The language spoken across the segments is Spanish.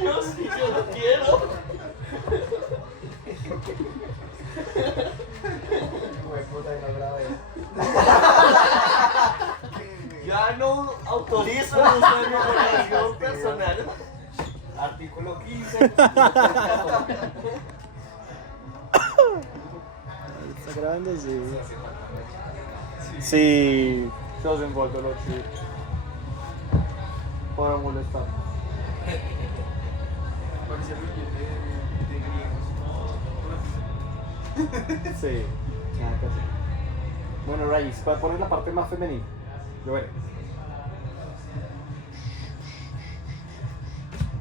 años y yo no quiero. Ya no autorizo el uso de mi información personal. Artículo 15. ¿Está grabando? Sí. Sí. Se hacen falta los chicos. Para molestar. Parecía muy bien de griegos. Sí. Nada que hacer. Bueno, Rayis, para poner la parte más femenina. Yo veré.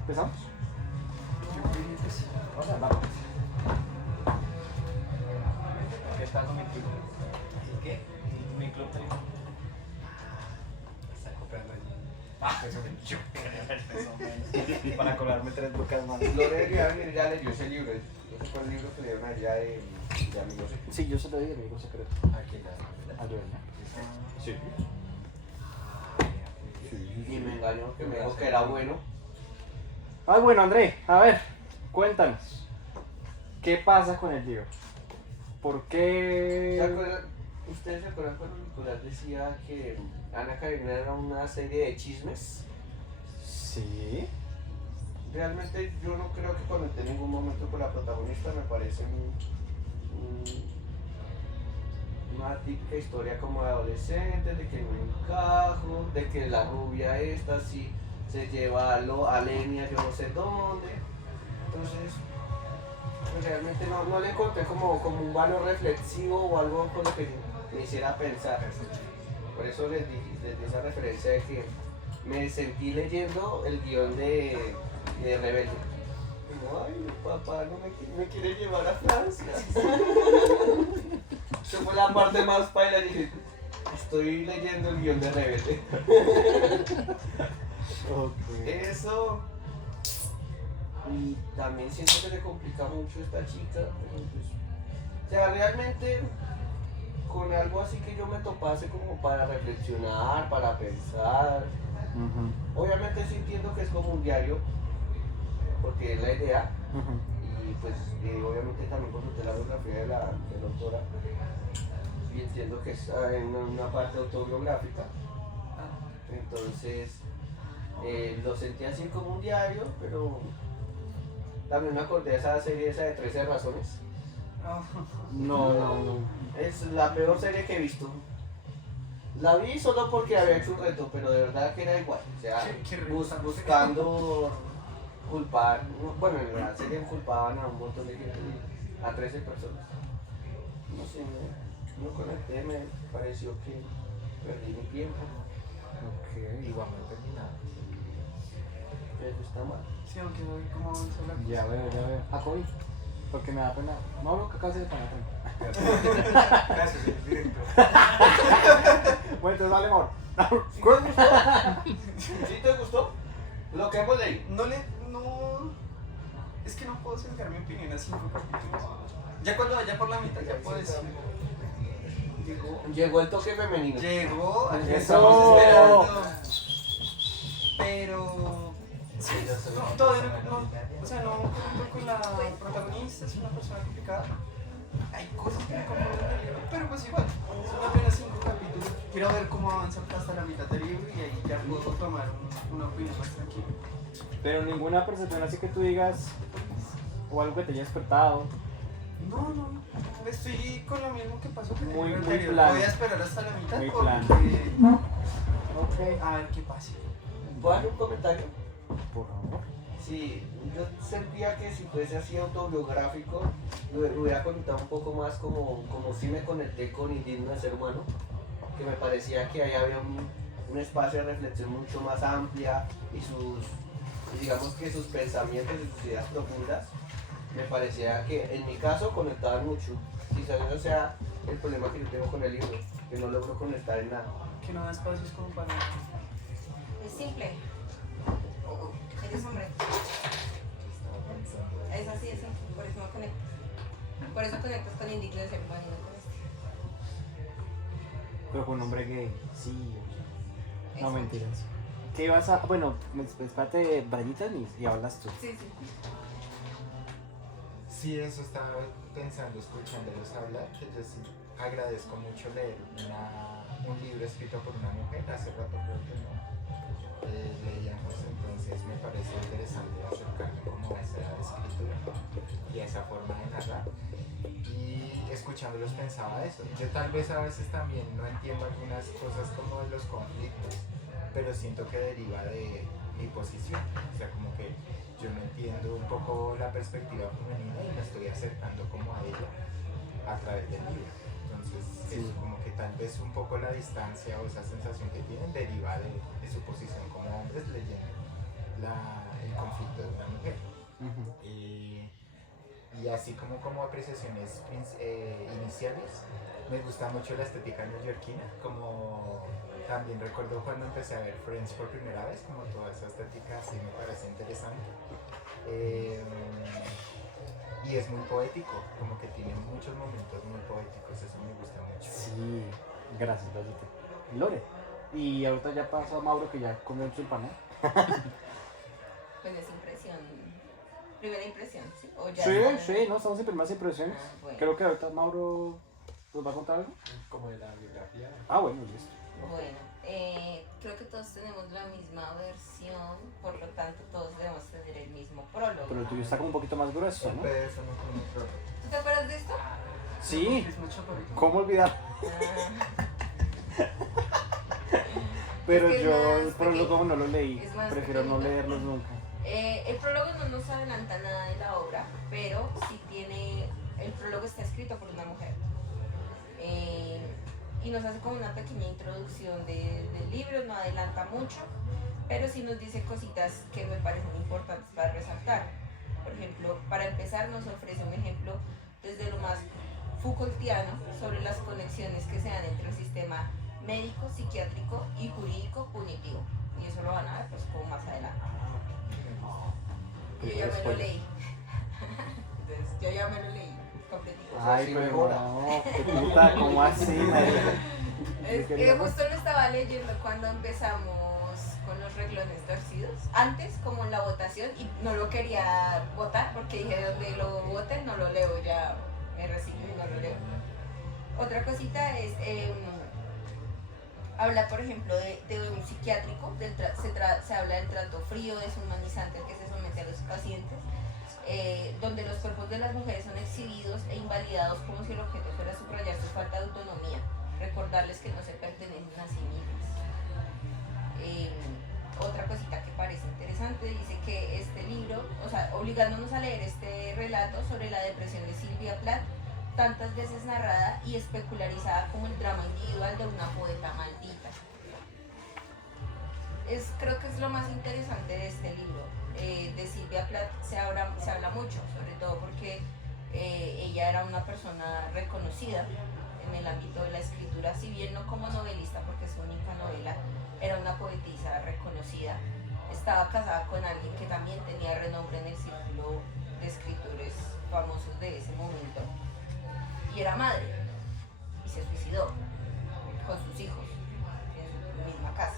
¿Empezamos? Yo diría que sí. Vamos. ¿Qué está con mi club? ¿Qué? Mi club tengo. Está comprando allí. Eso me yo. Para cobrarme 3 lucas más. Lore ya leyó ese libro. Ese fue el libro que le dieron allá de amigos. Sí, yo se lo di, amigo secreto. Aquí ya. A Lorena. Sí. Y me engañó que me dijo que era bueno. Ay, bueno, André, a ver, cuéntanos. ¿Qué pasa con el libro? ¿Por qué? ¿Ustedes se acuerdan cuando Nicolás decía que Ana Karenina era una serie de chismes? Sí. Realmente yo no creo que conecté en ningún momento con la protagonista, me parece una típica historia como de adolescentes, de que no encajo, de que la rubia esta sí se lleva a Lenia yo no sé dónde. Entonces, pues realmente no le encontré como un valor reflexivo o algo con lo que me hiciera pensar. Por eso les di esa referencia de que me sentí leyendo el guión de Rebelde. Como, ay, papá no me quiere llevar a Francia. Esa fue la parte más paila. Dije, estoy leyendo el guión de Rebelde. Okay. Eso. Y también siento que le complica mucho esta chica. Pero pues, o sea, realmente con algo así que yo me topase como para reflexionar, para pensar. Obviamente sí entiendo que es como un diario, porque es la idea. Y pues obviamente también consulté la biografía de la autora. Y entiendo que es una parte autobiográfica. Entonces lo sentí así como un diario, pero también me acordé de esa serie esa de 13 razones. No. Es la peor serie que he visto. La vi solo porque había hecho un reto, pero de verdad que era igual. O sea, buscando culpar. Bueno, en la serie culpaban a un montón de gente, a 13 personas. No sé, no conecté, me pareció que perdí mi tiempo. Ok. Igual no entendí nada. Eso está mal. Sí, aunque no vi cómo avanzó la cosa. Ya veo. Jacobi, porque me da pena. No, lo que acá se pena. Gracias, señor director. Bueno, entonces dale, amor. ¿Sí te gustó? ¿Sí te gustó? Lo que hemos leído. No. Es que no puedo sentar mi opinión a 5 capítulos. Ya cuando vaya por la mitad ya puedo decir. Llegó el toque femenino. Llegó, aquí Eso. estamos esperando. Pero. Sí, no, todavía no. O sea, no conecto con la protagonista, es una persona complicada. Hay cosas que me confunden del libro, pero pues igual, son apenas 5 capítulos. Quiero ver cómo avanza hasta la mitad del libro y ahí ya puedo tomar una opinión más tranquila. Pero ninguna percepción así que tú digas, o algo que te haya despertado. No. Estoy con lo mismo que pasó con el Muy libro anterior. plano. Voy a esperar hasta la mitad Muy porque. plano. Ok. A ver qué pasa. ¿Puedo hacer un comentario? Por favor. Sí, yo sentía que si fuese así autobiográfico, lo hubiera contado un poco más como si me conecté con Indigno de Ser Humano, que me parecía que ahí había un espacio de reflexión mucho más amplia y digamos que sus pensamientos y sus ideas profundas, me parecía que en mi caso conectaban mucho. Quizás eso sea el problema que yo tengo con el libro, que no logro conectar en nada. Que no da espacios como para. Es simple. Eres hombre. Es así, es simple. Por eso no conectas. Por eso conectas con Indigno de Ser Humano y no con este. Pero con un hombre gay, sí. No, Eso. mentiras. ¿Qué vas a...? Bueno, espérate, Brayitas, y hablas tú. Sí, sí. Sí, eso estaba pensando, escuchándolos hablar, que yo sí agradezco mucho leer un libro escrito por una mujer. Hace rato creo que no leíamos, entonces me parece interesante acercarme como a esa escritura y a esa forma de narrar. Y escuchándolos pensaba eso. Yo tal vez a veces también no entiendo algunas cosas como de los conflictos, pero siento que deriva de mi posición. O sea, como que yo no entiendo un poco la perspectiva femenina y me estoy acercando como a ella a través del libro. Entonces, Sí. es como que tal vez un poco la distancia o esa sensación que tienen deriva de su posición como hombres leyendo el conflicto de una mujer. Ujú. Y así como apreciaciones iniciales, me gusta mucho la estética neoyorquina, como también recuerdo cuando empecé a ver Friends por primera vez, como toda esa estética así me parece interesante. Y es muy poético, como que tiene muchos momentos muy poéticos, eso me gusta mucho. Sí, gracias, Brayita. Lore. Y ahorita ya pasó a Mauro que ya comió su pan, ¿eh? Pues es impresión. Primera impresión, ¿sí? O ya Sí, está- sí, no, estamos en primeras impresiones. Ah, bueno. Creo que ahorita Mauro nos va a contar algo. Como de la biografía. Ah, bueno, listo. Bueno, creo que todos tenemos la misma versión, por lo tanto todos debemos tener el mismo prólogo. Pero el tuyo está como un poquito más grueso, El ¿no? PDF no tiene problema. ¿Tú te acuerdas de esto? Sí, Es mucho poquito. ¿cómo olvidar? Ah, Pero Es que es yo más el prólogo pequeño. no lo leí. Es más Prefiero no pequeñito. leerlos nunca. el prólogo no nos adelanta nada de la obra, pero sí tiene. El prólogo está escrito por una mujer. Y nos hace como una pequeña introducción del libro, no adelanta mucho, pero sí nos dice cositas que me parecen importantes para resaltar. Por ejemplo, para empezar nos ofrece un ejemplo desde lo más Foucaultiano sobre las conexiones que se dan entre el sistema médico, psiquiátrico y jurídico punitivo. Y eso lo van a ver pues como más adelante. Yo ya me lo leí. Entonces, yo ya me lo leí completito. Ay, sí pero mejora. no, qué puta, ¿cómo así, marica? Es que Quería- justo lo estaba leyendo cuando empezamos con los renglones torcidos. Antes, como en la votación, y no lo quería votar porque dije donde lo voten no lo leo, ya me resigno y no lo leo. Otra cosita es, habla por ejemplo de un psiquiátrico, se habla del trato frío, deshumanizante al que se somete a los pacientes, donde los cuerpos de las mujeres son exhibidos e invalidados como si el objeto fuera subrayar su falta de autonomía, recordarles que no se pertenecen a sí mismas. Otra cosita que parece interesante dice que este libro, o sea, obligándonos a leer este relato sobre la depresión de Sylvia Plath, tantas veces narrada y especularizada como el drama individual de una poeta maldita. Creo que es lo más interesante de este libro. De Sylvia Plath se habla mucho, sobre todo porque ella era una persona reconocida en el ámbito de la escritura, si bien no como novelista, porque su única novela era una poetisa reconocida. Estaba casada con alguien que también tenía renombre en el círculo de escritores famosos de ese momento. Y era madre, y se suicidó con sus hijos en su misma casa.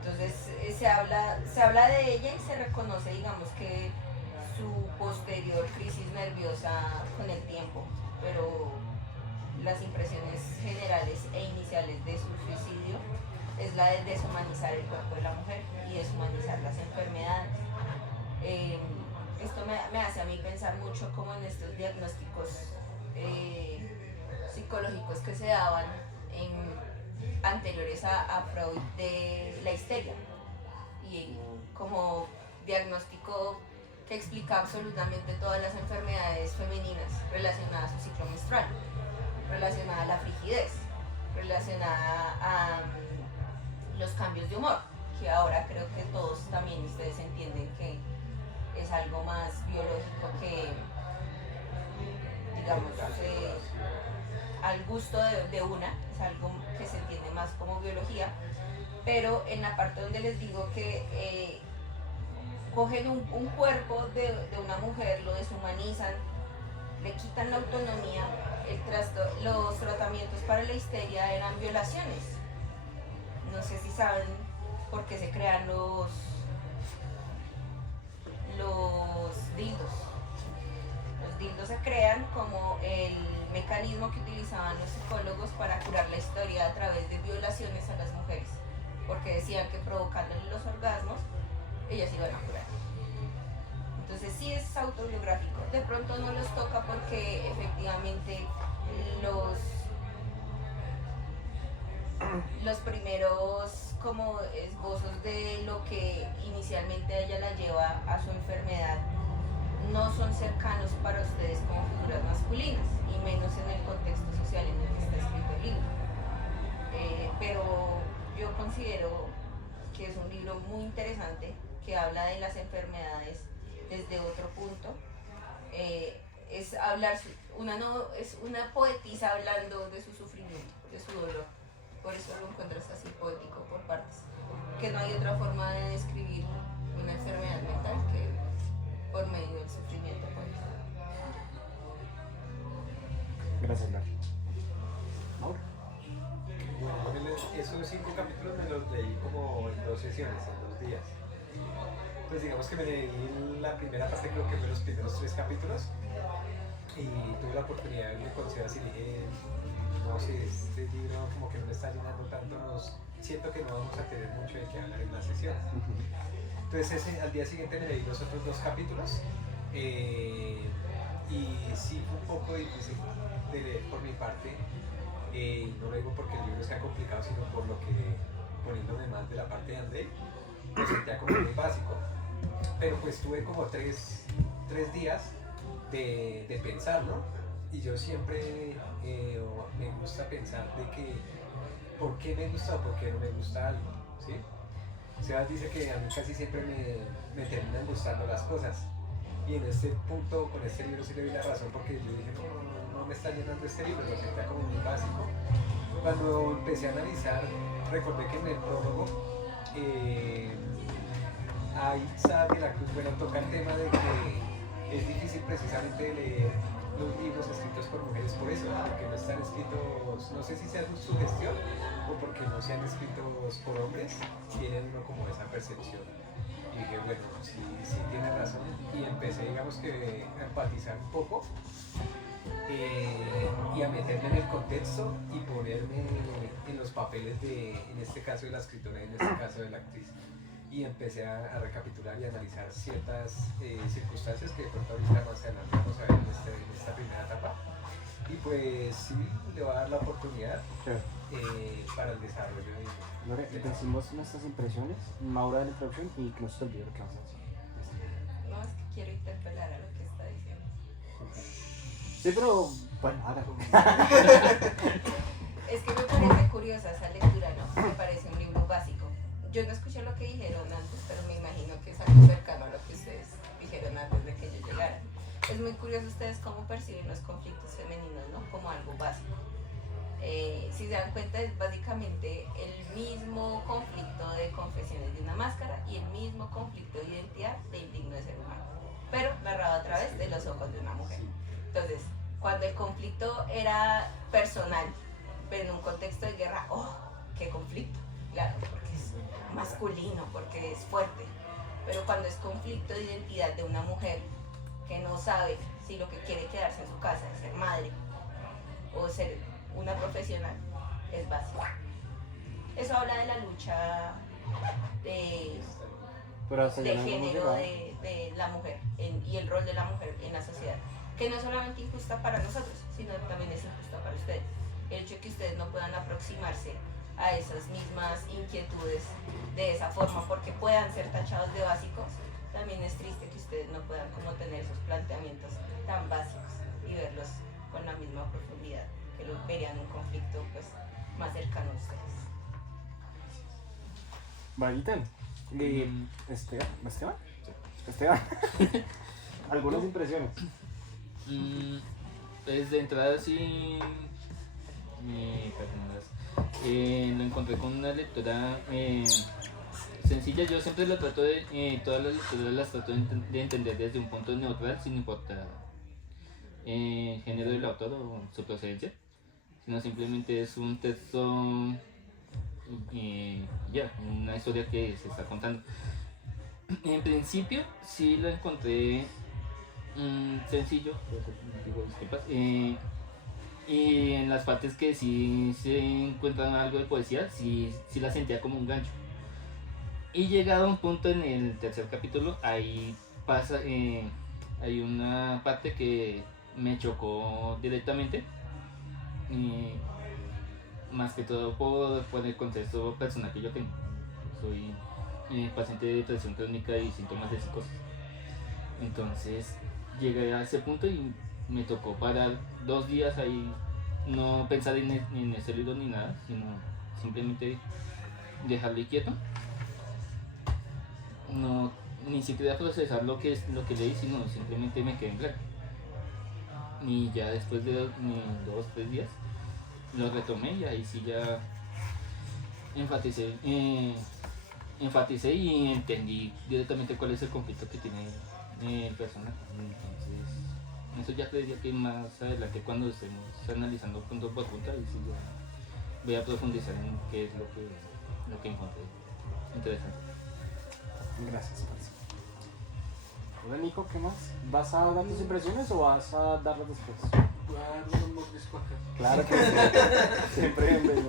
Entonces se habla de ella y se reconoce, digamos, que su posterior crisis nerviosa con el tiempo, pero las impresiones generales e iniciales de su suicidio es la de deshumanizar el cuerpo de la mujer y deshumanizar las enfermedades. Esto me hace a mí pensar mucho como en estos diagnósticos psicológicos que se daban anteriores a Freud de la histeria, y como diagnóstico que explica absolutamente todas las enfermedades femeninas relacionadas a su ciclo menstrual, relacionada a la frigidez, relacionada a los cambios de humor, que ahora creo que todos también ustedes entienden que es algo más biológico que, digamos, al gusto de una, es algo que se entiende más como biología, pero en la parte donde les digo que cogen un cuerpo de una mujer, lo deshumanizan, le quitan la autonomía, los tratamientos para la histeria eran violaciones. No sé si saben porque se crean los dildos. Los dildos se crean como el mecanismo que utilizaban los psicólogos para curar la historia a través de violaciones a las mujeres, porque decían que provocándole los orgasmos ellas iban a curar. Entonces sí es autobiográfico. De pronto no los toca porque efectivamente los primeros como esbozos de lo que inicialmente a ella la lleva a su enfermedad no son cercanos para ustedes como figuras masculinas, y menos en el contexto social en el que está escrito el libro. Pero yo considero que es un libro muy interesante, que habla de las enfermedades desde otro punto. Es una poetisa hablando de su sufrimiento, de su dolor. Por eso lo encuentras así poético por partes. Que no hay otra forma de describir una enfermedad mental que por medio del sufrimiento. Gracias, Lari. Mauro. Bueno, esos 5 capítulos me los leí como en 2 sesiones, en 2 días. Pues digamos que me leí la primera parte, creo que fue los primeros 3 capítulos, y tuve la oportunidad de conocer así, dije, no sé, este libro como que no me está llenando tanto, siento que no vamos a tener mucho de qué hablar en la sesión. Entonces al día siguiente me leí los otros 2 capítulos, y sí fue un poco difícil de leer por mi parte, no lo digo porque el libro sea complicado, sino por lo que, poniéndome más de la parte de Andrei, lo sentía como muy básico. Pero pues tuve como 3 días de pensar, ¿no? Y yo siempre me gusta pensar de que por qué me gusta o por qué no me gusta algo, ¿sí? Sebas dice que a mí casi siempre me terminan gustando las cosas, y en este punto con este libro sí le di la razón, porque yo dije no me está llenando este libro, lo sentía como muy básico. Cuando empecé a analizar, recordé que en el prólogo Aiza de la Cruz, bueno, toca el tema de que es difícil precisamente leer los libros escritos por mujeres por eso, porque no están escritos, no sé si sea su gestión o porque no sean escritos por hombres, tienen uno como esa percepción. Y dije, bueno, sí tiene razón, y empecé, digamos que a empatizar un poco, y a meterme en el contexto y ponerme en los papeles en este caso de la escritora y en este caso de la actriz. Y empecé a recapitular y a analizar ciertas circunstancias que de pronto ahorita más adelante vamos a ver en esta primera etapa. Y pues sí, le va a dar la oportunidad para el desarrollo. Lore, decimos nuestras impresiones, Maura de la introducción, y que no se te olvide lo que vamos a decir. No, es que quiero interpelar a lo que está diciendo. Sí, pero bueno, hágalo. Es que me parece curiosa esa lectura, ¿no? Me parece un libro básico. Yo no escuché lo que dijeron antes, pero me imagino que es algo cercano a lo que ustedes dijeron antes de que yo llegara. Es muy curioso ustedes cómo perciben los conflictos femeninos, ¿no? Como algo básico. Si se dan cuenta, es básicamente el mismo conflicto de confesiones de una máscara y el mismo conflicto de identidad de indigno de ser humano, pero narrado a través de los ojos de una mujer. Entonces, cuando el conflicto era personal, pero en un contexto de guerra, ¡oh! ¡Qué conflicto! Claro, porque es masculino, porque es fuerte. Pero cuando es conflicto de identidad de una mujer que no sabe si lo que quiere quedarse en su casa es ser madre o ser una profesional, es básico. Eso habla de la lucha de género de la mujer y el rol de la mujer en la sociedad, que no es solamente injusta para nosotros, sino que también es injusta para ustedes. El hecho de que ustedes no puedan aproximarse a esas mismas inquietudes de esa forma porque puedan ser tachados de básicos, también es triste que ustedes no puedan como tener esos planteamientos tan básicos y verlos con la misma profundidad, que los verían un conflicto pues más cercano a ustedes. Varita, Esteban, ¿algunas impresiones? Pues de entrada sí, lo encontré con una lectura sencilla. Yo siempre lo trato todas las lecturas las trato de entender desde un punto neutral, sin importar género del autor o su procedencia, sino simplemente es un texto ya, una historia que se está contando. En principio sí lo encontré sencillo, digo, disculpas, y en las partes que sí se encuentran algo de poesía, sí la sentía como un gancho. Y llegado a un punto en el tercer capítulo, ahí pasa, hay una parte que me chocó directamente, más que todo por el contexto personal que yo tengo. Soy paciente de depresión crónica y síntomas de psicosis. Entonces llegué a ese punto y me tocó parar 2 días ahí, no pensar en ese libro ni nada, sino simplemente dejarlo quieto. No, ni siquiera procesar lo que leí, sino simplemente me quedé en blanco. Y ya después de 2 o 3 días lo retomé y ahí sí ya enfaticé y entendí directamente cuál es el conflicto que tiene el personaje. Entonces, eso ya creería que más adelante, cuando estemos analizando punto por punto, ahí sí ya voy a profundizar en qué es lo que encontré interesante. Gracias, parce. Hola Nico, ¿qué más? ¿Vas a dar tus impresiones o vas a darlas después? Voy a dar un mordisco acá. Claro que sí. Siempre bienvenido.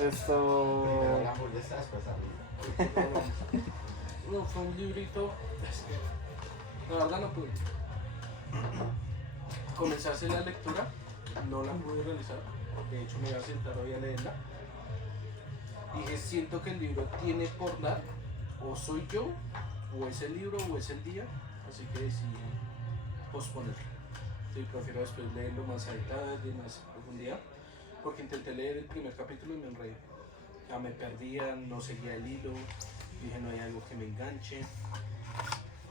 Esto. Primero la hamburguesa, después arriba. No, fue un librito. Es que, la verdad no pude. Comencé a hacer la lectura, no la pude realizar. De hecho, me iba a sentar hoy a leerla. Y dije, siento que el libro tiene por dar, o soy yo, o es el libro, o es el día. Así que decidí posponerlo. Sí, prefiero después leerlo más a detalle, más a profundidad. Porque intenté leer el primer capítulo y me enredé. Ya me perdía, no seguía el hilo. Dije, no hay algo que me enganche.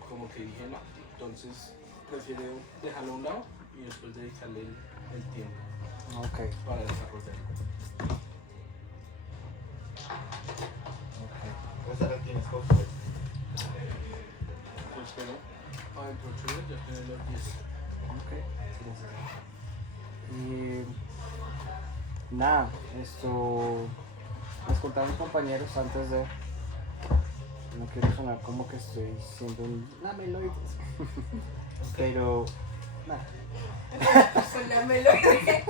Como que dije, no. Entonces, prefiero dejarlo a un lado y después dedicarle el tiempo Ok. para desarrollarlo. Pues ahora tienes cosas. Pues espero, para dentro de 8 días ya tener los 10. Ok. Sí, sí, sí. Y nada, esto. Les contaba a mis compañeros antes de. No quiero sonar como que estoy siendo un lameloide. Pero. Nada. Con la melodía.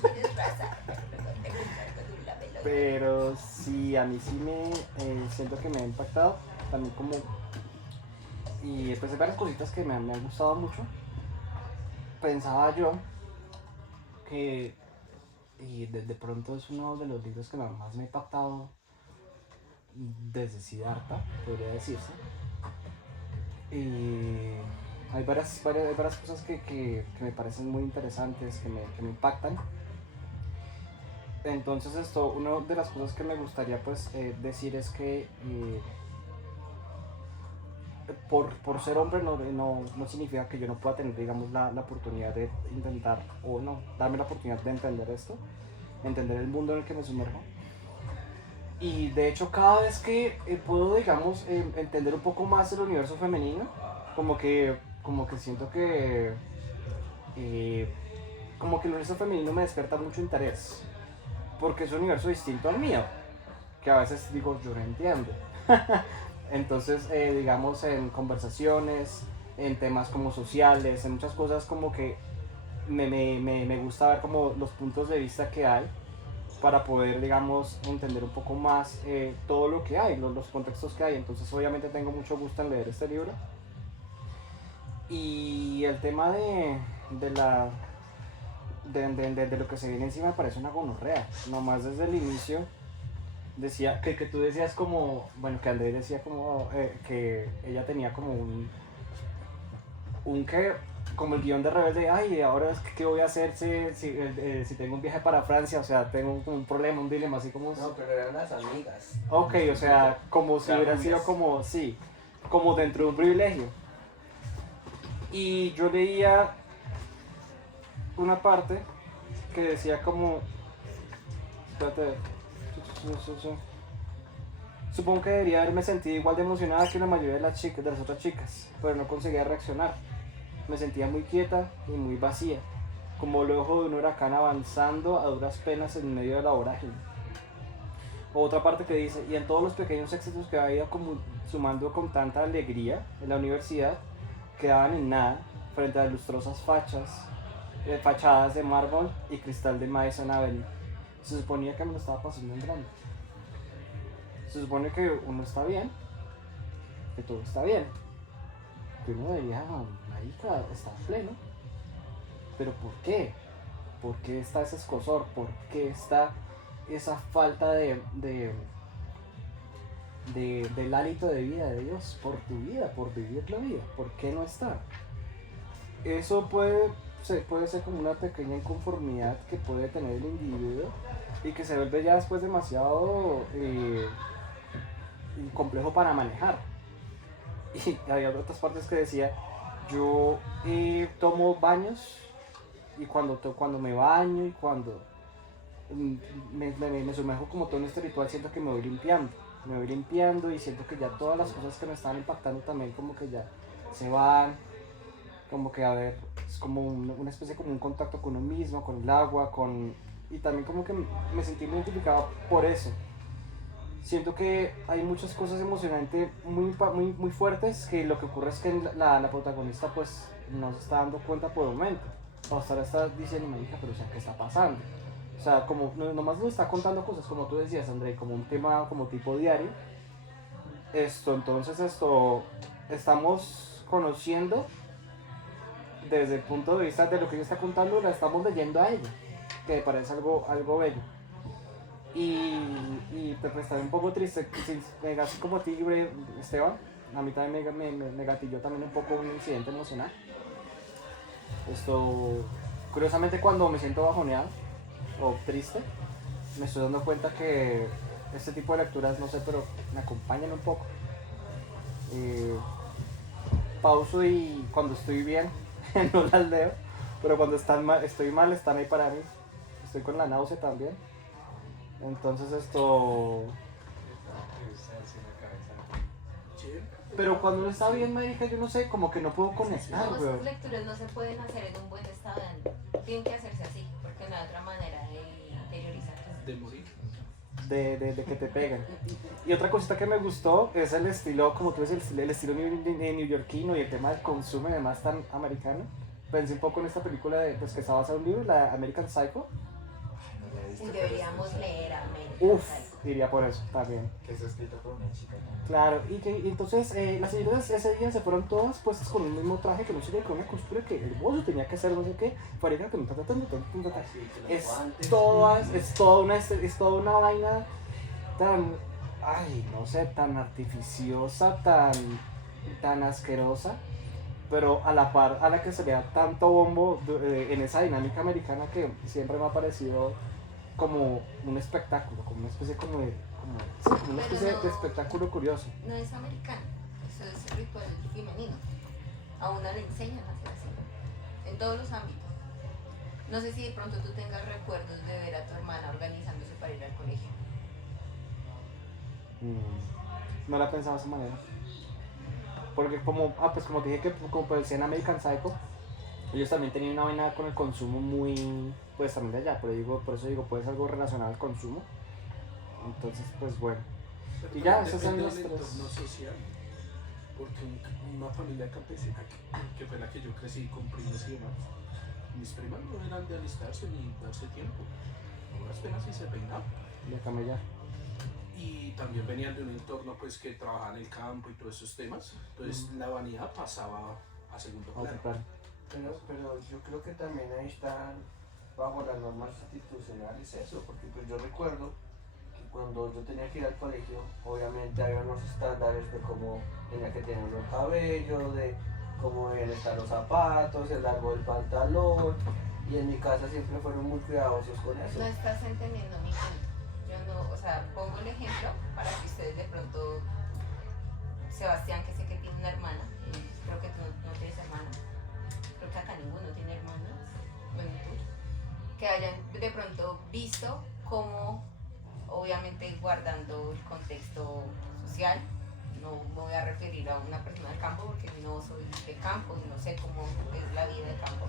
¿Quieres raza? Pero sí, a mí sí me siento que me ha impactado. También como. Y pues hay varias cositas que me han gustado mucho. Pensaba yo que. Y de pronto es uno de los libros que más me ha impactado desde Siddhartha, podría decirse. Y hay varias cosas que me parecen muy interesantes, que me impactan. Entonces una de las cosas que me gustaría pues decir es que por ser hombre no significa que yo no pueda tener, digamos, la oportunidad de intentar, o no, darme la oportunidad de entender esto, entender el mundo en el que me sumerjo. Y de hecho cada vez que puedo, digamos, entender un poco más el universo femenino, como que siento que como que el universo femenino me despierta mucho interés, porque es un universo distinto al mío, que a veces digo, yo no entiendo. Entonces, digamos, en conversaciones, en temas como sociales, en muchas cosas como que me gusta ver como los puntos de vista que hay para poder, digamos, entender un poco más todo lo que hay, los contextos que hay. Entonces, obviamente tengo mucho gusto en leer este libro. Y el tema de lo que se viene encima me parece una gonorrea. Nomás desde el inicio decía que tú decías como, bueno, que Andrés decía como que ella tenía como como el guión de Rebelde, ay, ahora ¿qué voy a hacer si tengo un viaje para Francia? O sea, tengo como un problema, un dilema, así como... No, pero eran las amigas. Ok, o sea, como si hubiera sido como, sí, como dentro de un privilegio. Y yo leía una parte que decía como, espérate, supongo que debería haberme sentido igual de emocionada que la mayoría de las otras chicas, pero no conseguía reaccionar. Me sentía muy quieta y muy vacía, como el ojo de un huracán avanzando a duras penas en medio de la vorágine. Otra parte que dice, y en todos los pequeños éxitos que había ido como sumando con tanta alegría en la universidad, quedaban en nada frente a las lustrosas fachadas de mármol y cristal de Madison Avenue. Se suponía que me lo estaba pasando en grande. Se supone que uno está bien, que todo está bien, que uno debería, marica, estar pleno. Pero ¿por qué? ¿Por qué está ese escozor? ¿Por qué está esa falta del hálito de vida de Dios por tu vida, por vivir la vida? ¿Por qué no está? Eso puede ser como una pequeña inconformidad que puede tener el individuo y que se vuelve ya después demasiado complejo para manejar. Y había otras partes que decía, yo tomo baños y cuando me baño y cuando me sumerjo como todo en este ritual, siento que me voy limpiando y siento que ya todas las cosas que me estaban impactando también como que ya se van, como que a ver, es como una especie como un contacto con uno mismo, con el agua, y también como que me sentí muy identificado por eso. Siento que hay muchas cosas emocionantes muy fuertes, que lo que ocurre es que la protagonista pues no se está dando cuenta por el momento. Hasta ahora está diciendo, hija, pero o sea, ¿qué está pasando? O sea, como nomás nos está contando cosas, como tú decías, André, como un tema como tipo diario. Entonces estamos conociendo desde el punto de vista de lo que ella está contando, la estamos leyendo a ella, que me parece algo bello. Y pues estar un poco triste, así como a ti, Esteban, a mí también me gatilló también un poco un incidente emocional. Curiosamente, cuando me siento bajoneado o triste, me estoy dando cuenta que este tipo de lecturas, no sé, pero me acompañan un poco. Pauso y cuando estoy bien no las leo, pero cuando estoy mal están ahí para mí. Estoy con la náusea también. Entonces pero cuando uno está bien, marica, yo no sé, como que no puedo conectar, No, weón. esas lecturas no se pueden hacer en un buen estado de ánimo. Tienen que hacerse así, porque no hay otra manera de interiorizar. De morir. De que te peguen. Y otra cosita que me gustó es el estilo, como tú dices, el estilo neoyorquino y el tema del consumo y demás tan americano. Pensé un poco en esta película pues, que está basada en un libro, la American Psycho. Y deberíamos leer a American Uf, Psycho. iría por eso, también. Que es escrito por una chica también. Claro, y entonces las señoritas ese día se fueron todas puestas con el mismo traje, que no sé qué, con una costura que el bolso tenía que ser no sé qué, pareja que es toda una vaina tan, no sé, tan artificiosa, tan asquerosa, pero a la par a la que se le da tanto bombo en esa dinámica americana que siempre me ha parecido como un espectáculo, como una especie como una especie de espectáculo curioso. No es americano, eso es ritual femenino. A una le enseñan a hacer así, en todos los ámbitos. No sé si de pronto tú tengas recuerdos de ver a tu hermana organizándose para ir al colegio. No la he pensado de esa manera. Porque pues como te dije que como decía en American Psycho, ellos también tenían una vaina con el consumo muy, pues también de allá, pero por eso digo, puede ser algo relacionado al consumo. Entonces, pues bueno. Y ya, esas son las del tres. entorno social, porque una familia campesina que fue la que yo crecí con primos y demás, mis primas no eran de alistarse ni darse tiempo, duras penas y se peinaban. De camellar. Y también venían de un entorno pues que trabajaba en el campo y todos esos temas, entonces la vanidad pasaba a segundo plano. Pero yo creo que también ahí está bajo las normas institucionales eso, porque pues yo recuerdo que cuando yo tenía que ir al colegio, obviamente había unos estándares de cómo tenía que tener el cabello, de cómo debían estar los zapatos, el largo del pantalón, y en mi casa siempre fueron muy cuidadosos con eso. No estás entendiendo mi punto. Yo no, o sea, pongo el ejemplo para que ustedes de pronto, Sebastián, que sé que tiene una hermana, y creo que tú no tienes hermana, creo que acá ninguno tiene hermanas, bueno, tú, que hayan de pronto visto cómo, obviamente guardando el contexto social, no me voy a referir a una persona del campo porque no soy de campo y no sé cómo es la vida del campo,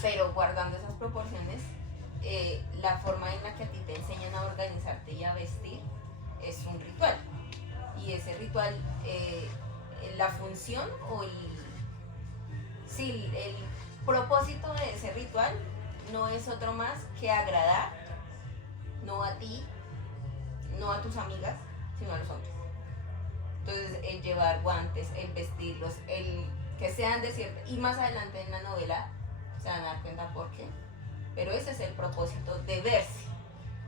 pero guardando esas proporciones, la forma en la que a ti te enseñan a organizarte y a vestir es un ritual. Y ese ritual, la función o el propósito de ese ritual no es otro más que agradar, no a ti, no a tus amigas, sino a los hombres. Entonces, el llevar guantes, el vestirlos, el que sean de cierta... Y más adelante en la novela se van a dar cuenta por qué. Pero ese es el propósito de verse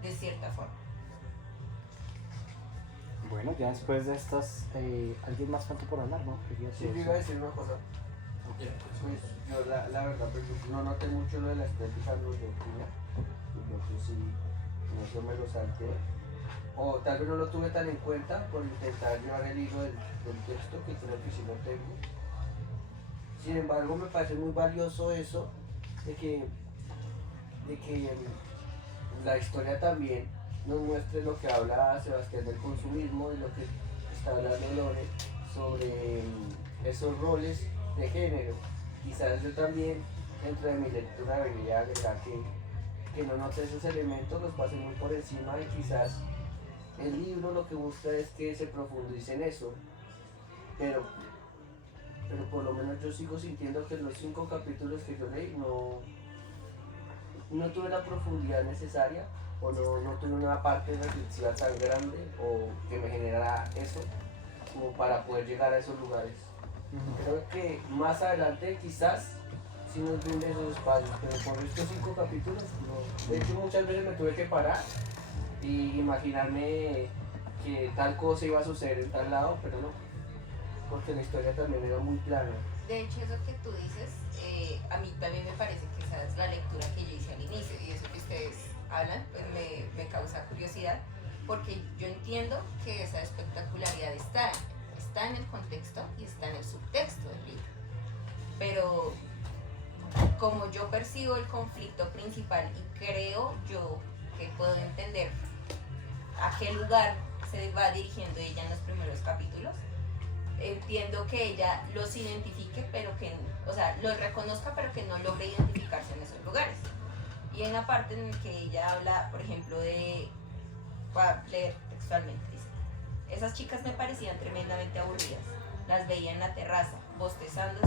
de cierta forma. Bueno, ya después de estas, ¿alguien más falta por hablar, no? Sí, yo iba a decir una cosa. Pues yo la verdad, pues no noté mucho lo de la estética argentina. Entonces sí, eso me lo salté. O tal vez no lo tuve tan en cuenta por intentar llevar el hilo del texto, que creo que sí lo tengo. Sin embargo, me parece muy valioso eso de que la historia también nos muestre lo que habla Sebastián del consumismo y lo que está hablando Lore sobre esos roles de género. Quizás yo también, dentro de mi lectura, debería agregar que no note esos elementos, los pase muy por encima, y quizás el libro lo que busca es que se profundice en eso, pero por lo menos yo sigo sintiendo que en los 5 capítulos que yo leí no tuve la profundidad necesaria, o no tuve una parte reflexiva tan grande o que me generara eso como para poder llegar a esos lugares. Creo que más adelante quizás sí nos brinde esos espacios, pero por estos 5 capítulos no. De hecho, muchas veces me tuve que parar y imaginarme que tal cosa iba a suceder en tal lado, pero no, porque la historia también era muy plana. De hecho, eso que tú dices, a mí también me parece que esa es la lectura que yo hice al inicio, y eso que ustedes hablan, pues me causa curiosidad, porque yo entiendo que esa espectacularidad está en el contexto y está en el subtexto del libro. Pero como yo percibo el conflicto principal y creo yo que puedo entender a qué lugar se va dirigiendo ella en los primeros capítulos, entiendo que ella los identifique, pero que, o sea, los reconozca, pero que no logre identificarse en esos lugares. Y en la parte en la que ella habla, por ejemplo, voy a leer textualmente, dice: esas chicas me parecían tremendamente aburridas. Las veía en la terraza, bostezando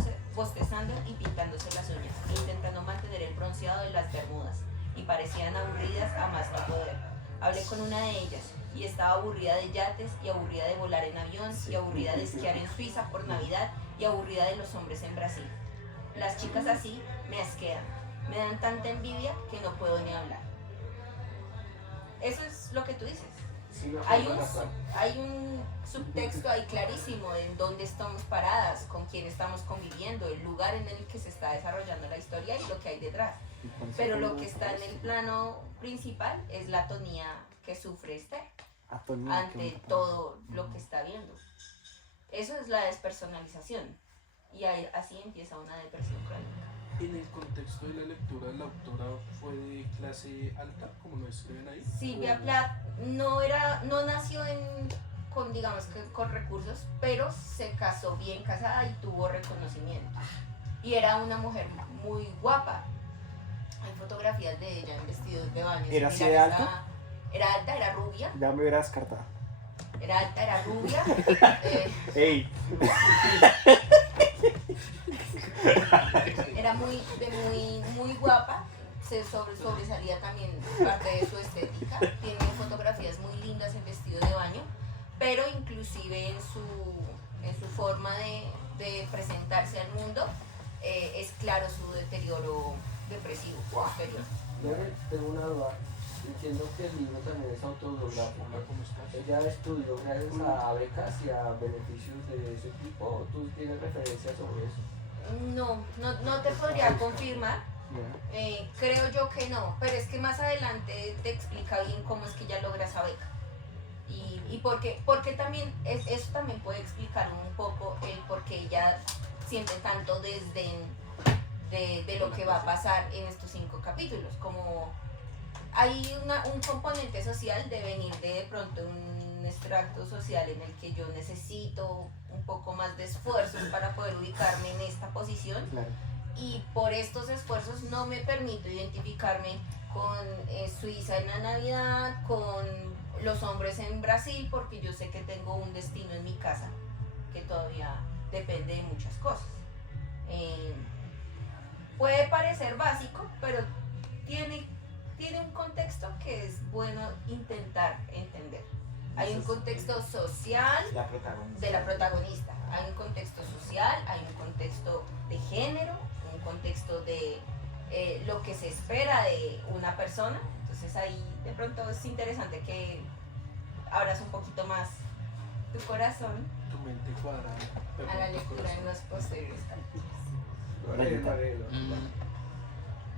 y pintándose las uñas, intentando mantener el bronceado de las bermudas, y parecían aburridas a más no poder. Hablé con una de ellas, y estaba aburrida de yates, y aburrida de volar en avión, y aburrida de esquiar en Suiza por Navidad, y aburrida de los hombres en Brasil. Las chicas así me asquean, me dan tanta envidia que no puedo ni hablar. Eso es lo que tú dices. Sí, Hay un subtexto ahí clarísimo en dónde estamos paradas, con quién estamos conviviendo, el lugar en el que se está desarrollando la historia y lo que hay detrás. Pero lo que está en el plano principal es la atonía que sufre Esther ante todo lo que está viendo. Eso es la despersonalización, y así empieza una depresión crónica. En el contexto de la lectura, ¿la autora fue de clase alta, como lo escriben ahí? Silvia Plath no nació con recursos, pero se casó bien casada y tuvo reconocimiento. Y era una mujer muy guapa. Hay fotografías de ella en vestidos de baño. ¿Era así de alta? Era alta, era rubia. Ya me hubiera descartado. Era alta, era rubia. ¡Ey! Era muy guapa. Se sobresalía también parte de su estética. Tiene fotografías muy lindas en vestido de baño, pero inclusive en su forma de presentarse al mundo es claro su deterioro depresivo posterior. Tengo una duda. Entiendo que el libro también es autobiográfico. Ella estudió gracias a becas y a beneficios de ese tipo, ¿o tú tienes referencias sobre eso? No te podría confirmar. Creo yo que no, pero es que más adelante te explica bien cómo es que ella logra esa beca. Y porque también eso también puede explicar un poco el por qué ella siente tanto desdén de lo que va a pasar en estos 5 capítulos. Como hay un componente social de venir de pronto un extracto social en el que yo necesito un poco más de esfuerzos para poder ubicarme en esta posición. Claro. Y por estos esfuerzos no me permito identificarme con Suiza en la Navidad, con los hombres en Brasil, porque yo sé que tengo un destino en mi casa que todavía depende de muchas cosas. Puede parecer básico, pero tiene un contexto que es bueno intentar entender. Hay un contexto social La protagonista. de la protagonista, hay un contexto social, hay un contexto de género, un contexto de lo que se espera de una persona. Entonces ahí de pronto es interesante que abras un poquito más tu corazón Tu mente cuadrada. a la lectura en los posteriores capítulos.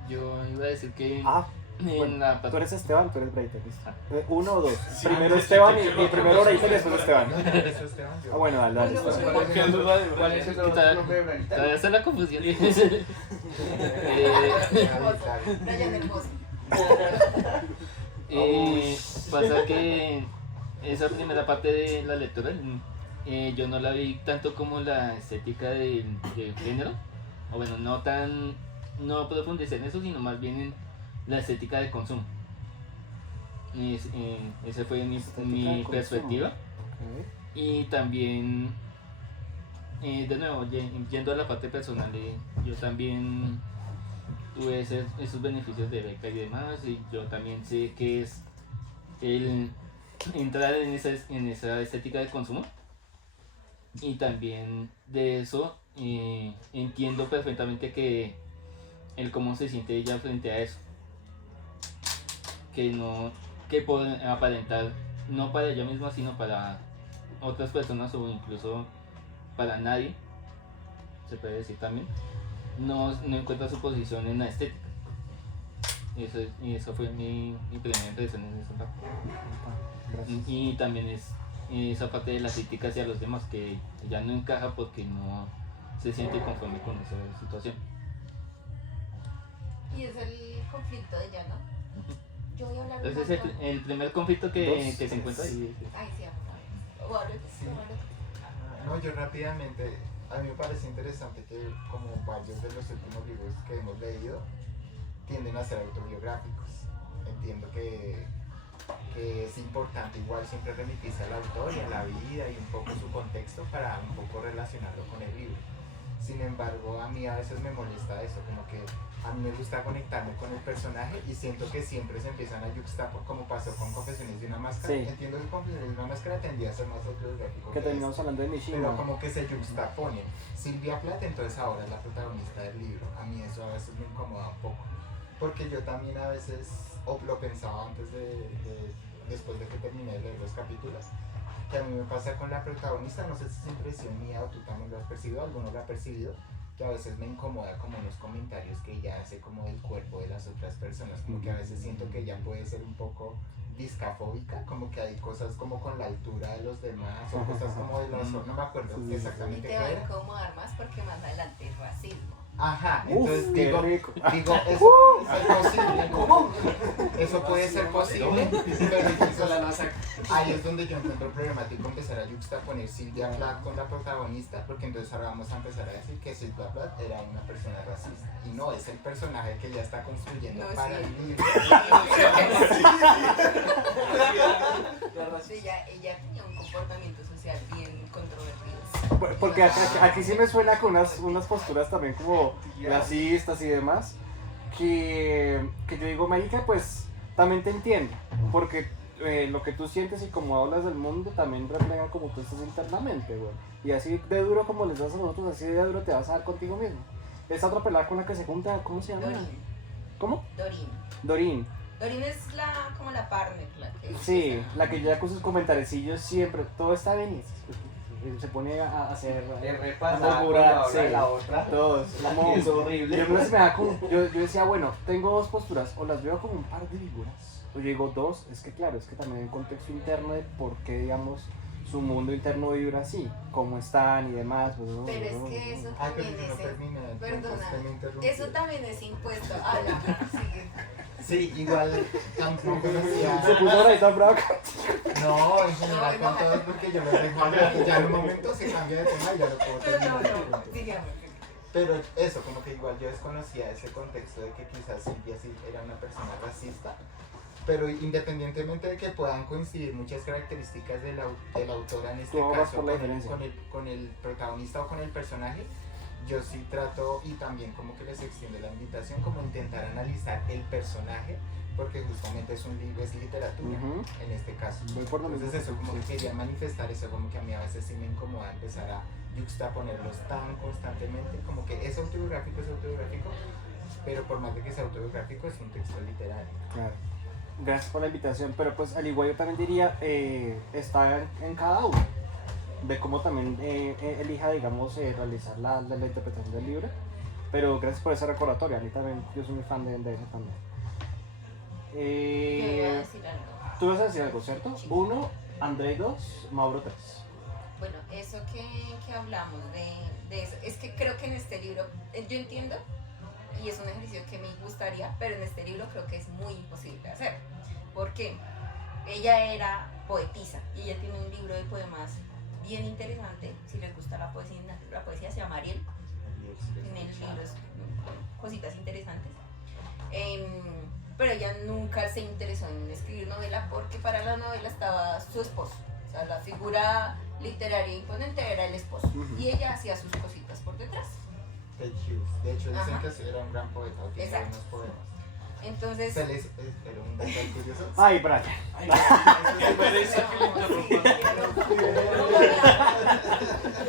Yo iba a decir que Ah, en bueno, la tú eres Esteban, tú eres Breiter, listo. Uno o dos. Primero Esteban y primero Breiter y después Esteban. No, eso Esteban, yo. Ah, bueno, dale, dale. Uno, Esteban. uno. ¿Cuál es el otro Todavía- nombre de Branita? todavía está la confusión. Brian Hermoso. Pasa que esa primera parte de la lectura yo no la vi tanto como la estética del género, o bueno, no profundicé en eso, sino más bien en la estética de consumo. Esa fue Estética mi de consumo. perspectiva. Ok. Y también, de nuevo, yendo a la parte personal, yo también tuve esos beneficios de beca y demás, y yo también sé que es el entrar en esa estética de consumo, y también de eso entiendo perfectamente que el cómo se siente ella frente a eso, que por aparentar, no para ella misma, sino para otras personas o incluso para nadie, se puede decir también, no encuentra su posición en la estética. Eso fue mi primera impresión en esa parte. Gracias. Y también es esa parte de la crítica hacia los demás, que ya no encaja porque no se siente conforme con esa situación. Y es el conflicto de ella, ¿no? Yo voy a hablar un Entonces montón. el primer conflicto que Dos, se encuentra ahí. Ay, sí, vamos a ver. Sí. No, yo rápidamente, a mí me parece interesante que como varios de los últimos libros que hemos leído tienden a ser autobiográficos. Entiendo que es importante igual siempre remitirse al autor y a la vida y un poco su contexto para un poco relacionarlo con el libro. Sin embargo, a mí a veces me molesta eso, como que a mí me gusta conectarme con el personaje y siento que siempre se empiezan a yuxtaponer, como pasó con Confesiones de una Máscara. Sí. Entiendo que Confesiones de una Máscara tendría a ser más autobiográfico. Que que terminamos hablando de Mishima. pero como que se yuxtaponen. Silvia Plath entonces ahora es la protagonista del libro. A mí eso a veces me incomoda un poco. Porque yo también a veces, o lo pensaba antes después de que terminé de leer los capítulos, que a mí me pasa con la protagonista, no sé si es impresión mía o tú también lo has percibido, alguno lo ha percibido, que a veces me incomoda como los comentarios que ella hace como del cuerpo de las otras personas, como que a veces siento que ella puede ser un poco discafóbica, como que hay cosas como con la altura de los demás, o cosas como de los, no me acuerdo Sí, Y exactamente te qué va a era. incomodar más porque más adelante es racismo. Ajá, Uf, entonces qué digo, rico. eso es posible. Eso puede ser posible, pero entonces ahí es donde yo encuentro problemático empezar a juxtaponer Silvia Plath con la protagonista, porque entonces ahora vamos a empezar a decir que Silvia Plath era una persona racista. Y no, es el personaje que ella está construyendo No, para sí. el libro. Ella tenía un comportamiento social bien controvertido. Porque aquí sí me suena con unas posturas también como racistas y demás, que yo digo, marica, pues también te entiendo, porque lo que tú sientes y como hablas del mundo también refleja como tú estás internamente, güey. Y así de duro como les das a nosotros, así de duro te vas a dar contigo mismo. Esa otra pelada con la que se junta, ¿cómo se llama? Dorin. ¿Cómo? Dorin. Dorin. Dorin es como la partner, la que... Sí, la que ya con sus comentarecillos siempre, todo está bien. Se pone a hacer... Le a repasa murmurar, con sí. la otra. Todos, como- Es horrible. Yo, me da como- yo decía, bueno, tengo dos posturas, o las veo como un par de figuras, o yo digo dos, es que claro, es que también hay un contexto interno de por qué, digamos, su mundo interno vibra así, cómo están y demás. Pues, Pero es que eso Ay, pero también yo no es... terminé, Perdona, entonces me interrumpí. eso también es impuesto. Habla, sigue. Sí, igual tampoco Se decía... puso ahora y está bravo. No, en general No, con todos porque yo lo dejo hablar y ya en un momento se cambia de tema y ya lo puedo Pero terminar. no, sigamos. Pero eso, como que igual yo desconocía ese contexto de que quizás Silvia sí era una persona racista, pero independientemente de que puedan coincidir muchas características de la autora en este Tú vas caso por la diferencia. con el protagonista o con el personaje, yo sí trato y también como que les extiendo la invitación como intentar analizar el personaje, porque justamente es un libro, es literatura Ujú. en este caso. Voy por lo Entonces mismo. eso como que quería manifestar eso, como que a mí a veces sí me incomoda empezar a yuxtaponerlos tan constantemente, como que es autobiográfico, pero por más de que sea autobiográfico es un texto literario. Claro. Gracias por la invitación, pero pues al igual yo también diría, está en cada uno, de cómo también elija, digamos, realizar la interpretación del libro, pero gracias por ese recordatorio, a mí también, yo soy muy fan de eso también. Yo iba a decir algo. Tú vas a decir algo, ¿cierto? Sí. 1, Andrei 2, Mauro 3. Bueno, eso que hablamos de eso, es que creo que en este libro, yo entiendo, y es un ejercicio que me gustaría, pero en este libro creo que es muy imposible hacer. porque ella era poetisa y ella tiene un libro de poemas bien interesante. Si les gusta la poesía se llama Ariel. Tiene libros, cositas interesantes. Pero ella nunca se interesó en escribir novela porque para la novela estaba su esposo. O sea, la figura literaria imponente era el esposo. Y ella hacía sus cositas por detrás. Ted Hughes. De hecho, dicen Ajá. que era un gran poeta, tiene Exacto. unos poemas. Entonces, Se les, era un dato curioso. Ay, Brian. Qué pereza que le interrumpan.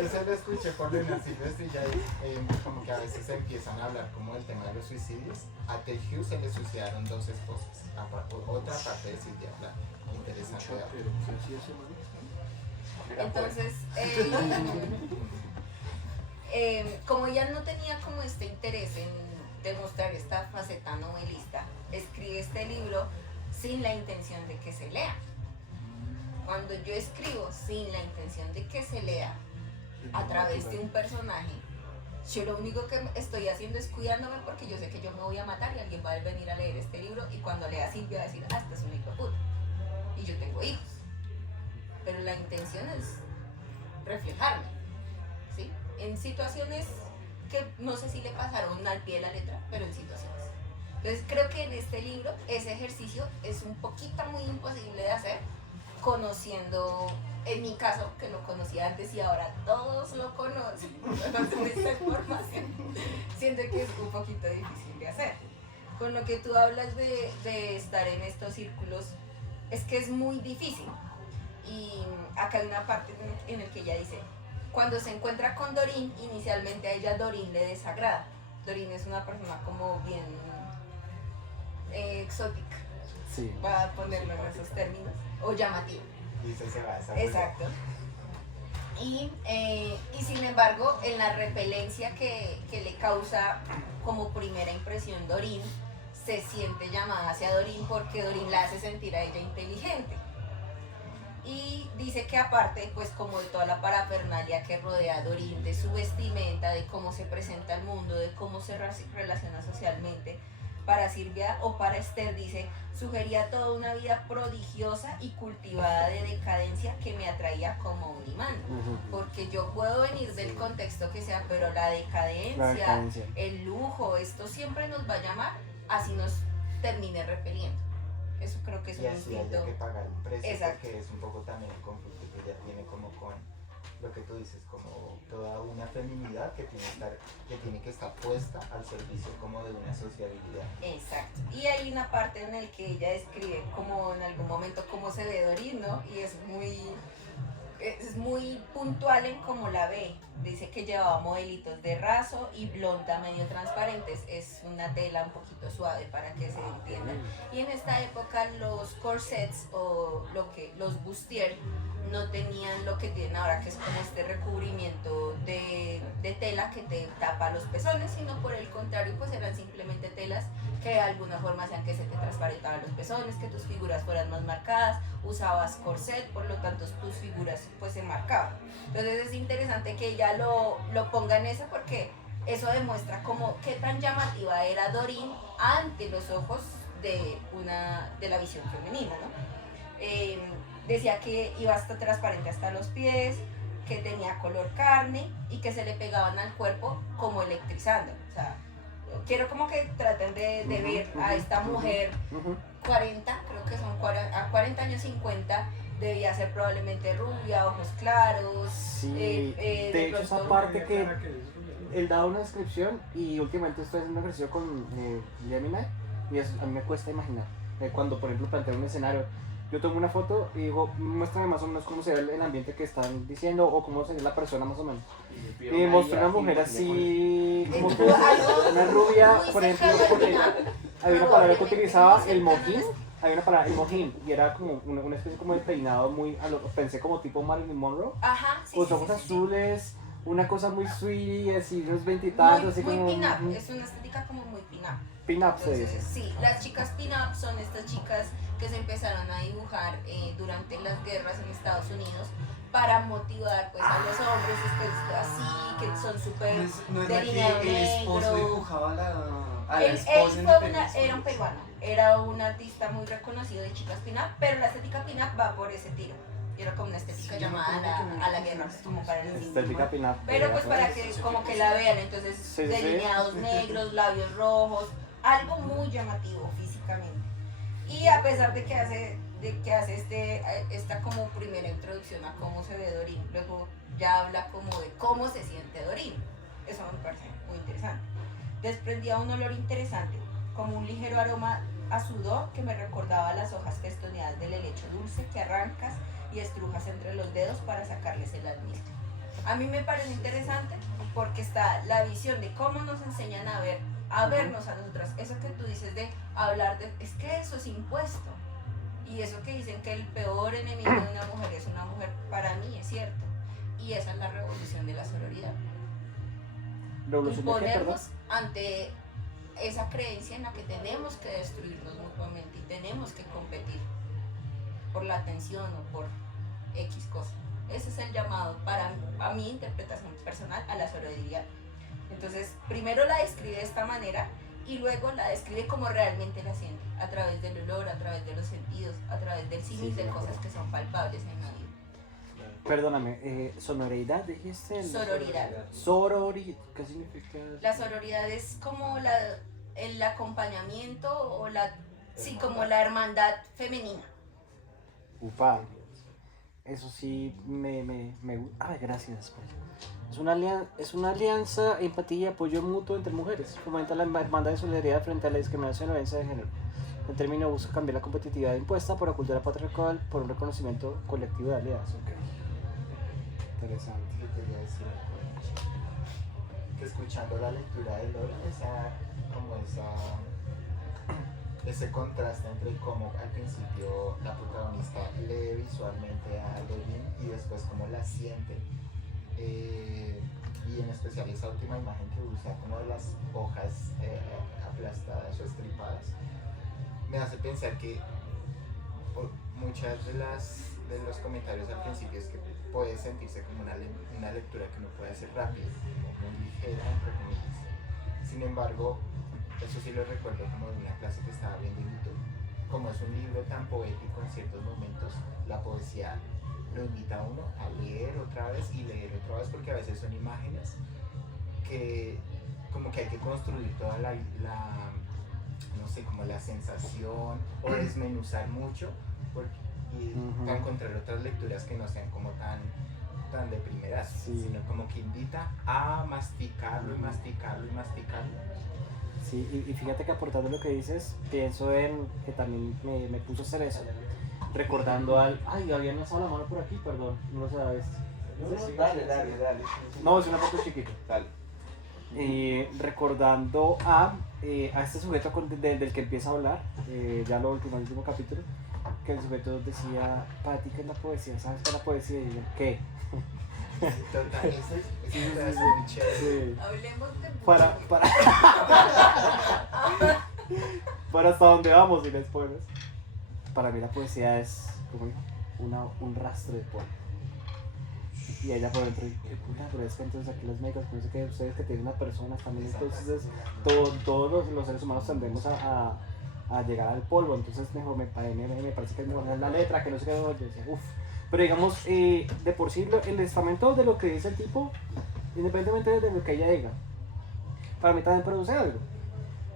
Eso lo escuché por Leonard Silvestre y ya como que a veces se empiezan a hablar como del tema de los suicidios. A Ted Hughes se le suicidaron 2 esposas, otra parte de Silvia Plath. Interesante. Pero, dato. ¿qué hacía ese man? entonces como ella no tenía como este interés en demostrar esta faceta novelista, escribe este libro sin la intención de que se lea. Cuando yo escribo sin la intención de que se lea a través de un personaje, yo lo único que estoy haciendo es cuidándome porque yo sé que yo me voy a matar y alguien va a venir a leer este libro y cuando lea Silvia va a decir, este es un hijo de puta. Y yo tengo hijos. Pero la intención es reflejarme, ¿sí? En situaciones que no sé si le pasaron al pie de la letra, pero en situaciones. Entonces creo que en este libro ese ejercicio es un poquito muy imposible de hacer, conociendo, en mi caso, que lo conocía antes y ahora todos lo conocen, conocen esta información, siento que es un poquito difícil de hacer. Con lo que tú hablas de estar en estos círculos, es que es muy difícil. Y acá hay una parte en la que ella dice, cuando se encuentra con Dorin, inicialmente a ella Dorin le desagrada. Dorin es una persona como bien exótica, Sí. para ponerlo en esos términos, o llamativa. Dice se va a esa Exacto. Y sin embargo, en la repelencia que le causa como primera impresión Dorin, se siente llamada hacia Dorin porque Dorin la hace sentir a ella inteligente. Y dice que aparte, pues como de toda la parafernalia que rodea a Dorin, de su vestimenta, de cómo se presenta al mundo, de cómo se relaciona socialmente, para Silvia o para Esther, dice, sugería toda una vida prodigiosa y cultivada de decadencia que me atraía como un imán. Porque yo puedo venir del contexto que sea, pero la decadencia, el lujo, esto siempre nos va a llamar, así nos termine repeliendo. Eso creo que es y un así instinto. haya que pagar el precio, Exacto. porque es un poco también el conflicto que ella tiene como con lo que tú dices, como toda una feminidad que tiene que estar puesta al servicio como de una sociabilidad. Exacto. Y hay una parte en la que ella describe como en algún momento cómo se ve Dorin, ¿no? Y es muy puntual en cómo la ve. Dice que llevaba modelitos de raso y blonda medio transparentes. Es una tela un poquito suave para que se entienda. Y en esta época los corsets o los bustier no tenían lo que tienen ahora, que es como este recubrimiento de tela que te tapa los pezones, sino por el contrario, pues eran simplemente telas que de alguna forma hacían que se te transparentaban los pezones, que tus figuras fueran más marcadas, usabas corset, por lo tanto tus figuras pues se marcaban. Entonces es interesante que ella lo ponga en eso porque eso demuestra como qué tan llamativa era Dorin ante los ojos de la visión femenina, ¿no? Decía que iba hasta transparente hasta los pies, que tenía color carne y que se le pegaban al cuerpo como electrizando. O sea, quiero como que traten de ver a esta mujer 40, creo que son a 40 años 50, debía ser probablemente rubia, ojos claros. Sí, de de hecho esa pronto- parte que él da una descripción y últimamente estoy haciendo un ejercicio con Gemini y a mí me cuesta imaginar. Cuando por ejemplo planteo un escenario, yo tomo una foto y digo, muéstrame más o menos cómo se ve el ambiente que están diciendo o cómo se ve la persona más o menos. Y me mostró una mujer así, como tú dices, una rubia, por ejemplo, porque había una palabra que utilizaba, el mojín, había una palabra, el mojín, y era como una especie como de peinado muy, pensé como tipo Marilyn Monroe, Ajá, sí, con sí, ojos sí, sí. azules, una cosa muy sweet, así unos veintitantos, así Muy como pin-up, es una estética como muy pin-up. pin-up se Entonces, dice. sí, las chicas pin-up son estas chicas que se empezaron a dibujar durante las guerras en Estados Unidos para motivar pues a los hombres así, que son súper No es la delineado que el esposo negro. dibujaba a la Él esposa en fue el era un peruano, era un artista muy reconocido de chicas pin-up, pero la estética pin-up va por ese tiro. Y era como una estética Sí, yo me llamada acuerdo que a la me guerra, dijiste como para el Estética pin-up. pero pues para que como que la vean, entonces Sí, sí, sí. delineados negros, labios rojos, algo muy llamativo físicamente. Y a pesar de que hace esta como primera introducción a cómo se ve Doreen, luego ya habla como de cómo se siente Doreen. Eso me parece muy interesante. Desprendía un olor interesante, como un ligero aroma a sudor que me recordaba las hojas festoneadas del helecho dulce que arrancas y estrujas entre los dedos para sacarles el almizcle. A mí me parece interesante porque está la visión de cómo nos enseñan a vernos a nosotras. Eso que tú dices de hablar de, es que eso es impuesto. Y eso que dicen que el peor enemigo de una mujer es una mujer, para mí es cierto. Y esa es la revolución de la sororidad. ¿Revolución de qué, perdón? Ponernos ante esa creencia en la que tenemos que destruirnos mutuamente y tenemos que competir por la atención o por X cosa. Ese es el llamado a mi interpretación personal a la sororidad. Entonces, primero la describe de esta manera y luego la describe como realmente la siente, a través del olor, a través de los sentidos, a través del símil de cosas que son palpables en la vida. Perdóname, sonoridad dijiste. Sororidad. Sororidad, ¿qué significa? La sororidad es como el acompañamiento o sí, como la hermandad femenina. Upa, eso sí me gusta. Ay, gracias. Pues. Es una alianza, empatía y apoyo mutuo entre mujeres. Fomenta la hermandad de solidaridad frente a la discriminación y violencia de género. El término busca cambiar la competitividad impuesta por la cultura patriarcal por un reconocimiento colectivo de aliadas. Okay. Interesante. Yo quería decir algo, que escuchando la lectura de Lore, ese contraste entre cómo al principio la protagonista lee visualmente a Doreen y después cómo la siente, y en especial esa última imagen que usa como de las hojas aplastadas o estripadas, me hace pensar que muchas de los comentarios al principio es que puede sentirse como una lectura que uno puede hacer rápida, como muy ligera, entre comillas. Sin embargo, eso sí lo recuerdo como de una clase que estaba viendo en YouTube. Como es un libro tan poético en ciertos momentos, la poesía lo invita a uno a leer otra vez y leer otra vez, porque a veces son imágenes que como que hay que construir toda no sé, como la sensación o desmenuzar mucho y para encontrar otras lecturas que no sean como tan de primeras, sino como que invita a masticarlo y masticarlo y masticarlo. Sí, y fíjate que aportando lo que dices, pienso en que también me puso a hacer eso, recordando ay, había lanzado la mano por aquí, perdón, no se da esto. Dale. No, es una foto chiquita. Dale. Recordando a este sujeto del que empieza a hablar, ya el último capítulo, que el sujeto decía, para ti, ¿qué es la poesía? ¿Sabes qué es la poesía? Y yo, ¿qué? Total, eso es muy chévere. Sí. Hablemos de para hasta dónde vamos y les pones. Para mí la poesía es como un rastro de polvo. Y ella por dentro, qué puta, pero es que entonces aquí los médicos, no sé qué, ustedes que tienen una persona también, entonces todos los seres humanos tendemos a llegar al polvo, entonces mejor me parece que es mejor la letra, que no sé qué, yo decía, uff, Pero digamos, de por sí, el estamento de lo que dice el tipo, independientemente de lo que ella diga, para mí también produce algo.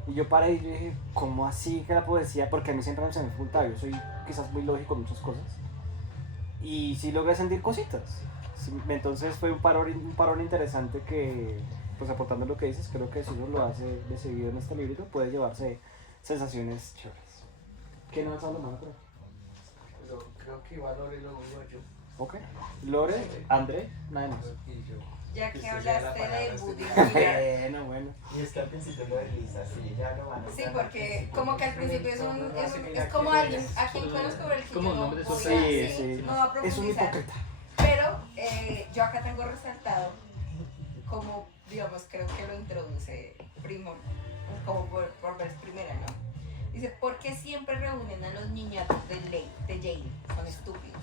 Y yo paré y yo dije, ¿cómo así que la poesía? Porque a mí siempre me se me dificulta, yo soy quizás muy lógico en muchas cosas. Y sí logré sentir cositas. Sí, entonces fue un parón interesante que, pues aportando lo que dices, creo que si uno lo hace de seguido en este librito, puede llevarse sensaciones chéveres. ¿Qué no has hablado más? Pero creo que igual Lore lo digo yo. Ok. Lore, André, nada más. Y yo. Ya que Que usted sea la hablaste de palabra, Woody sí. Willar. Bueno. Y es que al principio lo de Lisa, sí, ya no van a Sí, estar porque como que al principio es como que alguien a quien conozco, pero el que Como yo no nombre voy a, social. Sí. no va a Es un profundizar. hipócrita. Pero yo acá tengo resaltado como, digamos, creo que lo introduce Primo, como por vez primera, ¿no? Dice, ¿por qué siempre reúnen a los niñatos de Yale? Son estúpidos.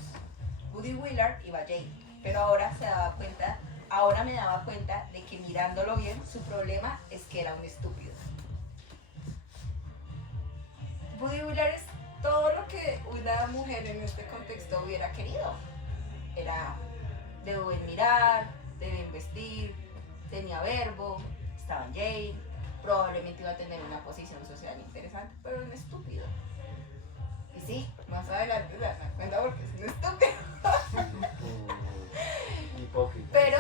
Woody Willard iba a Yale, pero ahora me daba cuenta de que mirándolo bien, su problema es que era un estúpido. Woody Willard es todo lo que una mujer en este contexto hubiera querido. Era de buen mirar, de bien vestir, tenía verbo, estaba en Yale, probablemente iba a tener una posición social interesante, pero era un estúpido. Y sí, más adelante se dan cuenta porque es un estúpido. Hipócrita. Pero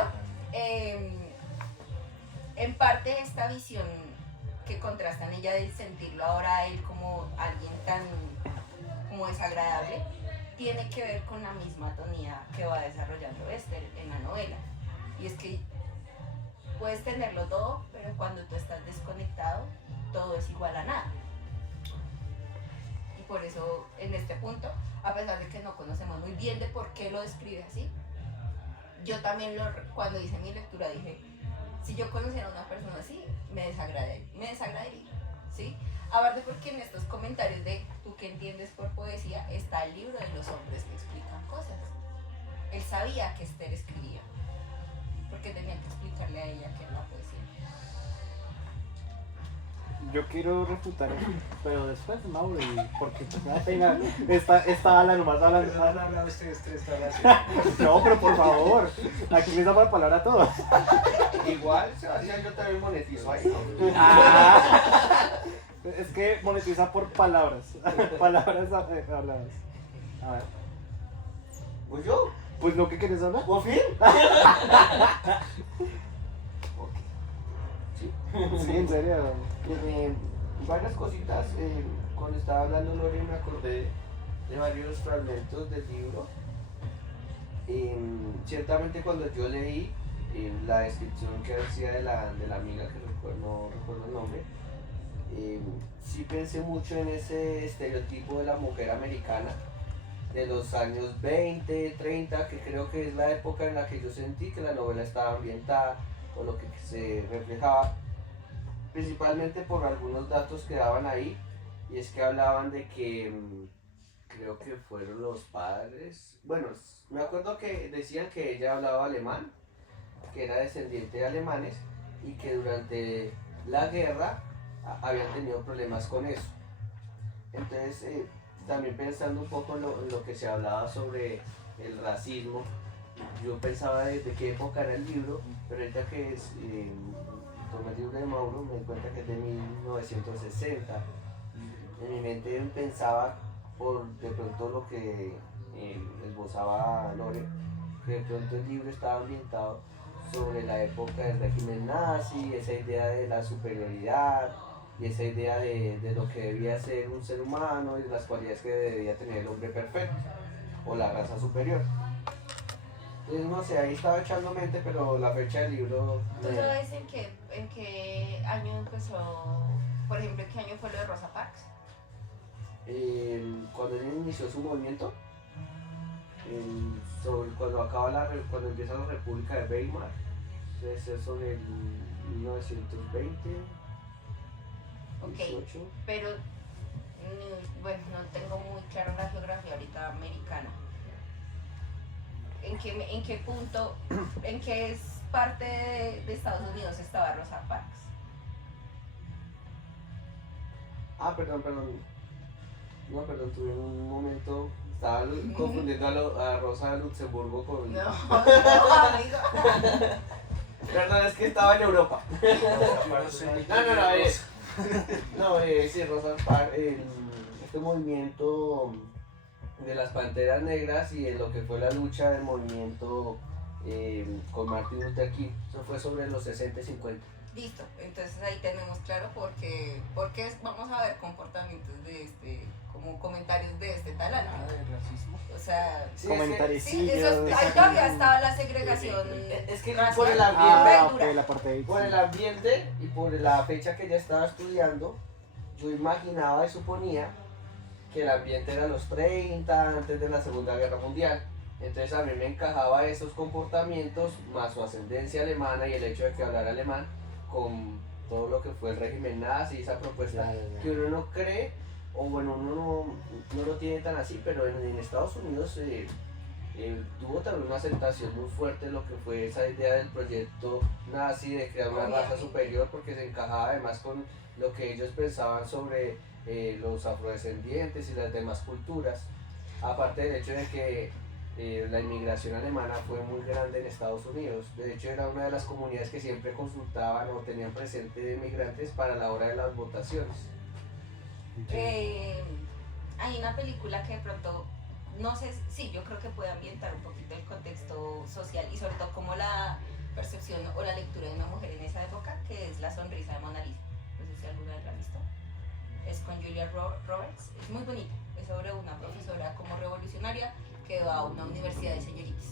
en parte esta visión que contrasta en ella de sentirlo ahora a él como alguien tan como desagradable, tiene que ver con la misma tonía que va desarrollando Esther en la novela. Y es que puedes tenerlo todo, pero cuando tú estás desconectado, todo es igual a nada. Y por eso, en este punto, a pesar de que no conocemos muy bien de por qué lo describe así, yo también cuando hice mi lectura dije, si yo conociera a una persona así, me desagradaría, ¿sí? Aparte porque en estos comentarios de tú que entiendes por poesía está el libro de los hombres que explican cosas. Él sabía que Esther escribía, porque tenía que explicarle a ella qué era la poesía. Yo quiero refutar eso, pero después, Mauro, porque pues me da pena. Está Alan nomás hablando. Pero no han hablado ustedes tres toda la ciudad. No, pero por favor, aquí les damos la palabra a todos. Igual, Sebastián, yo también monetizo ahí. Es que monetiza por palabras. Palabras habladas. A ver. ¿Pues yo? Pues lo que quieres hablar. ¿Por fin? Sí, en serio. Varias cositas. Cuando estaba hablando Lore me acordé de varios fragmentos del libro. Ciertamente cuando yo leí la descripción que hacía de la amiga, que no recuerdo el nombre, sí pensé mucho en ese estereotipo de la mujer americana de los años 20, 30, que creo que es la época en la que yo sentí que la novela estaba ambientada, o lo que se reflejaba, principalmente por algunos datos que daban ahí, y es que hablaban de que creo que fueron los padres, bueno, me acuerdo que decían que ella hablaba alemán, que era descendiente de alemanes, y que durante la guerra habían tenido problemas con eso. Entonces, también pensando un poco en lo que se hablaba sobre el racismo, yo pensaba desde qué época era el libro, pero ahorita que tomé el libro de Mauro me di cuenta que es de 1960. En mi mente pensaba, por de pronto lo que esbozaba Lore, que de pronto el libro estaba ambientado sobre la época del régimen nazi, esa idea de la superioridad y esa idea de lo que debía ser un ser humano y las cualidades que debía tener el hombre perfecto o la raza superior. Entonces no sé, ahí estaba echando mente, pero la fecha del libro... ¿Tú sabes en qué año empezó, por ejemplo, qué año fue lo de Rosa Parks? Cuando él inició su movimiento, cuando empieza la República de Weimar, debe ser sobre el 1920, Ok, 18. pero bueno, no tengo muy claro la geografía ahorita americana. ¿En qué punto, en qué parte de Estados Unidos estaba Rosa Parks? Perdón. No, perdón, tuve un momento, Estaban confundiendo a Rosa Luxemburgo con... No, amigo. Perdón, es que estaba en Europa. No, sí, Rosa Parks, este movimiento de las Panteras Negras y de lo que fue la lucha del movimiento con Martin Luther King. Eso fue sobre los 60 y 50. Listo, entonces ahí tenemos claro porque vamos a ver comportamientos de como comentarios de este talán. Nada de racismo. O sea, Sí, Comentaricillos. ahí todavía estaba la segregación. Es que racial por el ambiente, Ah, dura. ok, la parte de por el ambiente y por la fecha que ella estaba estudiando, yo imaginaba y suponía que el ambiente era los 30, antes de la Segunda Guerra Mundial. Entonces a mí me encajaba esos comportamientos, más su ascendencia alemana y el hecho de que hablara alemán, con todo lo que fue el régimen nazi, esa propuesta que uno no cree, o bueno, uno no lo tiene tan así, pero en Estados Unidos tuvo también una aceptación muy fuerte lo que fue esa idea del proyecto nazi de crear una raza superior, porque se encajaba además con lo que ellos pensaban sobre los afrodescendientes y las demás culturas, aparte del hecho de que la inmigración alemana fue muy grande en Estados Unidos. De hecho, era una de las comunidades que siempre consultaban o tenían presente migrantes para la hora de las votaciones. Hay una película que de pronto, no sé, sí, yo creo que puede ambientar un poquito el contexto social y sobre todo como la percepción o la lectura de una mujer en esa época, que es La sonrisa de Mona Lisa. No sé si alguna vez la han visto. Es con Julia Roberts, es muy bonita, es sobre una profesora como revolucionaria que va a una universidad de señoritas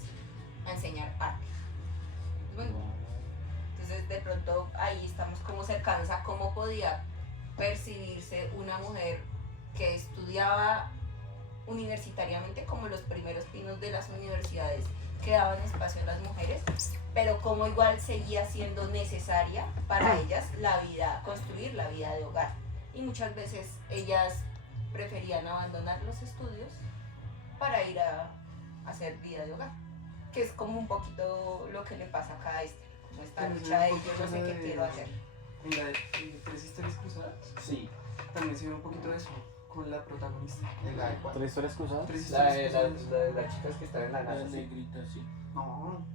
a enseñar arte. Es bonito. Entonces de pronto ahí estamos como cercanos a cómo podía percibirse una mujer que estudiaba universitariamente, como los primeros pinos de las universidades que daban espacio a las mujeres, pero como igual seguía siendo necesaria para ellas la vida, construir la vida de hogar. Y muchas veces ellas preferían abandonar los estudios para ir a hacer vida de hogar, que es como un poquito lo que le pasa acá a como esta lucha de yo no sé qué quiero hacer. En la de Tres historias cruzadas Sí. también se ve un poquito de eso con la protagonista. ¿En la de cuál? ¿Tres historias cruzadas? Tres La historias de cruzadas. las chicas que están en la La NASA, sí. negrita, sí. No,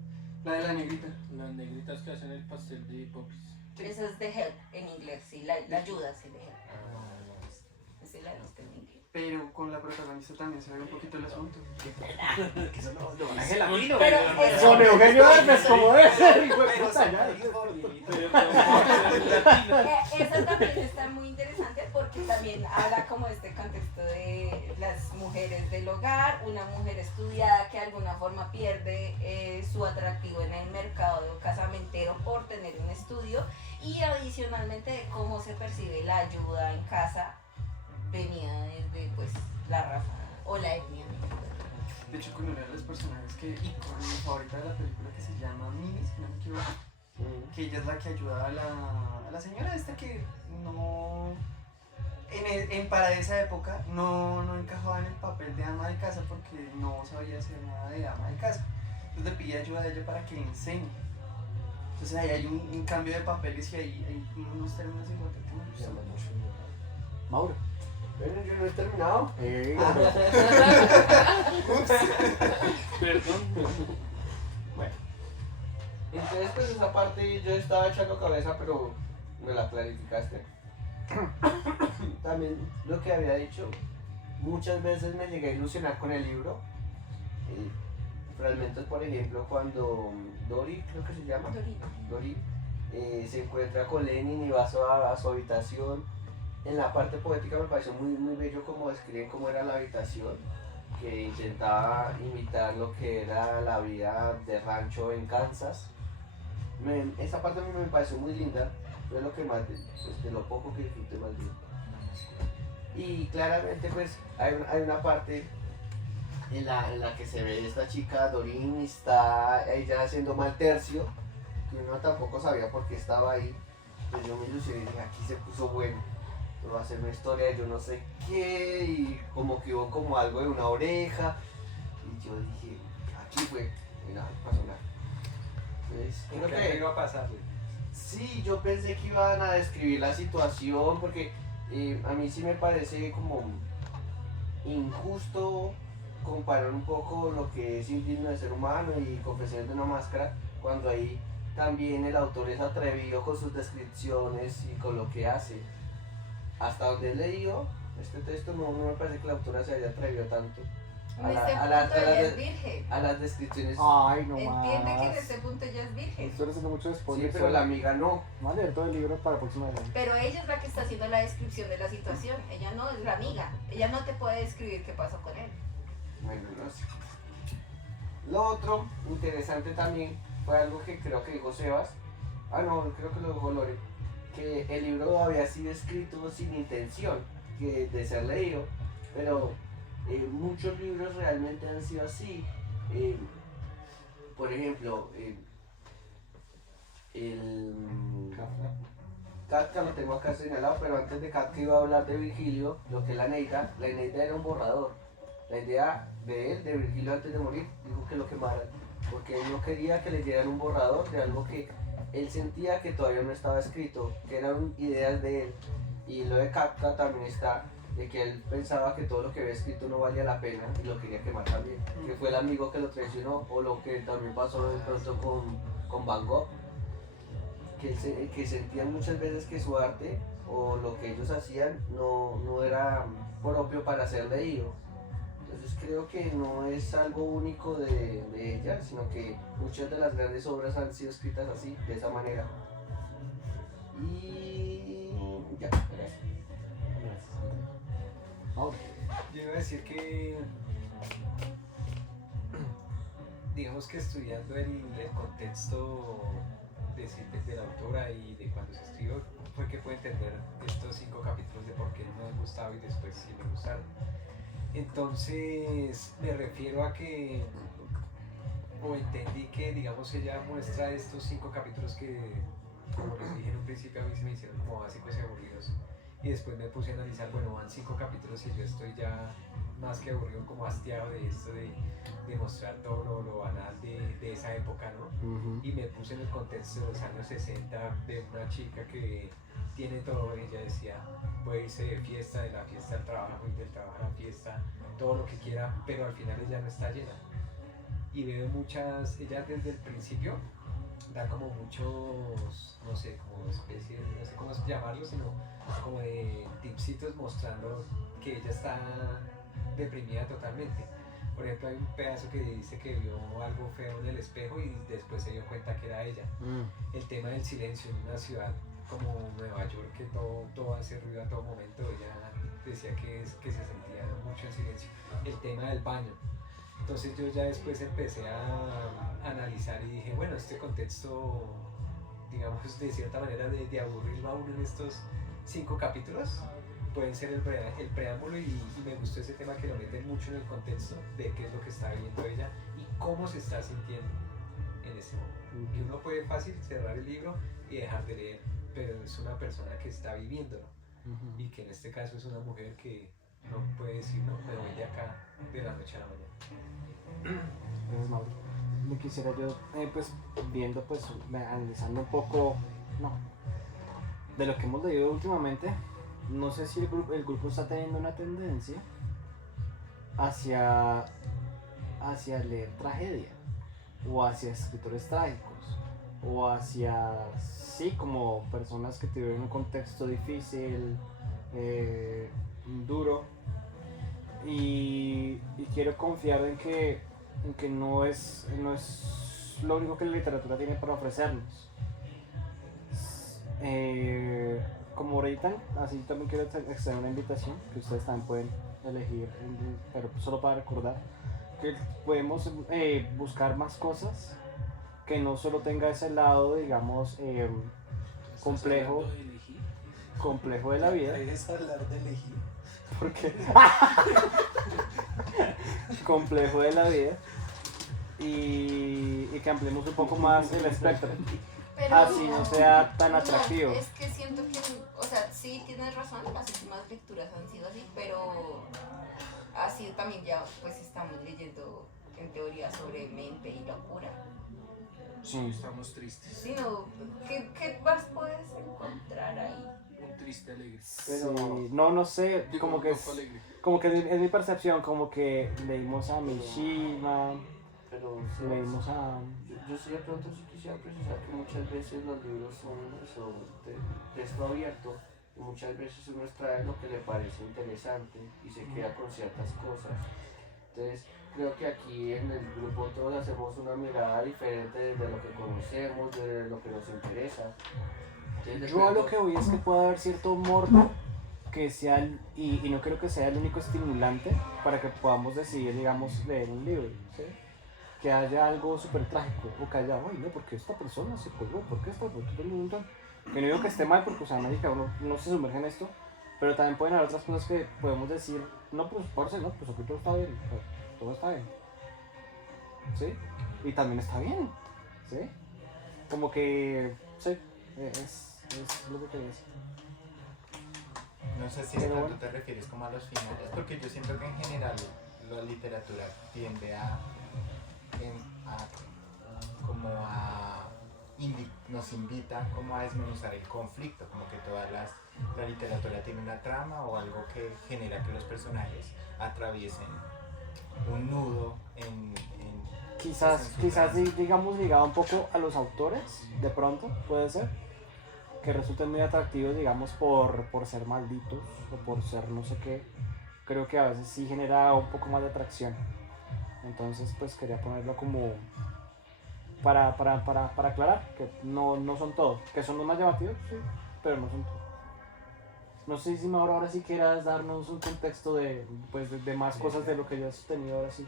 la de la negrita. Las negritas que hacen el pastel de popis. Eso es de help en inglés, sí, la ayuda, sí, de help. Sí, la he visto en inglés. Pero con la protagonista también se ve un poquito el asunto. Pero Con Eugenio Derbez, como es, hijo de puta, ya. eso también está muy interesante porque también habla como este contexto de las mujeres del hogar, una mujer estudiada que de alguna forma pierde su atractivo en el mercado casamentero por tener un estudio, y adicionalmente de cómo se percibe la ayuda en casa venida desde pues la raza o la etnia. De hecho, con una de los personajes y con mi favorita de la película, que se llama Mimi, si no me equivoco, que ella es la que ayuda a la señora esta que no... para esa época no encajaba en el papel de ama de casa porque no sabía hacer nada de ama de casa. Entonces le pide ayuda a ella para que le enseñe. Entonces ahí hay un cambio de papeles y hay unos términos iguales que me gustan mucho. Mauro. Bueno, yo no he terminado. Perdón. Bueno. Entonces, pues esa parte yo estaba echando cabeza, pero me la clarificaste. También lo que había dicho, muchas veces me llegué a ilusionar con el libro. Fragmentos, por ejemplo, cuando Dori, creo que se llama, Dori, se encuentra con Lenin y va a su habitación. En la parte poética me pareció muy bello como describen cómo era la habitación, que intentaba imitar lo que era la vida de rancho en Kansas. Esa parte a mí me pareció muy linda, fue lo que más, pues, de lo poco que disfruté más bien. Y claramente pues hay una parte en la que se ve esta chica, Doreen, está ella haciendo mal tercio, que uno tampoco sabía por qué estaba ahí. Pues yo me ilusioné y dije, aquí se puso bueno. Va a hacer una historia de yo no sé qué, y como que hubo como algo de una oreja, y yo dije, aquí fue, y nada, no pasó nada. Entonces, creo ¿Qué iba a pasarle? sí, yo pensé que iban a describir la situación, porque a mí sí me parece como injusto comparar un poco lo que es Indigno de Ser Humano y Confesiones de una Máscara, cuando ahí también el autor es atrevido con sus descripciones y con lo que hace. Hasta donde he leído este texto, no me parece que la autora se haya atrevido tanto En este punto ella es virgen. a las descripciones. Ay, no Entiende que en más. este punto ella es virgen. Estoy haciendo mucho Sí, spoiler. pero la amiga no. Vamos a leer todo el libro para la próxima vez. Pero ella es la que está haciendo la descripción de la situación. Ella no es la amiga. Ella no te puede describir qué pasó con él. Bueno, no sé. Lo otro interesante también fue algo que creo que dijo Sebas. Ah, no, creo que lo dijo Lore. Que el libro había sido escrito sin intención de ser leído. Pero muchos libros realmente han sido así. Por ejemplo, Kafka lo tengo acá señalado, pero antes de Kafka iba a hablar de Virgilio, lo que es la Eneida era un borrador. La idea de él, de Virgilio antes de morir, dijo que lo quemaran, porque él no quería que le dieran un borrador de algo que él sentía que todavía no estaba escrito, que eran ideas de él. Y lo de Kafka también está, de que él pensaba que todo lo que había escrito no valía la pena y lo quería quemar también, que fue el amigo que lo traicionó, o lo que también pasó de pronto con Van Gogh, que sentían muchas veces que su arte o lo que ellos hacían no era propio para ser leído. Entonces creo que no es algo único de ella, sino que muchas de las grandes obras han sido escritas así, de esa manera. Y ya, gracias. Ahora. Yo iba a decir que, digamos que estudiando el contexto de la autora y de cuando se escribió, fue que pude entender estos 5 capítulos de por qué no me gustaba y después sí me gustaron. Entonces me refiero a que, o entendí que, digamos, ella muestra estos 5 capítulos que, como les dije en un principio, a mí se me hicieron como básicos y aburridos. Y después me puse a analizar, bueno, van 5 capítulos y yo estoy ya más que aburrido, como hastiado de esto de mostrar todo lo banal de esa época, ¿no? Y me puse en el contexto de los años 60 de una chica que tiene todo. Ella decía, puede irse de fiesta, de la fiesta al trabajo y del trabajo a la fiesta, todo lo que quiera, pero al final ella no está llena. Y veo muchas, ella desde el principio da como muchos, no sé, como especies, no sé cómo llamarlos, sino como de tipsitos mostrando que ella está deprimida totalmente. Por ejemplo, hay un pedazo que dice que vio algo feo en el espejo y después se dio cuenta que era ella. El tema del silencio en una ciudad como Nueva York, que todo hace ruido a todo momento, ella decía que se sentía mucho en silencio. El tema del baño. Entonces yo ya después empecé a analizar y dije, bueno, este contexto, digamos, de cierta manera de aburrirlo a uno en estos 5 capítulos, pueden ser el preámbulo, y me gustó ese tema que lo meten mucho en el contexto de qué es lo que está viviendo ella y cómo se está sintiendo en ese momento. Que uno puede fácil cerrar el libro y dejar de leer, pero es una persona que está viviéndolo, y que en este caso es una mujer que no puede decir, no, me voy de acá de la noche a la mañana. Gracias, Mauro. Me quisiera yo, pues, viendo, pues, analizando un poco, de lo que hemos leído últimamente, no sé si el grupo está teniendo una tendencia hacia leer tragedia, o hacia escritores trágicos, o hacia, sí, como personas que tuvieron un contexto difícil, duro, y quiero confiar en que no es lo único que la literatura tiene para ofrecernos. Como ahorita, así también quiero extender una invitación que ustedes también pueden elegir, pero solo para recordar que podemos buscar más cosas que no solo tenga ese lado, digamos, complejo de la vida. ¿Puedes hablar de elegir? Porque complejo de la vida, y que ampliemos un poco más el espectro, Pero así no sea tan atractivo. Es que siento que, o sea, sí tienes razón, las últimas lecturas han sido así, pero así también ya pues estamos leyendo en teoría sobre mente y locura. Sí, estamos tristes. Sí, no, ¿qué más puedes encontrar ahí? triste alegre. Pero no sé, Digo, como que loco alegre. es mi percepción, como que leímos a Mishima, Pero leímos a... yo sí de pronto sí quisiera precisar que muchas veces los libros son de texto abierto y muchas veces uno extrae lo que le parece interesante y se queda con ciertas cosas. Entonces creo que aquí en el grupo todos hacemos una mirada diferente desde lo que conocemos, de lo que nos interesa. Entonces, de Yo a lo pronto- que voy es que puede haber cierto morbo que sea, y no creo que sea el único estimulante para que podamos decidir, digamos, leer un libro, ¿sí? Que haya algo súper trágico, o que haya, ay, no, porque esta persona se colgó, ¿por qué esta? Que no digo que esté mal, porque, o sea, marica, uno no se sumerge en esto, pero también pueden haber otras cosas que podemos decir, no, pues, parce, no, pues aquí todo está bien, o sea, todo está bien, ¿sí? Y también está bien, ¿sí? Como que, sí, es lo que quería decir. No sé si de Pero pronto bueno. te refieres como a los finales, porque yo siento que en general la literatura tiende nos invita como a desmenuzar el conflicto, como que la literatura tiene una trama o algo que genera que los personajes atraviesen un nudo Quizás, digamos, ligado un poco a los autores, de pronto, puede ser, que resulten muy atractivos, digamos, por ser malditos o por ser no sé qué. Creo que a veces sí genera un poco más de atracción. Entonces, pues quería ponerlo como para aclarar que no son todos, que son los más llamativos, sí, pero no son todos. No sé si Mauro ahora sí quieras darnos un contexto de más cosas de lo que yo he tenido ahora sí.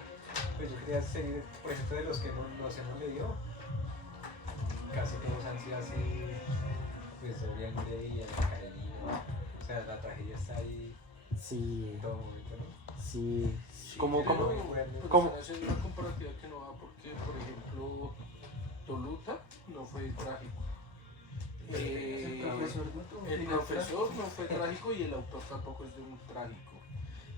Pues yo quería seguir, por ejemplo, de los que no nos hemos leído, casi todos han sido así, pues obviamente y el Karenina, o sea, la tragedia está ahí Sí, en todo momento, ¿no? sí. Sí, Como, pero- como, pero como- esa es una comparativa que no va porque, por ejemplo, Toluta no fue trágico. El profesor no fue trágico y el autor tampoco es de un trágico.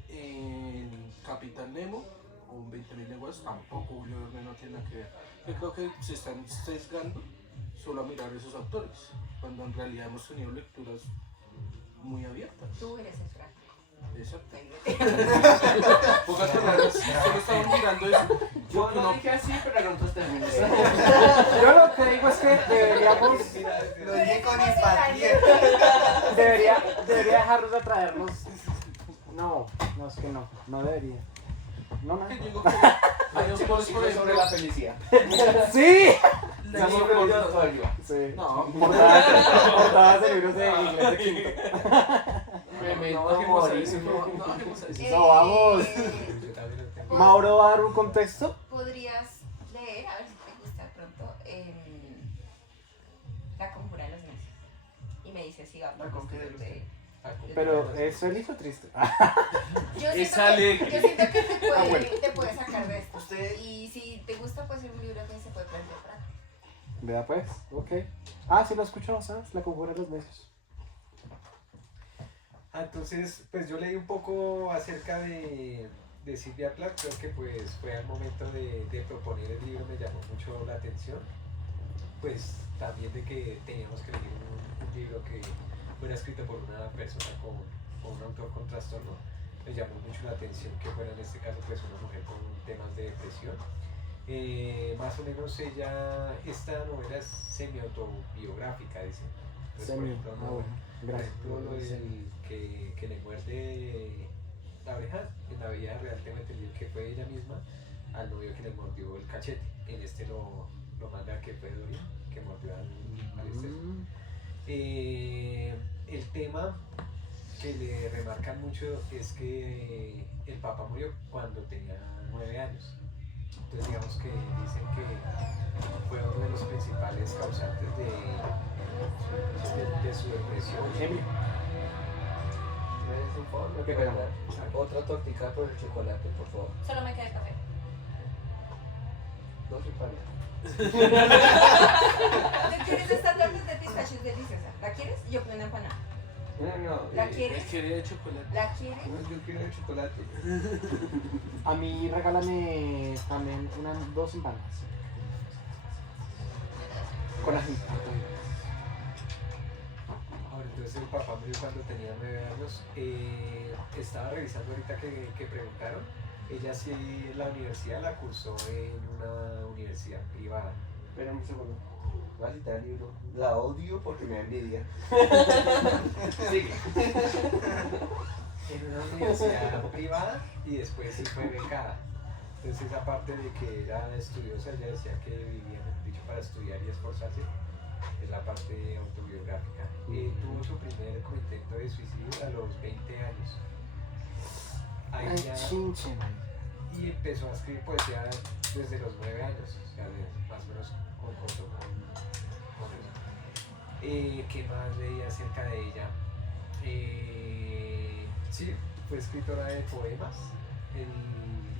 El Capitán Nemo o 20.000 leguas tampoco Julio Verne no tiene nada que ver. Yo creo que se están sesgando solo a mirar esos autores, cuando en realidad hemos tenido lecturas muy abiertas. Tú eres el trágico. Exacto. Pocas palabras, solo estamos mirando eso. Yo no dije así, pero en otros términos. yo lo que digo es que deberíamos, Lo dije con empatía. debería dejarlos de atraernos. No, es que no debería. No. Yo digo que hay autores, por sobre ejemplo, la felicidad. ¡Sí! la Sobre el oratorio. Sí. No. Portadas de libros de inglés de quinto. No No, bajemos a morir. eso, no bajemos a eso. No, vamos. Yo también lo tengo. Mauro va a dar un contexto. Podrías leer, a ver si te gusta de pronto, La conjura de los necios. Y me dices si va por La conjura de los de... Pero ¿es feliz o triste? Yo Es siento que alegre. te puede sacar de esto. Usted- Y si te gusta, puede ser un libro que se puede plantear para ti. Vea pues, ok. Ah, sí lo escuchamos, ¿sabes? La conjura de los necios. Entonces, pues yo leí un poco acerca de Sylvia Plath, creo que pues fue al momento de proponer el libro, me llamó mucho la atención, pues también de que teníamos que elegir un libro que fuera escrito por una persona con un autor con trastorno, me llamó mucho la atención que fuera en este caso pues una mujer con temas de depresión. Más o menos esta novela es semi-autobiográfica, dice. Entonces, por ejemplo, no- bueno, por gracias. ejemplo, lo del que le muerde la oreja, en la vida real tengo entendido que fue ella misma al novio que le mordió el cachete. En este lo manda que fue Dorian, que mordió al Esther. El tema que le remarcan mucho es que el papá murió cuando tenía 9 años. Entonces digamos que dicen que fue uno de los principales causantes de su depresión. Emily. ¿Me des un favor? ¿Me ¿Qué puede pasa? dar otra tortica por el chocolate, por favor? Solo me queda el café. 2 empanadas. ¿Tú quieres esta torta de pistacho? Es deliciosa. ¿La quieres? Yo pido una empanada. No, ¿La quieres? Quería de chocolate. ¿La quieres? yo quiero el chocolate. A mí regálame también 2 empanadas. Con ají. Ahora, entonces el papá morir cuando tenía 9 años. Estaba revisando ahorita que preguntaron. Ella sí la universidad la cursó en una universidad privada. Espera un segundo. Voy a citar el libro. La odio porque me da envidia. Sigue. En una universidad privada y después sí fue becada. Entonces, aparte de que era estudiosa, ella decía que vivía, mejor dicho, para estudiar y esforzarse, es la parte autobiográfica. Tuvo su primer como intento de suicidio a los 20 años. Ahí Ay, ya, chinche, man. y empezó a escribir poesía desde los 9 años, o sea, más o menos concordó con eso. ¿Qué más leí acerca de ella? Sí, fue escritora de poemas, el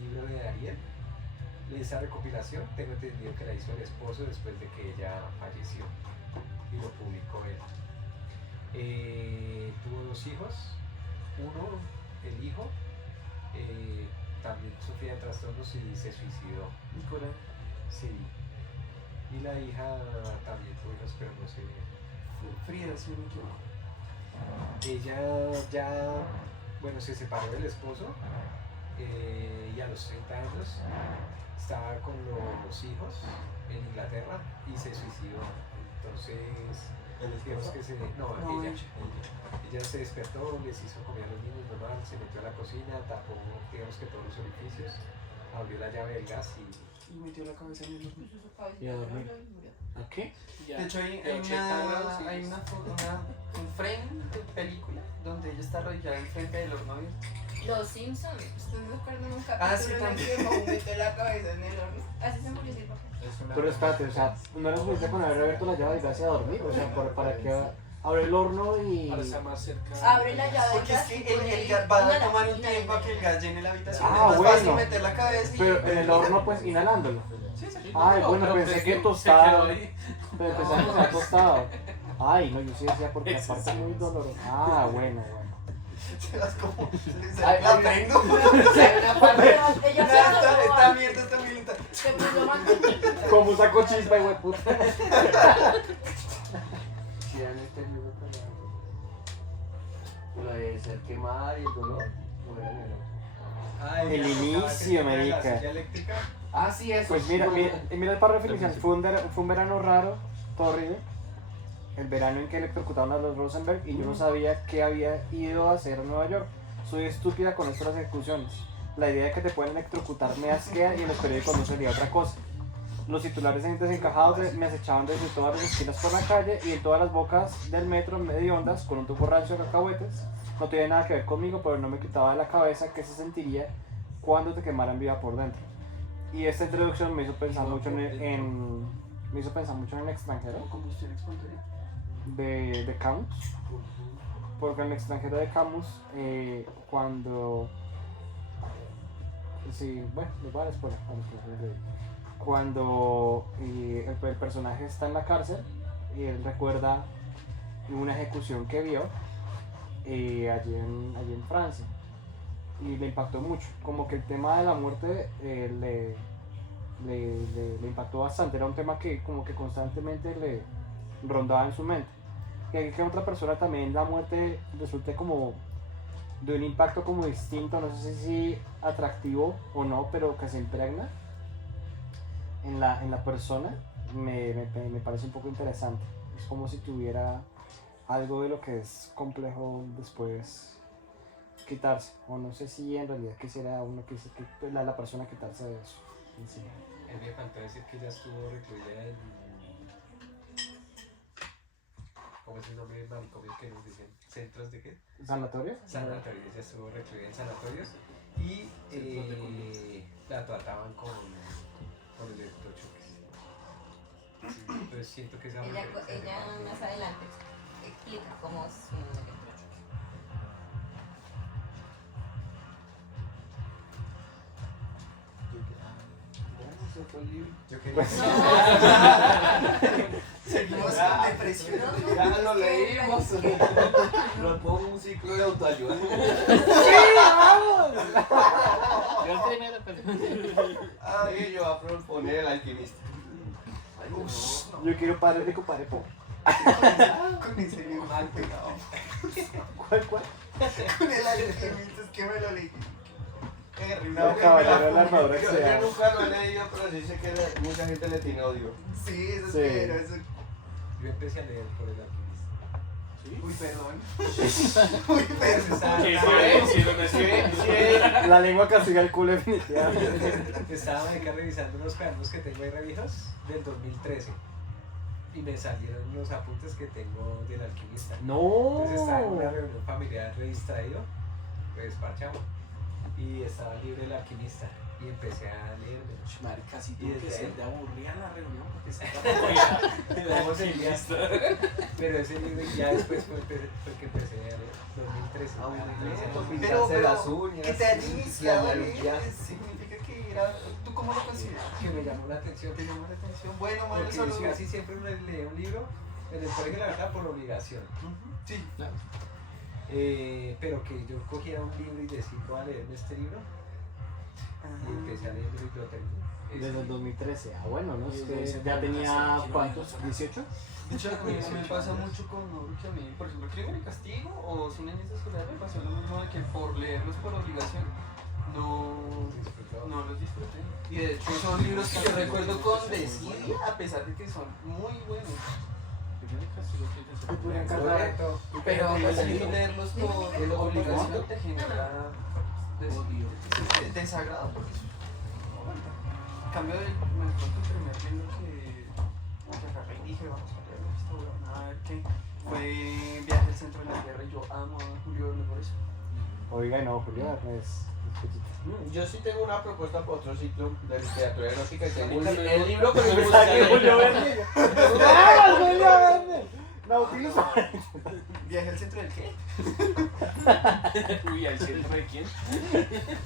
libro de Ariel. Esa recopilación tengo entendido que la hizo el esposo después de que ella falleció y lo publicó él. Tuvo 2 hijos, uno, el hijo, también sufría de trastornos y se suicidó. Nicolás. Sí. Y la hija también tuvo hijos, pero no sé. Frida, si no me equivoco. Ella ya, bueno, se separó del esposo y a los 30 años estaba con los hijos en Inglaterra y se suicidó. Entonces, digamos que No, ella se despertó, les hizo comer a los niños normal, se metió a la cocina, tapó, digamos que todos los orificios, abrió la llave del gas y Y metió la cabeza en el horno. Y a dormir. ¿A qué? De hecho, hay de 80 grados, sí. un frame de película donde ella está arrodillada enfrente del horno abierto. Los Simpsons, ¿ustedes no recuerdan un Ah, sí, capítulo en el que Moe metió la cabeza en el horno? Así se murió Silva. Pero espérate, o sea, no les pudiste con haber abierto la llave y casi a dormir, o sea, para que abre el horno y... Para estar más cerca. Abre la llave Porque del es gas que y el gas va a póngala tomar un y la tiempo a que el mete. gas llene la habitación. Ah, es más fácil bueno. meter la cabeza y... Pero en el horno pues inhalándolo. Sí, sí. Ay, bueno, pero pensé pues, que se tostado. quedó ahí. Pero pensé que se había tostado. Ay, no, yo sí decía porque aparte es muy doloroso. Ah, bueno, bueno. Se las como... Ay, La ay, prendo. Ella se Esta mierda está bien lenta. se puso mantequilla. Como saco chispa, güey, puta. Si dan este libro para lo de ser quemada y el dolor, no era el otro. El inicio, marica. La silla eléctrica. Ah, sí, eso. Pues mira el párrafo inicial. Fue un verano raro, todo horrible. El verano en que electrocutaron a los Rosenberg y yo no sabía qué había ido a hacer en Nueva York. Soy estúpida con estas ejecuciones. La idea de que te pueden electrocutar me asquea y en los periódicos no sería otra cosa. Los titulares desencajados me acechaban desde todas las esquinas por la calle y en todas las bocas del metro medio ondas con un tubo rancio de cacahuetes. No tiene nada que ver conmigo, pero no me quitaba de la cabeza qué se sentiría cuando te quemaran viva por dentro. Y esta introducción me hizo pensar mucho en El extranjero Combustión espontánea. de Camus, porque en El extranjero de Camus cuando sí, bueno, les voy a dar spoiler, cuando el personaje está en la cárcel y él recuerda una ejecución que vio allí en Francia y le impactó mucho, como que el tema de la muerte le impactó bastante, era un tema que como que constantemente le rondaba en su mente. Y que a otra persona también la muerte resulte como de un impacto como distinto, no sé si atractivo o no, pero que se impregna en la persona, me parece un poco interesante. Es como si tuviera algo de lo que es complejo después quitarse, o no sé si en realidad quisiera uno que la persona quitarse de eso encima. Me faltó decir que ella estuvo recluida en... ¿Cómo es el nombre del manicomio que nos dicen? ¿Centros de qué? ¿Sanatorio? Sanatorios. Ella estuvo recluida en sanatorios y la trataban con electrochoques. Sí, entonces siento que esa Ella más adelante explica cómo es un electrochoque. Yo quería... Seguimos con depresión. Ya lo leímos. Propongo un ciclo de autoayuda. Yo el primero, pero... Ay, yo voy a proponer el alquimista. Yo quiero padre rico, padre pobre. Con ese libro mal pegado. ¿Cuál? Con el alquimista, es que me lo leí. No, caballero de la armadura Yo oxidada. nunca lo he leído, pero sí sé que mucha gente le tiene odio. Sí, eso Sí. espero, eso. Yo empecé a leer por el alquimista. Uy, perdón. Uy, perdón. La lengua castiga el culo definitivamente. Estaba acá revisando unos cuadernos que tengo ahí reviejos del 2013 y me salieron unos apuntes que tengo del alquimista. No. Entonces estaba en una reunión familiar re distraído, re desparchado, y estaba el libro del alquimista y empecé a leerlo. Madre, casi Y tuvo que desde ser ahí- de aburrida la reunión porque se acabó. ¿Cómo sería? Pero ese libro ya después fue que empecé a leer, 2013. Pero, Pintarse las uñas. que te haya iniciado la a leer, marulla. significa que era. ¿Tú cómo lo consideras? Que me llamó la atención, ¿Te llamó la atención? Bueno, malo, porque solo. yo casi siempre me leía un libro en el colegio, la verdad, por obligación. Ujú, sí. Pero que yo cogiera un libro y decir, voy a leerme este libro, y empecé a leerlo y lo terminé. Desde el 2013. Ah, bueno, ¿no? Es Desde que ese ya momento tenía, hace ¿cuántos? ¿18? De hecho, a mí me pasa mucho con algo que a mí, por ejemplo, Crimen y Castigo o 100 años de soledad me pasó lo mismo de que por leerlos por obligación no los disfruté. Y de hecho son libros que yo recuerdo con desidia, a pesar de que son muy buenos. Correcto. Pero Pero casi leerlos por obligación te genera desagrado porque en cambio me acuerdo el primer libro que agarré y dije vamos a leer esto, vamos a ver qué fue Viaje al Centro de la Tierra y yo amo a Julio Verne por eso. Oiga, no, Julio Verne es Yo sí tengo una propuesta para otro ciclo de literatura erótica y tengo Ahorita el libro que me Pensaba gusta que Julio Verne. ¡Vamos, Julio Verne! Nautilus. ¿Viaje al Centro del qué? Uy, ¿al centro de quién?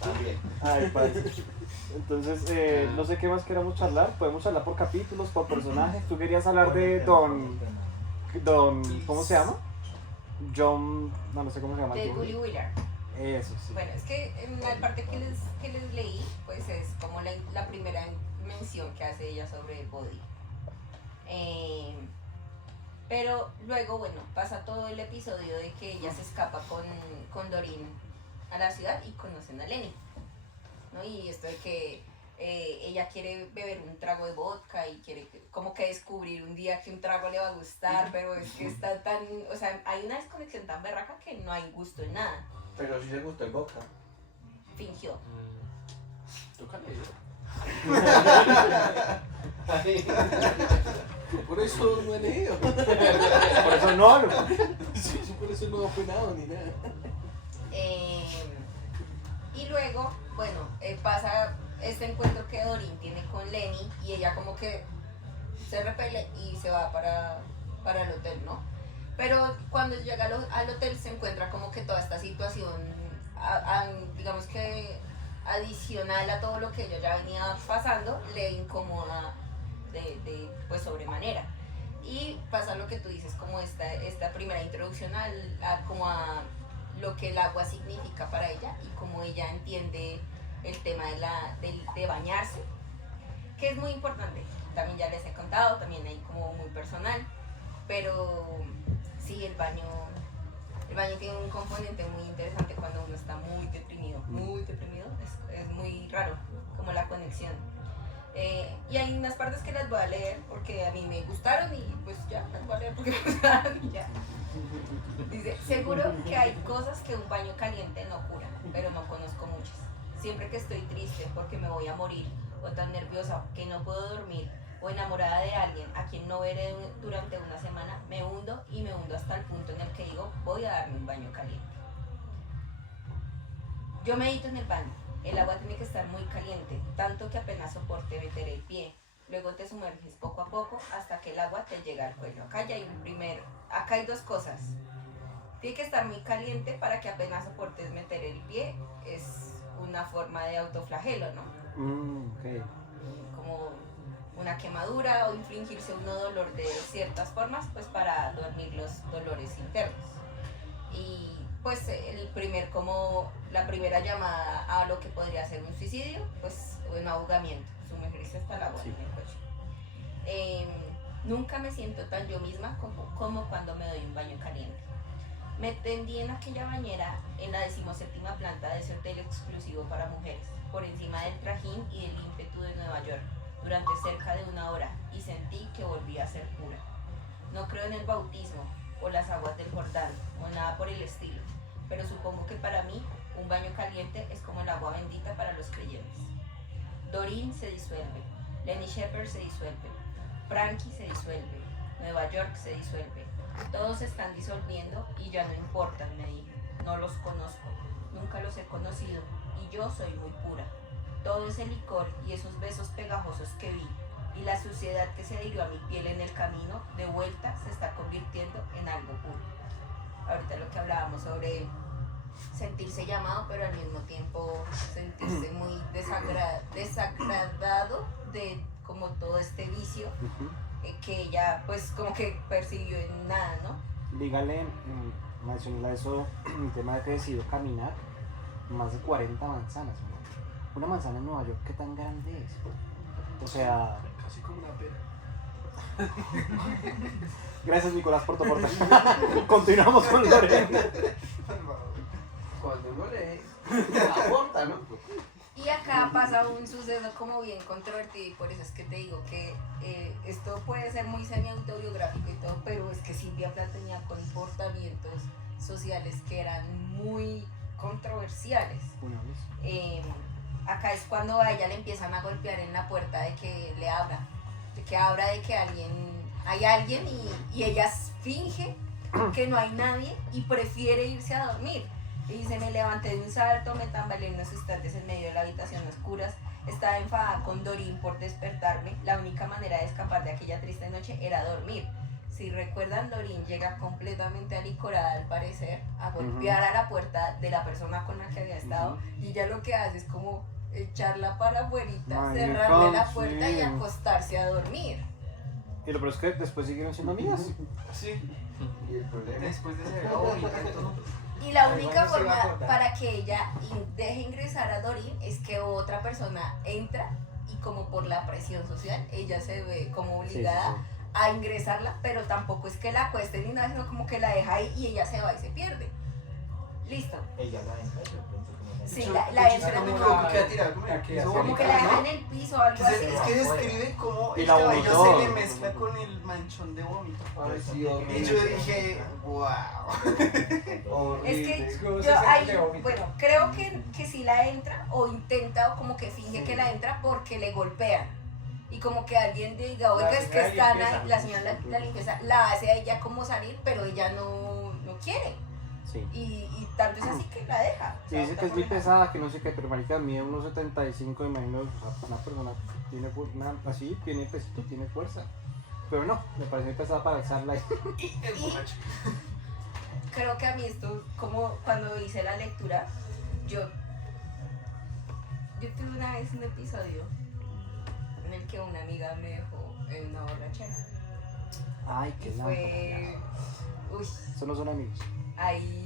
también. Ay, parce. Entonces, no sé qué más queramos charlar. Podemos hablar por capítulos, por personajes. Tú querías hablar de Don, ¿cómo se llama? John, no sé cómo se llama. De Gully Willard. Eso, sí. Bueno, es que en la parte que les leí, pues es como la primera mención que hace ella sobre Body. Pero luego, bueno, pasa todo el episodio de que ella se escapa con Doreen a la ciudad y conocen a Lenny, ¿no? Y esto de que ella quiere beber un trago de vodka y quiere como que descubrir un día que un trago le va a gustar, pero es que está tan, o sea, hay una desconexión tan berraca que no hay gusto en nada. Pero sí le gustó el vodka. Fingió. Toca leer. Por eso no he leído. Por eso no hablo. Sí, por eso no he opinado ni nada. Y luego, bueno, pasa este encuentro que Doreen tiene con Lenny y ella como que se repele y se va para el hotel, ¿no? Pero cuando llega al hotel se encuentra como que toda esta situación, digamos que adicional a todo lo que ella ya venía pasando, le incomoda pues sobremanera. Y pasa lo que tú dices, como esta primera introducción como a lo que el agua significa para ella y cómo ella entiende el tema de bañarse, que es muy importante. También ya les he contado, también hay como muy personal, pero sí, el baño tiene un componente muy interesante cuando uno está muy deprimido, es muy raro, como la conexión. Y hay unas partes que las voy a leer porque a mí me gustaron y pues ya las voy a leer porque me gustaron y ya. Dice, seguro que hay cosas que un baño caliente no cura, pero no conozco muchas. Siempre que estoy triste porque me voy a morir, o tan nerviosa que no puedo dormir, o enamorada de alguien a quien no veré durante una semana, me hundo hasta el punto en el que digo, voy a darme un baño caliente. Yo medito en el baño. El agua tiene que estar muy caliente, tanto que apenas soporte meter el pie. Luego te sumerges poco a poco hasta que el agua te llega al cuello. Acá hay dos cosas. Tiene que estar muy caliente para que apenas soportes meter el pie. Es una forma de autoflagelo, ¿no? Okay. Como una quemadura o infligirse uno dolor de ciertas formas, pues para dormir los dolores internos. Y pues la primera llamada a lo que podría ser un suicidio, pues un ahogamiento, sumergirse hasta el agua en el cuello. Nunca me siento tan yo misma como cuando me doy un baño caliente. Me tendí en aquella bañera en la 17ª planta de ese hotel exclusivo para mujeres, por encima del trajín y del ímpetu de Nueva York, durante cerca de 1 hora, y sentí que volví a ser pura. No creo en el bautismo, o las aguas del Jordán, o nada por el estilo, pero supongo que para mí un baño caliente es como el agua bendita para los creyentes. Doreen se disuelve, Lenny Shepard se disuelve, Frankie se disuelve, Nueva York se disuelve. Todos se están disolviendo y ya no importan, me dijo. No los conozco, nunca los he conocido y yo soy muy pura. Todo ese licor y esos besos pegajosos que vi y la suciedad que se adhirió a mi piel en el camino, de vuelta se está convirtiendo en algo puro. Ahorita lo que hablábamos sobre sentirse llamado, pero al mismo tiempo sentirse muy desagradado de como todo este vicio que ella pues como que percibió en nada, ¿no? Dígale, mencioné eso, el tema de que decidió caminar más de 40 manzanas. ¿No? Una manzana en Nueva York, ¿qué tan grande es? O sea... Casi como una pera. Gracias, Nicolás, por tu aporte. Continuamos con Lorena. Cuando uno lee, aporta, ¿no? Y acá pasa un suceso como bien controvertido y por eso es que te digo que esto puede ser muy semi-autobiográfico y todo, pero es que Silvia Plath tenía comportamientos sociales que eran muy controversiales. Acá es cuando a ella le empiezan a golpear en la puerta de que le abra, de que hay alguien y ella finge que no hay nadie y prefiere irse a dormir. Y dice, me levanté de un salto, me tambaleé unos instantes en medio de la habitación a oscuras, estaba enfadada con Doreen por despertarme, la única manera de escapar de aquella triste noche era dormir. Si recuerdan, Doreen llega completamente alicorada al parecer a golpear a la puerta de la persona con la que había estado y ella lo que hace es como echarla para afuerita, cerrarle la puerta y acostarse a dormir. Y lo peor es que después siguieron siendo amigas. Sí, Y el problema después de ser bonita y todo. Y la única forma para que ella deje ingresar a Doreen es que otra persona entra y como por la presión social ella se ve como obligada a ingresarla, pero tampoco es que la acueste ni nada, sino como que la deja ahí y ella se va y se pierde. Listo. Ella la entra, yo pienso que no. Sí, la entra como como, que queda tirada como como que la deja en el piso o algo así. Es que describe cómo Y el la cabello vomitó. se le mezcla con el manchón de vómito. Ay, sí, horrible. Y yo dije, wow. Es que Es como yo se siente ahí, que vomita. bueno, creo que sí la entra o intenta o como que finge que la entra porque le golpean. Y como que alguien diga, oiga, es que señora están limpieza. ahí, la señora la limpieza la hace a ella como salir, pero ella no quiere. Sí. Y tanto es así que la deja. Sí, dice que es muy pesada, que no sé qué, pero marica mide unos 75, imagino, o sea, una persona tiene así, tiene pesito, tiene fuerza. Pero no, me parece muy pesada para alzarla. Y el borracho. Creo que a mí esto, como cuando hice la lectura, yo tuve una vez un episodio en el que una amiga me dejó en una borrachera. Ay, Y qué fue... Uy, Eso no son amigos. ahí...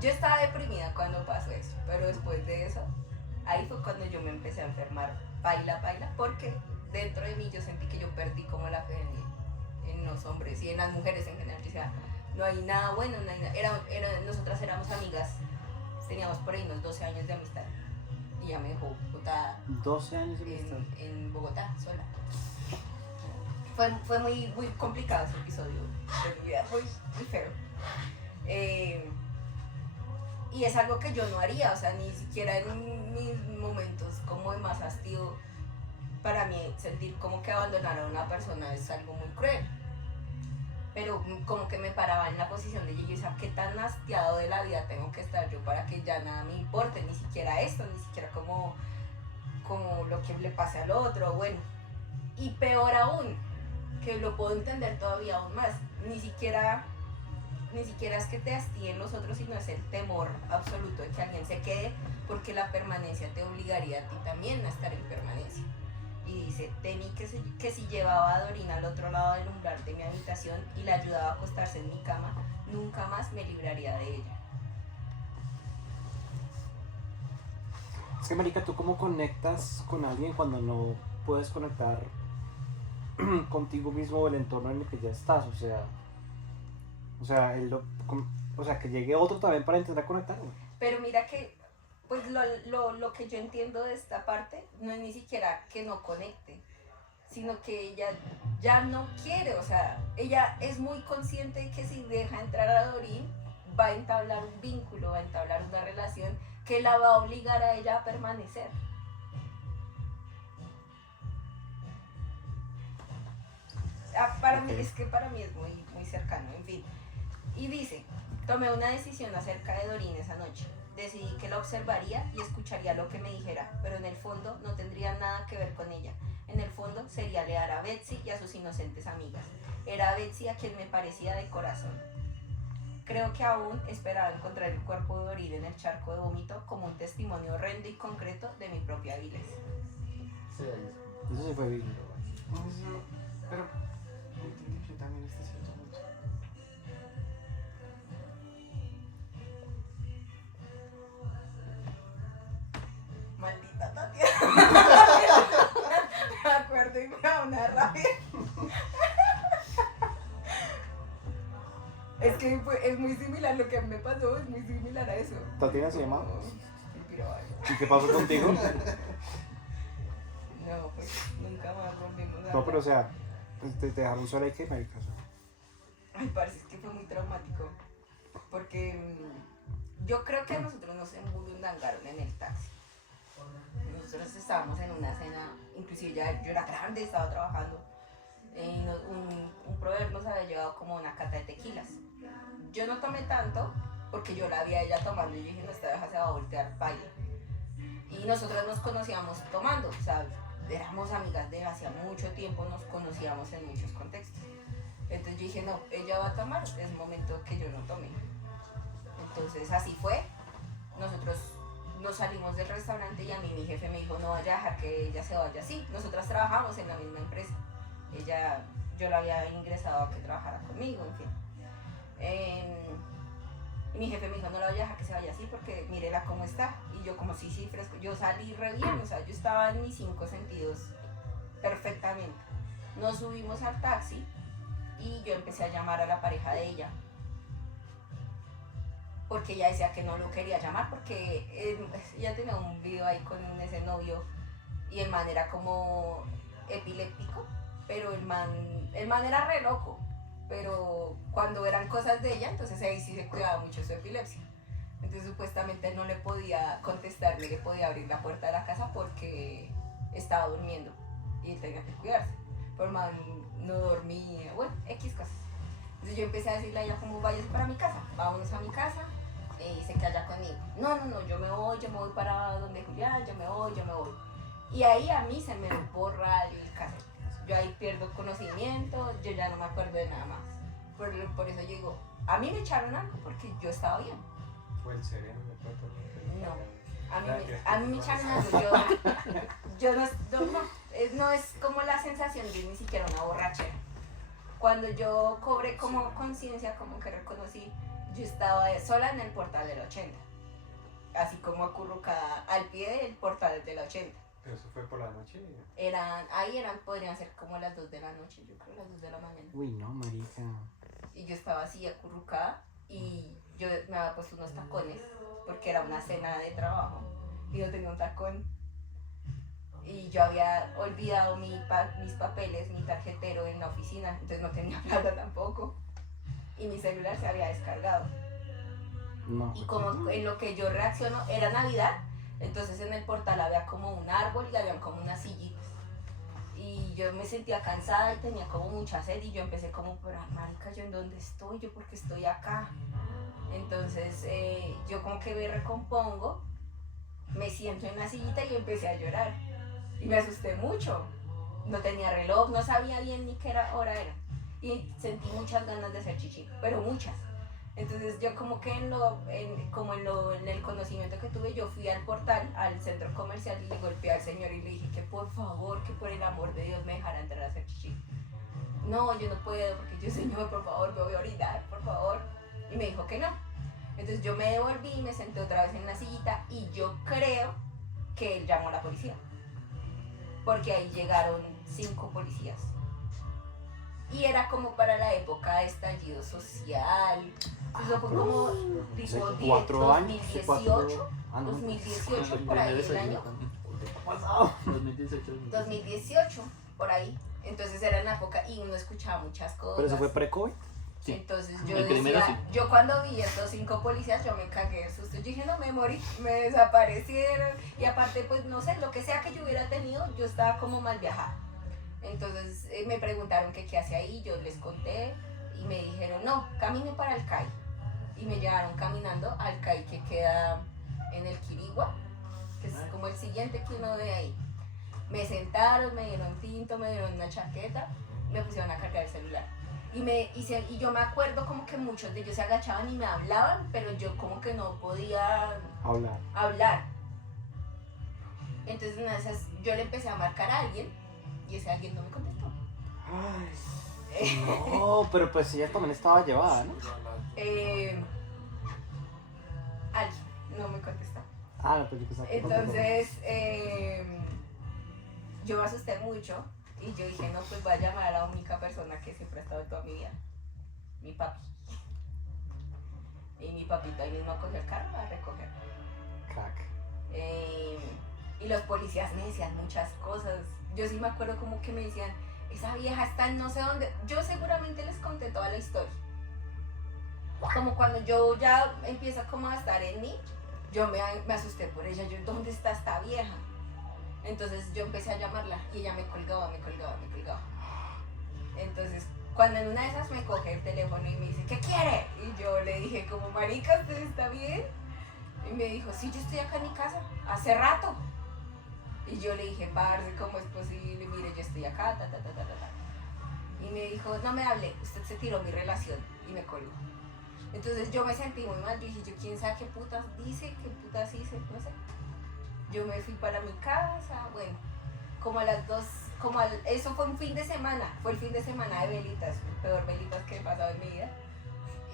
Yo estaba deprimida cuando pasó eso, pero después de eso, ahí fue cuando yo me empecé a enfermar, baila, porque dentro de mí yo sentí que yo perdí como la fe en los hombres y en las mujeres en general. Yo decía, no hay nada bueno, no hay nada. Nosotras éramos amigas, teníamos por ahí unos 12 años de amistad y ella me dejó botada 12 años de amistad. en Bogotá, sola. Fue muy complicado ese episodio de mi vida, muy feo. Y es algo que yo no haría, o sea, ni siquiera en mis momentos como de más hastío, para mí sentir como que abandonar a una persona es algo muy cruel. Pero como que me paraba en la posición de ella y yo decía, ¿qué tan hastiado de la vida tengo que estar yo para que ya nada me importe? Ni siquiera esto, ni siquiera como lo que le pase al otro, bueno. Y peor aún, que lo puedo entender todavía aún más, ni siquiera es que te hastien los otros, sino es el temor absoluto de que alguien se quede, porque la permanencia te obligaría a ti también a estar en permanencia. Y dice, temí que si llevaba a Doreen al otro lado del umbral de mi habitación y la ayudaba a acostarse en mi cama, nunca más me libraría de ella. Es que marica, ¿tú cómo conectas con alguien cuando no puedes conectar contigo mismo o el entorno en el que ya estás, o sea, o sea, que llegue otro también para intentar conectar, güey. Pero mira que, pues lo que yo entiendo de esta parte no es ni siquiera que no conecte, sino que ella ya no quiere, o sea, ella es muy consciente de que si deja entrar a Dorín, va a entablar un vínculo, va a entablar una relación que la va a obligar a ella a permanecer. Para mí, es que para mí es muy, muy cercano, en fin. Y dice, tomé una decisión acerca de Dorín esa noche. Decidí que la observaría y escucharía lo que me dijera, pero en el fondo no tendría nada que ver con ella. En el fondo sería leal a Betsy y a sus inocentes amigas. Era Betsy a quien me parecía de corazón. Creo que aún esperaba encontrar el cuerpo de Dorín en el charco de vómito como un testimonio horrendo y concreto de mi propia vilez. Sí, ahí Eso sí fue bien. Pero entiendo que también está haciendo mucho. Maldita Tatiana. Me acuerdo y me da una rabia. Es que es muy similar lo que a mí me pasó, es muy similar a eso. ¿Tatiana se llama? Pero, ¿Y qué pasó contigo? no, pues nunca más volvimos a No, hablar. pero o sea, te dejaron sola y qué, marica. Ay, parece que fue muy traumático. Porque yo creo que nosotros nos embulundangaron en el taxi. Nosotros estábamos en una cena, inclusive ya yo era grande, estaba trabajando. Un proveedor nos había llevado como una cata de tequilas. Yo no tomé tanto porque yo la vi a ella tomando y yo dije, no, esta vieja se va a voltear baile. Y nosotros nos conocíamos tomando, o sea, éramos amigas de hacía mucho tiempo, nos conocíamos en muchos contextos. Entonces yo dije, no, ella va a tomar, es momento que yo no tome. Entonces así fue. Nosotros nos salimos del restaurante y a mí mi jefe me dijo, no vaya a dejar que ella se vaya así. Nosotras trabajamos en la misma empresa. Yo la había ingresado a que trabajara conmigo, en fin. Y mi jefe me dijo, no la vaya a dejar que se vaya así porque mírela cómo está. Y yo como, sí, fresco. Yo salí re bien, o sea, yo estaba en mis 5 sentidos perfectamente. Nos subimos al taxi y yo empecé a llamar a la pareja de ella. Porque ella decía que no lo quería llamar porque ella tenía un video ahí con ese novio y el man era como epiléptico, pero el man era re loco, pero cuando eran cosas de ella, entonces ahí sí se cuidaba mucho su epilepsia. Entonces supuestamente él no le podía contestar ni le podía abrir la puerta de la casa porque estaba durmiendo y él tenía que cuidarse. Pero el man no dormía, bueno, X cosas. Entonces yo empecé a decirle a ella como, váyase para mi casa, vámonos a mi casa y se queda allá conmigo. No, yo me voy para donde Julián, yo me voy. Y ahí a mí se me borra el cassette. Yo ahí pierdo conocimiento, yo ya no me acuerdo de nada más. Por eso yo digo, a mí me echaron algo porque yo estaba bien. Fue el sereno de pronto. No, a mí me echaron algo. Yo no es como la sensación de ni siquiera una borrachera. Cuando yo cobré como conciencia, como que reconocí, yo estaba sola en el portal del 80. Así como acurrucada al pie del portal del 80. Pero eso fue por la noche. Podrían ser como las 2 de la noche, yo creo, las 2 de la mañana. Uy, no, marica. Y yo estaba así acurrucada y yo me había puesto unos tacones porque era una cena de trabajo y no tenía un tacón. Y yo había olvidado mis papeles, mi tarjetero en la oficina, entonces no tenía plata tampoco. Y mi celular se había descargado. No. Y como en lo que yo reacciono, era Navidad, entonces en el portal había como un árbol y habían como unas sillitas. Y yo me sentía cansada y tenía como mucha sed y yo empecé como, pero marica, ¿yo en dónde estoy? ¿Yo por qué estoy acá? Entonces yo como que me recompongo, me siento en la sillita y empecé a llorar. Y me asusté mucho. No tenía reloj, no sabía bien ni qué hora era. Y sentí muchas ganas de hacer chichi, pero muchas. Entonces yo como que en el conocimiento que tuve, yo fui al portal, al centro comercial y le golpeé al señor y le dije que por favor, que por el amor de Dios me dejara entrar a hacer chichi. No, yo no puedo porque yo, señor, por favor, me voy a orinar, por favor. Y me dijo que no. Entonces yo me devolví y me senté otra vez en la sillita y yo creo que él llamó a la policía. Porque ahí llegaron 5 policías. Y era como para la época de estallido social. Eso fue como tipo Hace 4 años. 2018, Ah, no. 2018 por ahí el año. 2018. 2018 por ahí. Entonces era en la época y uno escuchaba muchas cosas. Pero eso fue pre-COVID. Sí. Entonces yo El primero decía, yo cuando vi estos 5 policías, yo me cagué de susto. Yo dije, no, me morí, me desaparecieron. Y aparte, pues no sé, lo que sea que yo hubiera tenido, yo estaba como mal viajada. Entonces me preguntaron que qué hacía ahí, yo les conté y me dijeron, no, camine para el CAI. Y me llevaron caminando al CAI que queda en el Quirigua, que es como el siguiente que uno ve ahí. Me sentaron, me dieron tinto, me dieron una chaqueta, me pusieron a cargar el celular. Y yo me acuerdo como que muchos de ellos se agachaban y me hablaban, pero yo como que no podía hablar. Entonces una de esas, yo le empecé a marcar a alguien y ese alguien no me contestó. No, pero pues ella también estaba llevada, ¿no? Alguien no me contestó. Ah, no, pues yo pensaba que Entonces yo me asusté mucho y yo dije, no, pues voy a llamar a la única persona que siempre ha estado en toda mi vida, mi papi. Y mi papito ahí mismo cogió el carro a recoger. Crack. Y los policías me decían muchas cosas. Yo sí me acuerdo como que me decían, esa vieja está en no sé dónde. Yo seguramente les conté toda la historia. Como cuando yo ya empiezo como a estar en mí, yo me asusté por ella. Yo, ¿dónde está esta vieja? Entonces yo empecé a llamarla y ella me colgaba. Entonces cuando en una de esas me coge el teléfono y me dice, ¿qué quiere? Y yo le dije como, marica, ¿usted está bien? Y me dijo, sí, yo estoy acá en mi casa, hace rato. Y yo le dije, parce, ¿cómo es posible? Mire, yo estoy acá, Y me dijo, no me hable, usted se tiró mi relación y me colgó. Entonces yo me sentí muy mal, yo dije, yo quién sabe qué putas dice, qué putas hice, no sé. Yo me fui para mi casa, bueno, como a las 2, eso fue un fin de semana, fue el fin de semana de velitas, el peor velitas que he pasado en mi vida.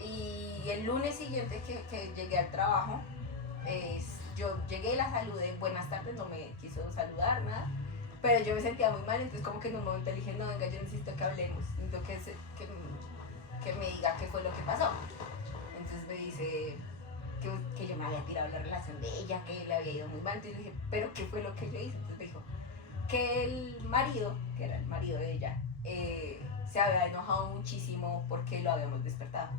Y el lunes siguiente que llegué al trabajo, yo llegué y la saludé, buenas tardes, no me quiso saludar, nada. Pero yo me sentía muy mal, entonces como que en un momento le dije, no, venga, yo necesito que hablemos, necesito que me diga qué fue lo que pasó. Entonces me dice que yo me había tirado la relación de ella, que le había ido muy mal. Entonces le dije, ¿pero qué fue lo que yo hice? Entonces me dijo que el marido, que era el marido de ella, se había enojado muchísimo porque lo habíamos despertado.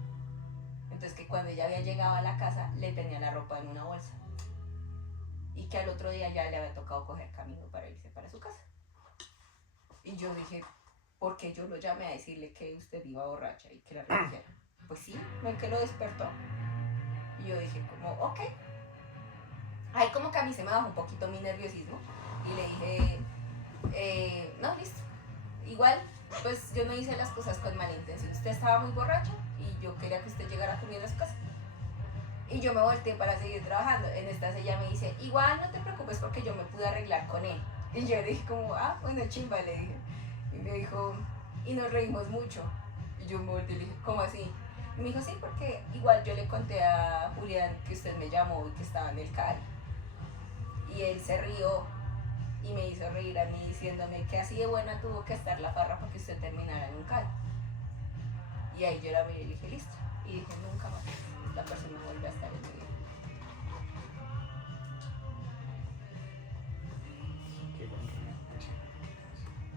Entonces que cuando ella había llegado a la casa le tenía la ropa en una bolsa. Y que al otro día ya le había tocado coger camino para irse para su casa. Y yo dije, ¿por qué yo lo llamé a decirle que usted iba borracha y que la recogiera? Pues sí, ven que lo despertó. Y yo dije como, ok. Ahí como que a mí se me bajó un poquito mi nerviosismo. Y le dije, no, listo. Igual, pues yo no hice las cosas con mala intención. Usted estaba muy borracha y yo quería que usted llegara conmigo a su casa. Y yo me volteé para seguir trabajando. En esta ella me dice, igual no te preocupes porque yo me pude arreglar con él. Y yo le dije como, ah, bueno, chimba, le dije. Y me dijo, y nos reímos mucho. Y yo me volteé y le dije, ¿cómo así? Y me dijo, sí, porque igual yo le conté a Julián que usted me llamó y que estaba en el CAI. Y él se rió y me hizo reír a mí diciéndome que así de buena tuvo que estar la farra para que usted terminara en un CAI. Y ahí yo la miré y dije, listo. Y dije, nunca más la persona vuelve a estar en mi vida. Qué buen remedio.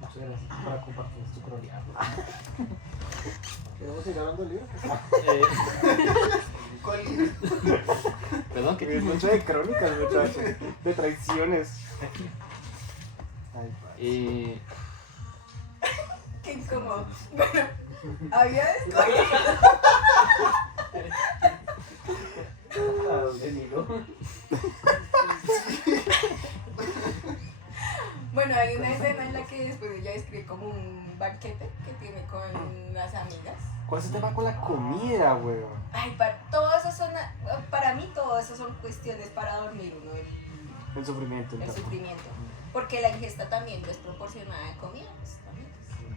Muchas gracias por compartir tu crónica. ¿Queremos seguir hablando del libro? ¿Cuál libro? Perdón, ¿qué Es mucho de crónicas, muchachos. De traiciones. Ay, padre. Qué incómodo. Bueno, había escogido. Bueno, hay una escena en la que después ella describe como un banquete que tiene con unas amigas. ¿Cuál es el tema con la comida, weón? Ay, para mí todo eso son cuestiones para dormir uno, El sufrimiento. el sufrimiento. Porque la ingesta también desproporcionada de comida, pues también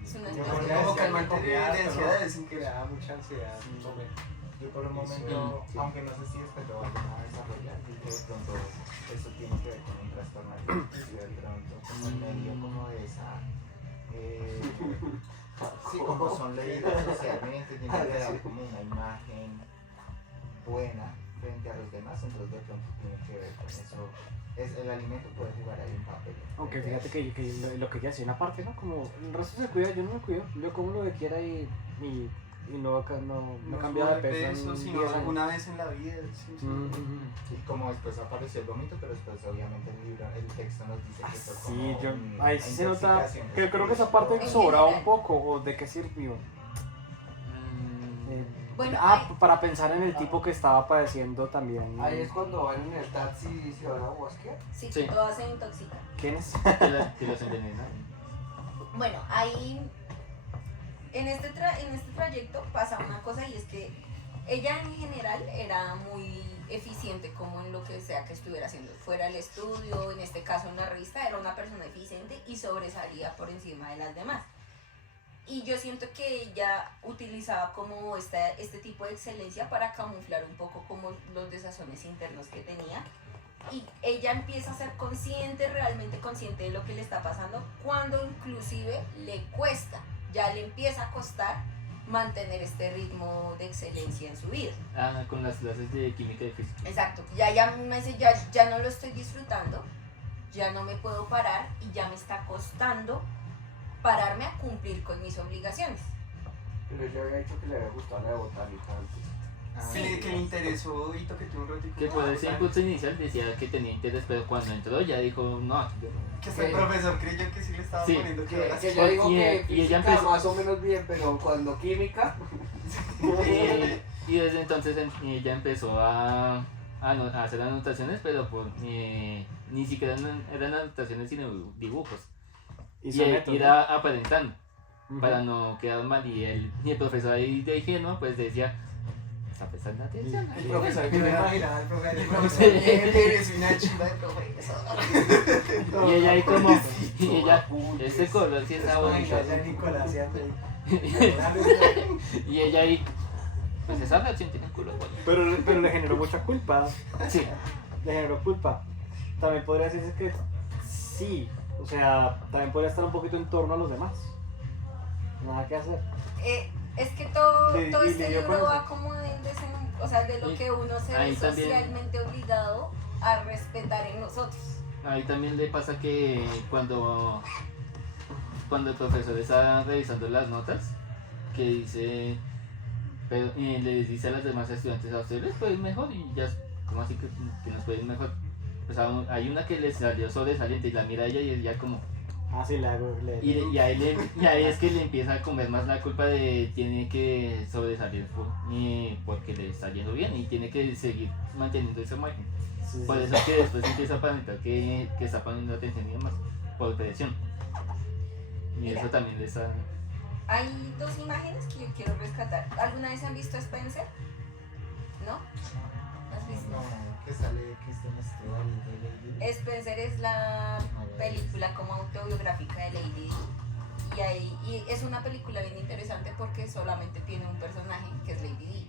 es una Yo especie creo de... Como que al mantener mantener de ansiedad ¿no? es sin que le da mucha ansiedad. Sí. Yo por un momento, aunque no sé si después lo vayan a desarrollar, dije de pronto eso tiene que ver con un trastorno alimenticio, de pronto como en medio como de esa Sí, como son leídas socialmente, tienen que dar como una imagen buena frente a los demás, entonces de pronto tiene que ver con eso. El alimento puede jugar ahí un papel. Aunque fíjate que lo que ella hacía una parte, ¿no? Como el resto se cuida, yo no me cuido. Yo como lo que quiera y no cambiaba de peso en sino 10 años. alguna vez en la vida. Sí, sí. Y como después apareció el vómito, pero después obviamente el texto nos dice que fue como Sí, una ahí sí se nota, intoxicación que creo que esa después. parte En sobraba un general. poco, o de qué sirvió. Bueno, Para pensar en el tipo que estaba padeciendo también. Ahí es cuando van en el taxi y se van a bosquear. sí, Sí. todas se intoxican. ¿Quién es? Que los envenenan. Bueno, ahí en este trayecto pasa una cosa y es que ella en general era muy eficiente como en lo que sea que estuviera haciendo. Fuera el estudio, en este caso en la revista, era una persona eficiente y sobresalía por encima de las demás. Y yo siento que ella utilizaba como este tipo de excelencia para camuflar un poco como los desazones internos que tenía. Y ella empieza a ser consciente, realmente consciente de lo que le está pasando, cuando inclusive le cuesta, ya le empieza a costar mantener este ritmo de excelencia en su vida. Ah, con las clases de química y física. Exacto, ya me dice, ya no lo estoy disfrutando, ya no me puedo parar y ya me está costando pararme a cumplir con mis obligaciones. Pero yo había dicho que le había gustado la de botánica antes. Sí. Que le interesó y toqueteó un ratito. Que por ese impulso inicial decía que tenía interés, pero cuando entró ya dijo, no, Que hasta el profesor creyó que sí le estaba Sí. poniendo que Que, era que yo digo Y- que y ella física empezó- más o menos bien, pero cuando química, y desde entonces ella empezó a hacer anotaciones, pero ni siquiera eran anotaciones sino dibujos. Y sonetos, ir ¿no? aparentando Ujú. para no quedar mal. Y el profesor ahí de ingenuo pues decía, está prestando atención. El profesor, yo me imaginaba el profesor. El Sí. profesor, eres una chimba de profesor. Y ella ahí como, y ella, este color sí está bonito. Imagínate a Nicolás y a André. Y ella ahí, pues esa reacción tiene el culo bueno. Pero le generó mucha culpa. Sí. Le generó culpa. También podría decirse que sí. O sea, también podría estar un poquito en torno a los demás. Nada que hacer. Es que todo Y este lidió con libro eso. va como o sea, de lo Y que uno se ve ahí también- socialmente obligado a respetar en nosotros. Ahí también le pasa que cuando el profesor está revisando las notas, que dice, pero le dice a las demás estudiantes, a ustedes les puede ir mejor y ya, ¿cómo así que nos puede ir mejor? Pues hay una que les salió sobresaliente y la mira a ella y ya como, Ah, sí, le hago. y ahí es que le empieza a comer más la culpa de tiene que sobresalir porque le está yendo bien y tiene que seguir manteniendo esa imagen. Sí, Por sí. eso es que después empieza a aparentar que está poniendo atención y demás, por presión. Y Mira. eso también le está... Hay dos imágenes que yo quiero rescatar. ¿Alguna vez han visto Spencer? ¿No? ¿Has visto? No, que sale Kristen Stewart y de Lady. Spencer es la película como autobiográfica de Lady Di. Y es una película bien interesante porque solamente tiene un personaje que es Lady Di.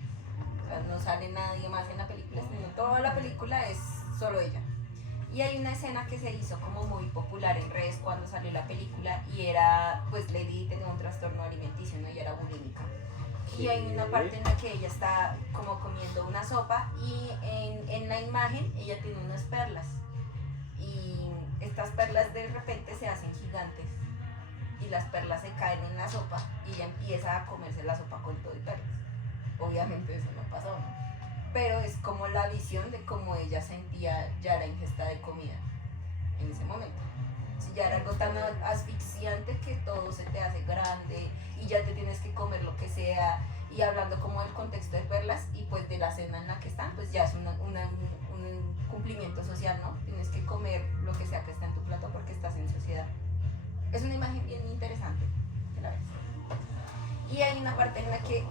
O sea, no sale nadie más en la película, sino toda la película es solo ella. Y hay una escena que se hizo como muy popular en redes cuando salió la película y era, pues Lady Di tenía un trastorno alimenticio, ¿no? Y era bulímica. Y hay una parte en la que ella está como comiendo una sopa y en la imagen ella tiene unas perlas. Y estas perlas de repente se hacen gigantes y las perlas se caen en la sopa y ella empieza a comerse la sopa con todo y perlas. Obviamente eso no pasó, ¿no? Pero es como la visión de cómo ella sentía ya la ingesta de comida en ese momento. Si ya era algo tan asfixiante que todo se te hace grande y ya te tienes que comer lo que sea, y hablando como del contexto de perlas y pues de la cena en la que están, pues ya es un cumplimiento social, ¿no? Tienes que comer lo que sea que está en tu plato porque estás en sociedad. Es una imagen bien interesante, que la ves. Y hay una parte en la que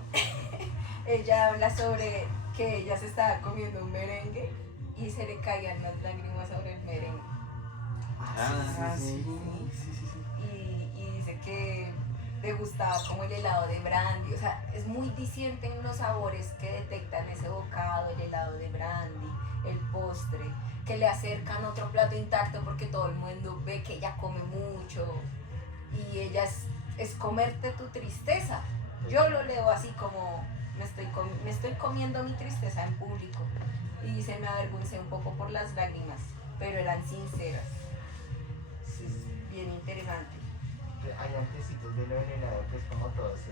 ella habla sobre que ella se estaba comiendo un merengue y se le caían las lágrimas sobre el merengue. Ah, sí. Y dice que le gustaba como el helado de brandy, o sea, es muy diciente en los sabores que detectan ese bocado, el helado de brandy, el postre, que le acercan otro plato intacto porque todo el mundo ve que ella come mucho y ella es comerte tu tristeza. Yo lo leo así como me estoy comiendo mi tristeza en público. Y dice, me avergoncé un poco por las lágrimas, pero eran sinceras. Es bien interesante. Hay antecitos de lo del helado que es como todo ese,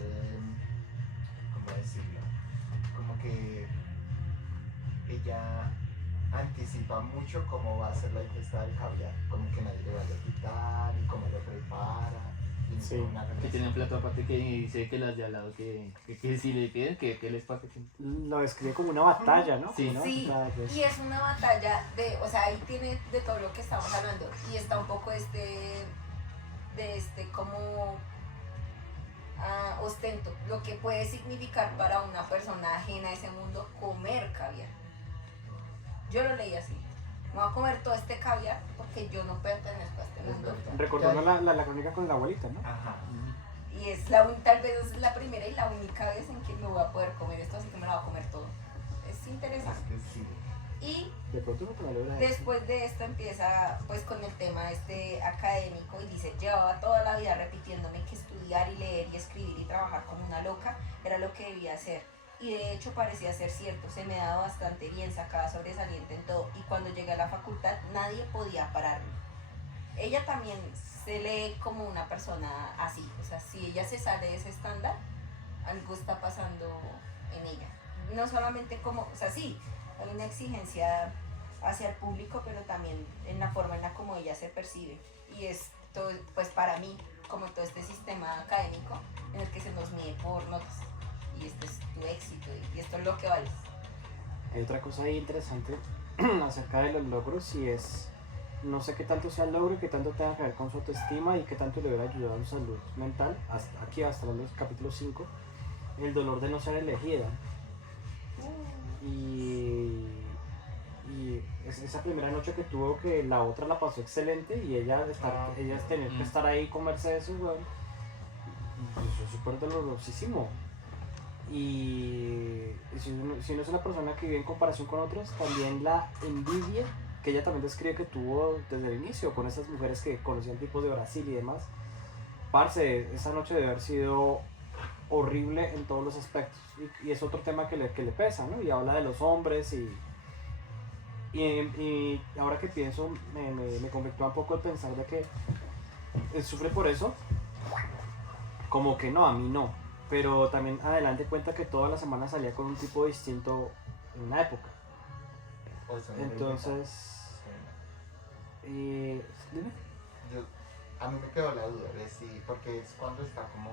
¿cómo decirlo? Como que ella anticipa mucho cómo va a ser la ingesta del caviar, como que nadie le vaya a quitar y cómo lo prepara. Y Sí, una Que tiene un plato aparte que dice que las de al lado que si le piden que les pase. Lo describe como una batalla, ¿no? Sí. Como una Sí, batalla. y es una batalla o sea, ahí tiene de todo lo que estamos hablando. Y está un poco como ostento, lo que puede significar para una persona ajena a ese mundo comer caviar. Yo lo leí así. Me voy a comer todo este caviar porque yo no pertenezco a este mundo. Recordando la crónica con la abuelita, ¿no? Ajá. Y es tal vez es la primera y la única vez en que me voy a poder comer esto, así que me lo voy a comer todo. Es interesante. Es que sí. Y De pronto no te me logra eso. después de esto empieza pues con el tema académico y dice, llevaba toda la vida repitiéndome que estudiar y leer y escribir y trabajar como una loca era lo que debía hacer. Y de hecho parecía ser cierto, se me daba bastante bien, sacaba sobresaliente en todo y cuando llegué a la facultad nadie podía pararme. Ella también se lee como una persona así, o sea, si ella se sale de ese estándar, algo está pasando en ella. No solamente como, o sea, sí, hay una exigencia hacia el público, pero también en la forma en la como ella se percibe. Y es todo, pues para mí, como todo este sistema académico en el que se nos mide por notas. Y este es tu éxito y esto es lo que vales. Hay otra cosa ahí interesante acerca de los logros y es, no sé qué tanto sea el logro y qué tanto tenga que ver con su autoestima y qué tanto le hubiera ayudado en su salud mental, hasta el capítulo 5, el dolor de no ser elegida. Y esa primera noche que tuvo que la otra la pasó excelente y ella tener que estar ahí y comerse eso, weón, eso es súper dolorosísimo. Y si uno es una persona que vive en comparación con otros, también la envidia que ella también describe que tuvo desde el inicio con esas mujeres que conocían tipos de Brasil y demás. Parce, esa noche debe haber sido horrible en todos los aspectos y es otro tema que le pesa, ¿no? Y habla de los hombres y ahora que pienso me conflictúa un poco el pensar de que él sufre por eso, como que no, a mí no, pero también adelante cuenta que toda la semana salía con un tipo distinto en una época. O eso no me Entonces, dime. a mí me quedó la duda de si, porque es cuando está como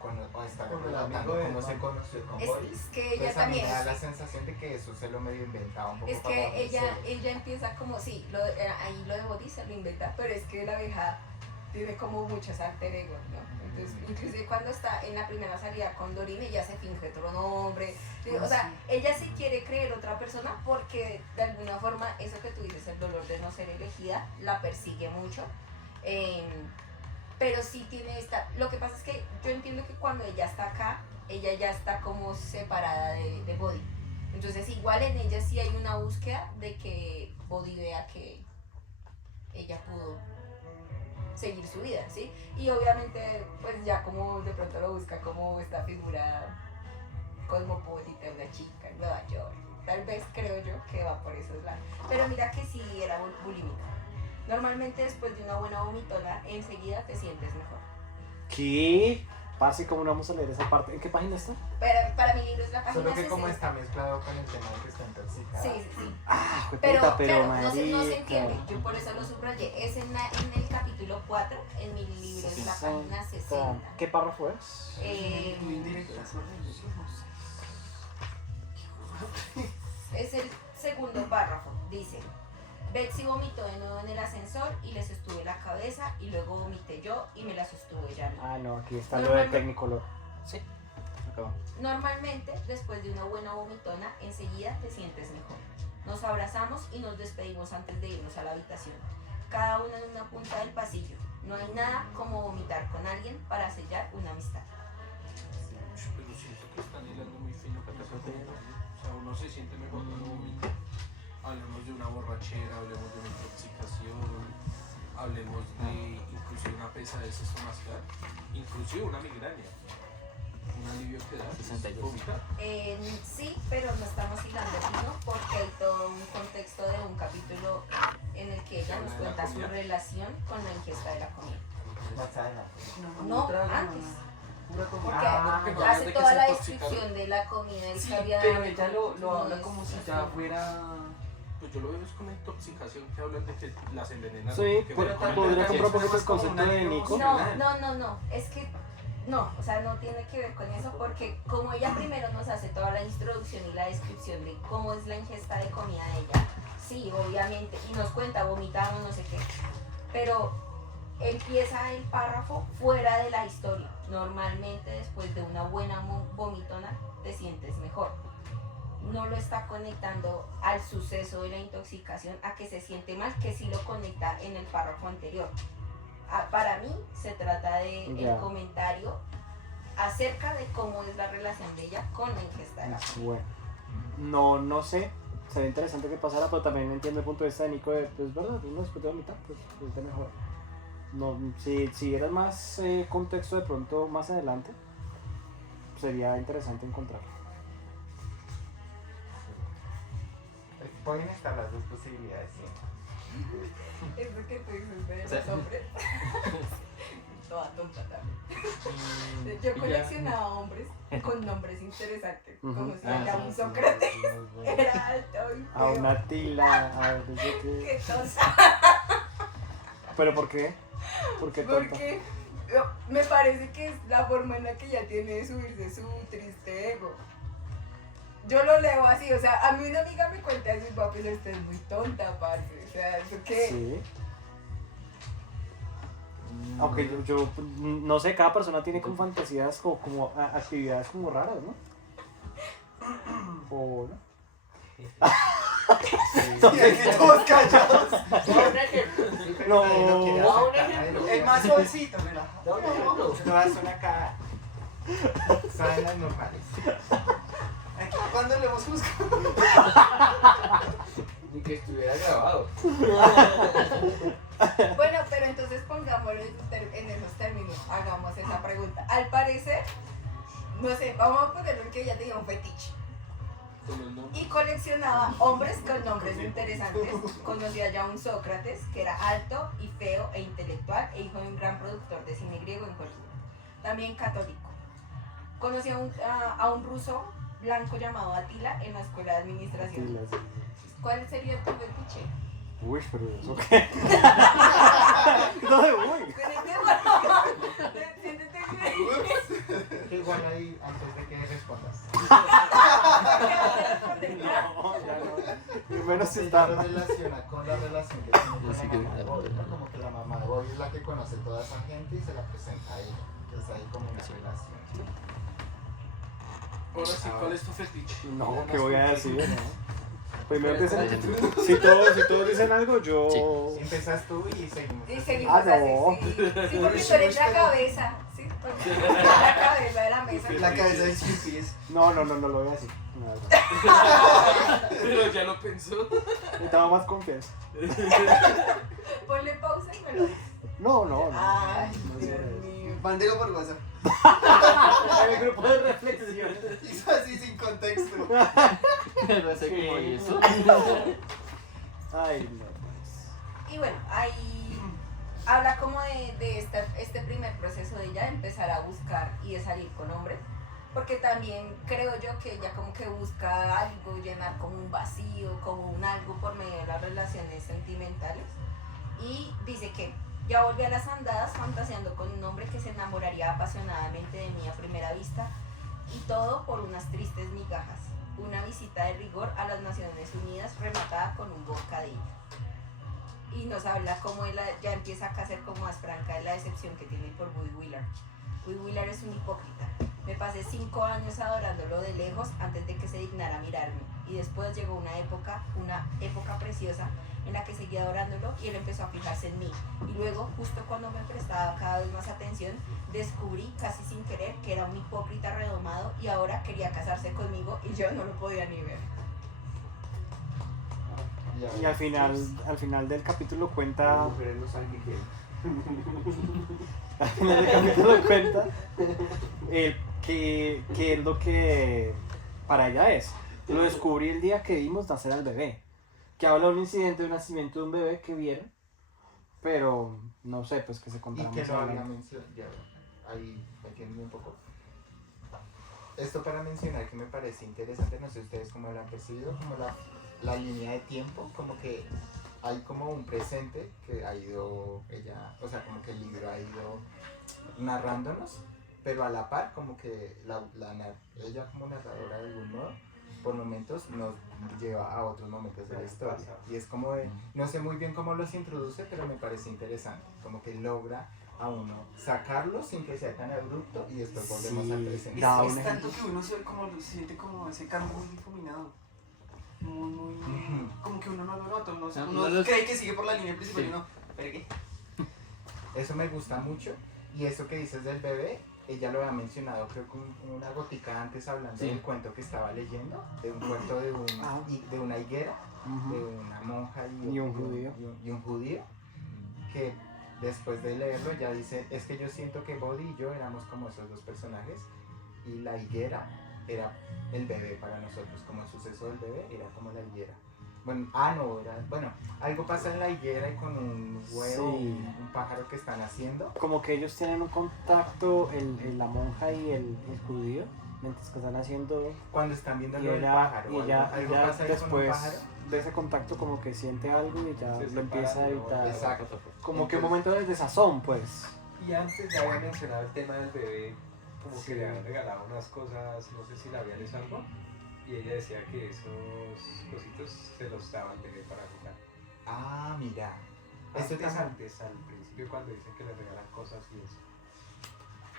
cuando está Con el relatando amigo de cómo se Juan. conoció con Boris. Es que ella Pues a mí también me da la sensación de que eso se lo medio inventaba un poco. es para que ofrecer. ella empieza como, sí, ahí lo de Body se lo inventa, pero es que la vieja tiene como muchos alter egos, ¿no? Entonces, inclusive cuando está en la primera salida con Dorine, ella se finge otro nombre, o sea, ella se quiere creer otra persona porque de alguna forma eso que tú dices, el dolor de no ser elegida, la persigue mucho. Pero sí tiene lo que pasa es que yo entiendo que cuando ella está acá, ella ya está como separada de Body. Entonces igual en ella sí hay una búsqueda de que Body vea que ella pudo seguir su vida, ¿sí? Y obviamente pues ya como de pronto lo busca como esta figura cosmopolita, una chica en Nueva York. Tal vez creo yo que va por esos lados. Pero mira que sí era bulímica. Normalmente después de una buena vomitona, enseguida te sientes mejor. ¿Qué? Pase, ¿cómo no vamos a leer esa parte? ¿En qué página está? Pero para mi libro es la página Solo que 60. como está mezclado con el tema de que está intoxicada. Sí, sí, sí. Ah, Pero, puta, claro, no marica. se entiende. Yo por eso lo subrayé. Es en el capítulo 4, en mi libro es la página 60. ¿Qué párrafo es? Es el segundo párrafo. Dice: Betsy vomitó de nuevo en el ascensor y le sostuve la cabeza y luego vomité yo y me la sostuvo ella. Ah, no, aquí está lo del Technicolor. Sí, acabó. Normalmente, después de una buena vomitona, enseguida te sientes mejor. Nos abrazamos y nos despedimos antes de irnos a la habitación, cada uno en una punta del pasillo. No hay nada como vomitar con alguien para sellar una amistad. Pero siento que están hilando muy fino para esa pregunta. O sea, uno se siente mejor cuando vomita. Hablemos de una borrachera, hablemos de una intoxicación, hablemos de inclusive una pesadez estomacal, inclusive una migraña. Un alivio que da, es 62. vomitar. Sí, pero no estamos hilando fino porque hay todo un contexto de un capítulo en el que ella nos cuenta su relación con la ingesta de la comida. Más adelante. No, antes. Porque porque hace de que toda se la intoxicaron. descripción de la comida, el Sí, caviar. pero ella lo no habla es como si así. ya fuera... Pues yo lo veo es como intoxicación que hablan de que las envenenan. Sí, que pero van a comer podría detalles. comprar un poquito el como concepto un de alivio Nico. No, es que no, o sea, no tiene que ver con eso porque como ella primero nos hace toda la introducción y la descripción de cómo es la ingesta de comida de ella, sí, obviamente, y nos cuenta vomitamos, no sé qué, pero empieza el párrafo fuera de la historia. Normalmente después de una buena vomitona te sientes mejor. No lo está conectando al suceso de la intoxicación, a que se siente mal, que sí lo conecta en el párrafo anterior. Para mí se trata de Ya. el comentario acerca de cómo es la relación de ella con la ingesta de la comida. Bueno, no sé. Sería interesante que pasara, pero también entiendo el punto de vista de Nico de, pues verdad, uno después de vomitar, pues ahorita mejor. No, si era más contexto de pronto más adelante, sería interesante encontrarlo. Pueden estar las dos posibilidades, sí. Es lo que tú dices de O sea, los hombres. Toda tonta también. Yo Y ya. coleccionaba hombres con nombres interesantes, Ujú. como si Ah, era sí, un sí. Sócrates, era alto y A feo. una tila, a ver, ¿desde qué? Qué tonta. ¿Pero por qué? ¿Por qué tonta? Porque me parece que es la forma en la que ella tiene de subirse su triste ego. Yo lo leo así, o sea, a mí una amiga me cuenta eso y papi, esta es muy tonta, parce. O sea, ¿eso qué? Sí. Aunque yo no sé, cada persona tiene como fantasías o como actividades como raras, ¿no? O no. Todos callados. No. El más solcito, mira. No es una cara. Son las normales. Aquí, ¿cuándo le hemos juzgado? Ni que estuviera grabado. Bueno, pero entonces pongámoslo en esos términos, hagamos esa pregunta. Al parecer, no sé, vamos a ponerlo en que ella tenía un fetiche. Con el nombre. Y coleccionaba hombres con nombres interesantes. Conocía ya a un Sócrates, que era alto y feo e intelectual, e hijo de un gran productor de cine griego en Hollywood. También católico. Conocía a un ruso blanco llamado Atila en la escuela de administración. Tilas. ¿Cuál sería tu fetiche? Uy, pero eso qué. No de uy. Siéntete bien. Igual ahí, antes de que respondas. No, ya no. Primero si Se está. lo relaciona con la relación que tiene con Yo sí la que- mamá de Bobby, ¿no? Como que la mamá de Bobby es la que conoce toda esa gente y se la presenta a ella. Entonces hay como una relación. Ahora sí, ¿cuál es tu fetiche? No, ¿qué voy a decir? No. Primero empiecen. Si todos dicen algo, yo. Empiezas tú y seguimos. Y seguimos Ah, no. así, sí. Sí, porque tú eres la cabeza. Sí, porque tú eres la cabeza de la mesa. La cabeza de Chipis. No lo voy a decir. No, Pero ya lo pensó. necesitaba más confianza. Ponle pausa y me lo dices. No. Ay, No, Dios no, mío. Mandelo por WhatsApp. En el grupo de reflexión. Hizo así sin contexto. No sé cómo y eso. Ay, no. Y bueno, ahí habla como de este primer proceso de ella de empezar a buscar y de salir con hombres. Porque también creo yo que ella como que busca algo, llenar como un vacío, como un algo por medio de las relaciones sentimentales. Y dice que ya volví a las andadas fantaseando con un hombre que se enamoraría apasionadamente de mí a primera vista. Y todo por unas tristes migajas. Una visita de rigor a las Naciones Unidas rematada con un bocadillo. Y nos habla cómo él ya empieza a ser como más franca de la decepción que tiene por Woody Willard. Woody Willard es un hipócrita. Me pasé 5 años adorándolo de lejos antes de que se dignara a mirarme. Y después llegó una época preciosa en la que seguía adorándolo y él empezó a fijarse en mí. Y luego, justo cuando me prestaba cada vez más atención, descubrí casi sin querer que era un hipócrita redomado y ahora quería casarse conmigo y yo no lo podía ni ver. Y al final del capítulo Las cuenta, mujeres no saben qué quieren. al final del capítulo cuenta que es lo que para ella es. Lo descubrí el día que vimos nacer al bebé. Que habla de un incidente de nacimiento de un bebé que vieron, pero no sé, pues que se Y contará que más lo había adelante. mencionado, ya, ahí entiendo un poco. Esto para mencionar que me parece interesante, no sé ustedes cómo lo han percibido, como la línea de tiempo, como que hay como un presente que ha ido ella, o sea, como que el libro ha ido narrándonos, pero a la par como que ella como narradora de algún modo, por momentos nos lleva a otros momentos de la historia. Y es como de, no sé muy bien cómo los introduce, pero me parece interesante, como que logra a uno sacarlo sin que sea tan abrupto y después volvemos Sí, al presente. da Es un tanto ejemplo. que uno se siente como ese cambio muy difuminado. Muy, como que uno no lo nota, uno No los- cree que sigue por la línea principal Sí. y no, pero ¿qué? Eso me gusta mucho. Y eso que dices del bebé, ella lo había mencionado, creo que una gotica antes hablando Sí. del cuento que estaba leyendo, de un cuento de una higuera, de una monja Y un judío. y un judío, que después de leerlo ya dice, es que yo siento que Bodhi y yo éramos como esos dos personajes y la higuera era el bebé para nosotros, como el suceso del bebé era como la higuera. Bueno, algo pasa en la higuera y con un huevo, Sí. un pájaro que están haciendo. Como que ellos tienen un contacto, la monja y el judío, mientras que están haciendo. Cuando están viendo Y lo del ella, pájaro, y ella, algo ella pasa ahí con un después pájaro. de ese contacto como que siente algo y ya Se lo empieza a separan, evitar. ¿no? Exacto. Como que un Entonces- momento de desazón, pues. Y antes ya había mencionado el tema del bebé, como Sí. que le habían regalado unas cosas, no sé si la habían hecho algo, y ella decía que esos cositos se los daban al bebé para jugar. Ah, mira. Eso Antes, también, al principio cuando dicen que le regalan cosas y eso.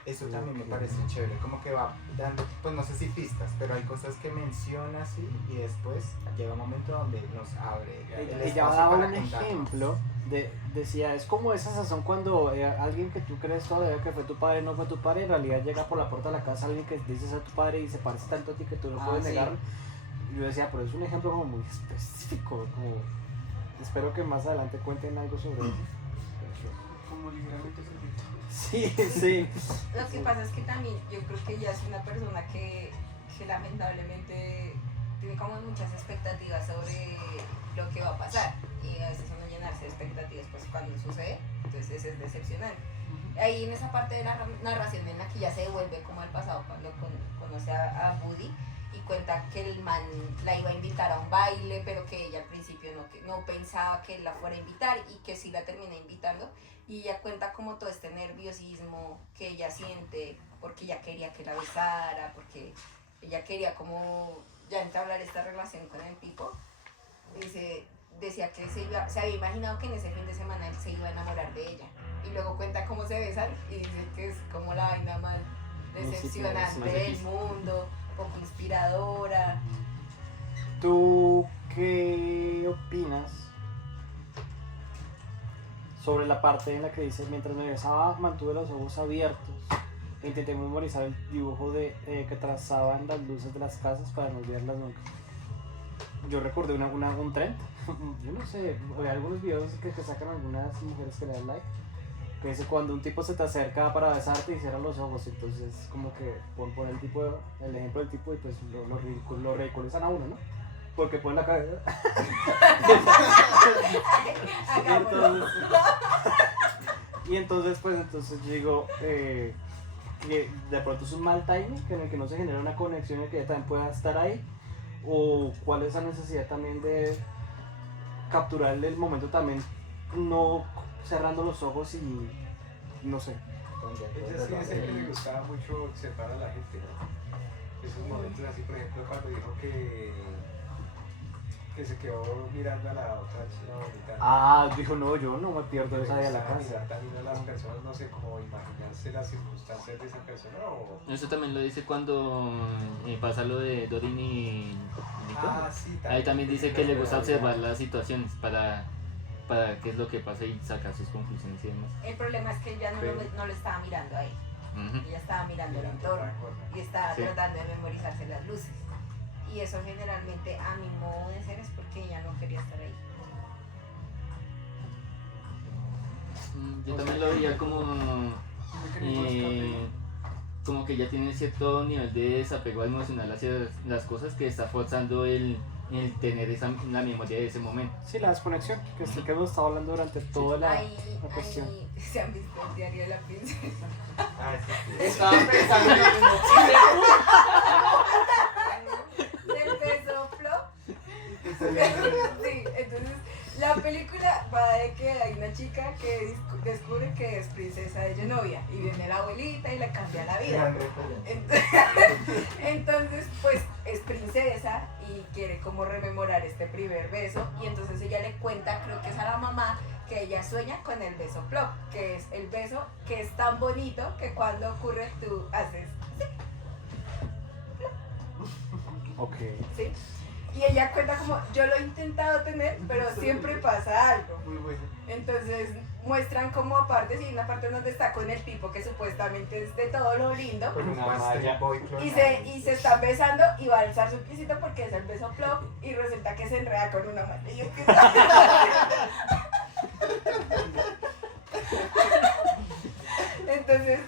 eso también me Ok. parece chévere, como que va dando, pues no sé si pistas, pero hay cosas que menciona así y después llega un momento donde nos abre el Ella espacio daba para un contarnos. ejemplo, decía, es como esa sazón cuando alguien que tú crees todavía que fue tu padre no fue tu padre, en realidad llega por la puerta de la casa alguien que dices a tu padre y se parece tanto a ti que tú no Ah, puedes sí. negar. Y yo decía, pero es un ejemplo como muy específico, como espero que más adelante cuenten algo sobre eso. Como ligeramente perfecto. Sí, sí. Lo que pasa es que también yo creo que ella es una persona que lamentablemente tiene como muchas expectativas sobre lo que va a pasar y a veces uno llenarse de expectativas pues cuando sucede, entonces es decepcionante. Ahí en esa parte de la narración en la que ya se devuelve como al pasado cuando conoce a Buddy y cuenta que el man la iba a invitar a un baile pero que ella al principio no pensaba que él la fuera a invitar y que sí la termina invitando. Y ella cuenta como todo este nerviosismo que ella siente porque ella quería que la besara, porque ella quería como ya entablar esta relación con el tipo. Decía que se había imaginado que en ese fin de semana él se iba a enamorar de ella. Y luego cuenta cómo se besan y dice que es como la vaina más decepcionante del mundo, poco inspiradora. ¿Tú qué opinas sobre la parte en la que dice, mientras me besaba mantuve los ojos abiertos e intenté memorizar el dibujo que trazaban las luces de las casas para no olvidarlas nunca? Yo recordé un trend, yo no sé, hay algunos videos que sacan algunas mujeres que le dan like, que dice cuando un tipo se te acerca para besarte y cierra los ojos, entonces como que poner el ejemplo del tipo y pues lo ridiculizan a uno, ¿no? Porque ponen la cabeza. Y entonces pues yo digo que de pronto es un mal timing en el que no se genera una conexión y que ella también pueda estar ahí, o cuál es la necesidad también de capturar el momento también no cerrando los ojos y no sé. Ella sí dice que le gustaba mucho observar a la gente, ¿no? Esos momentos así, por ejemplo, cuando dijo que se quedó mirando a la otra chica bonita. Dijo no, yo no me pierdo esa de la casa. Mirar también a las personas, no sé, cómo imaginarse las circunstancias de esa persona o... Eso también lo dice cuando pasa lo de Dorin y Nico. Sí, Ahí también dice que le gusta observar las situaciones para qué es lo que pasa y sacar sus conclusiones y demás. El problema es que ella no lo estaba mirando ahí. Ujú. Ella estaba mirando el entorno y estaba Sí. tratando de memorizarse las luces. y eso generalmente a mi modo de ser es porque ella no quería estar ahí. Yo también lo veía como, como que ya tiene cierto nivel de desapego emocional hacia las cosas que está forzando el tener la memoria de ese momento. Sí, la desconexión, que es lo que hemos estado hablando durante toda la cuestión. Ahí se han visto el diario de la princesa. Ah, sí, sí. Estaba pensando en lo mismo. Del beso flop. Sí, entonces la película va de que hay una chica que descubre que es princesa de Genovia y viene la abuelita y le cambia la vida. Entonces, pues es princesa y quiere como rememorar este primer beso y entonces ella le cuenta, creo que es a la mamá, que ella sueña con el beso plop, que es el beso que es tan bonito que cuando ocurre tú haces Ok. ¿sí? Y ella cuenta como, yo lo he intentado tener, pero siempre pasa algo. Muy bueno. Entonces muestran como aparte, sí, una parte donde está con el tipo que supuestamente es de todo lo lindo. Con un Una Bastard malla. Boy Y clonado. se están besando y va a alzar su piecito porque es el beso flop y resulta que se enreda con una malla. Y yo, ¿qué tal? Entonces,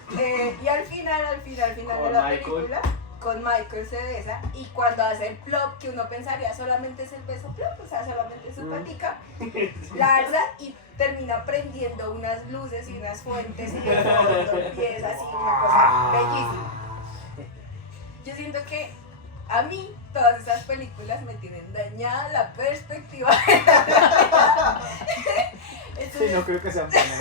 y al final de Con la Michael. película, con Michael se besa y cuando hace el plop, que uno pensaría solamente es el beso plop, o sea, solamente es su patica, la alza y termina prendiendo unas luces y unas fuentes y de fondo, y es así una cosa bellísima. Yo siento que a mí todas esas películas me tienen dañada la perspectiva de la realidad. Sí, Entonces, no creo que sean buenas.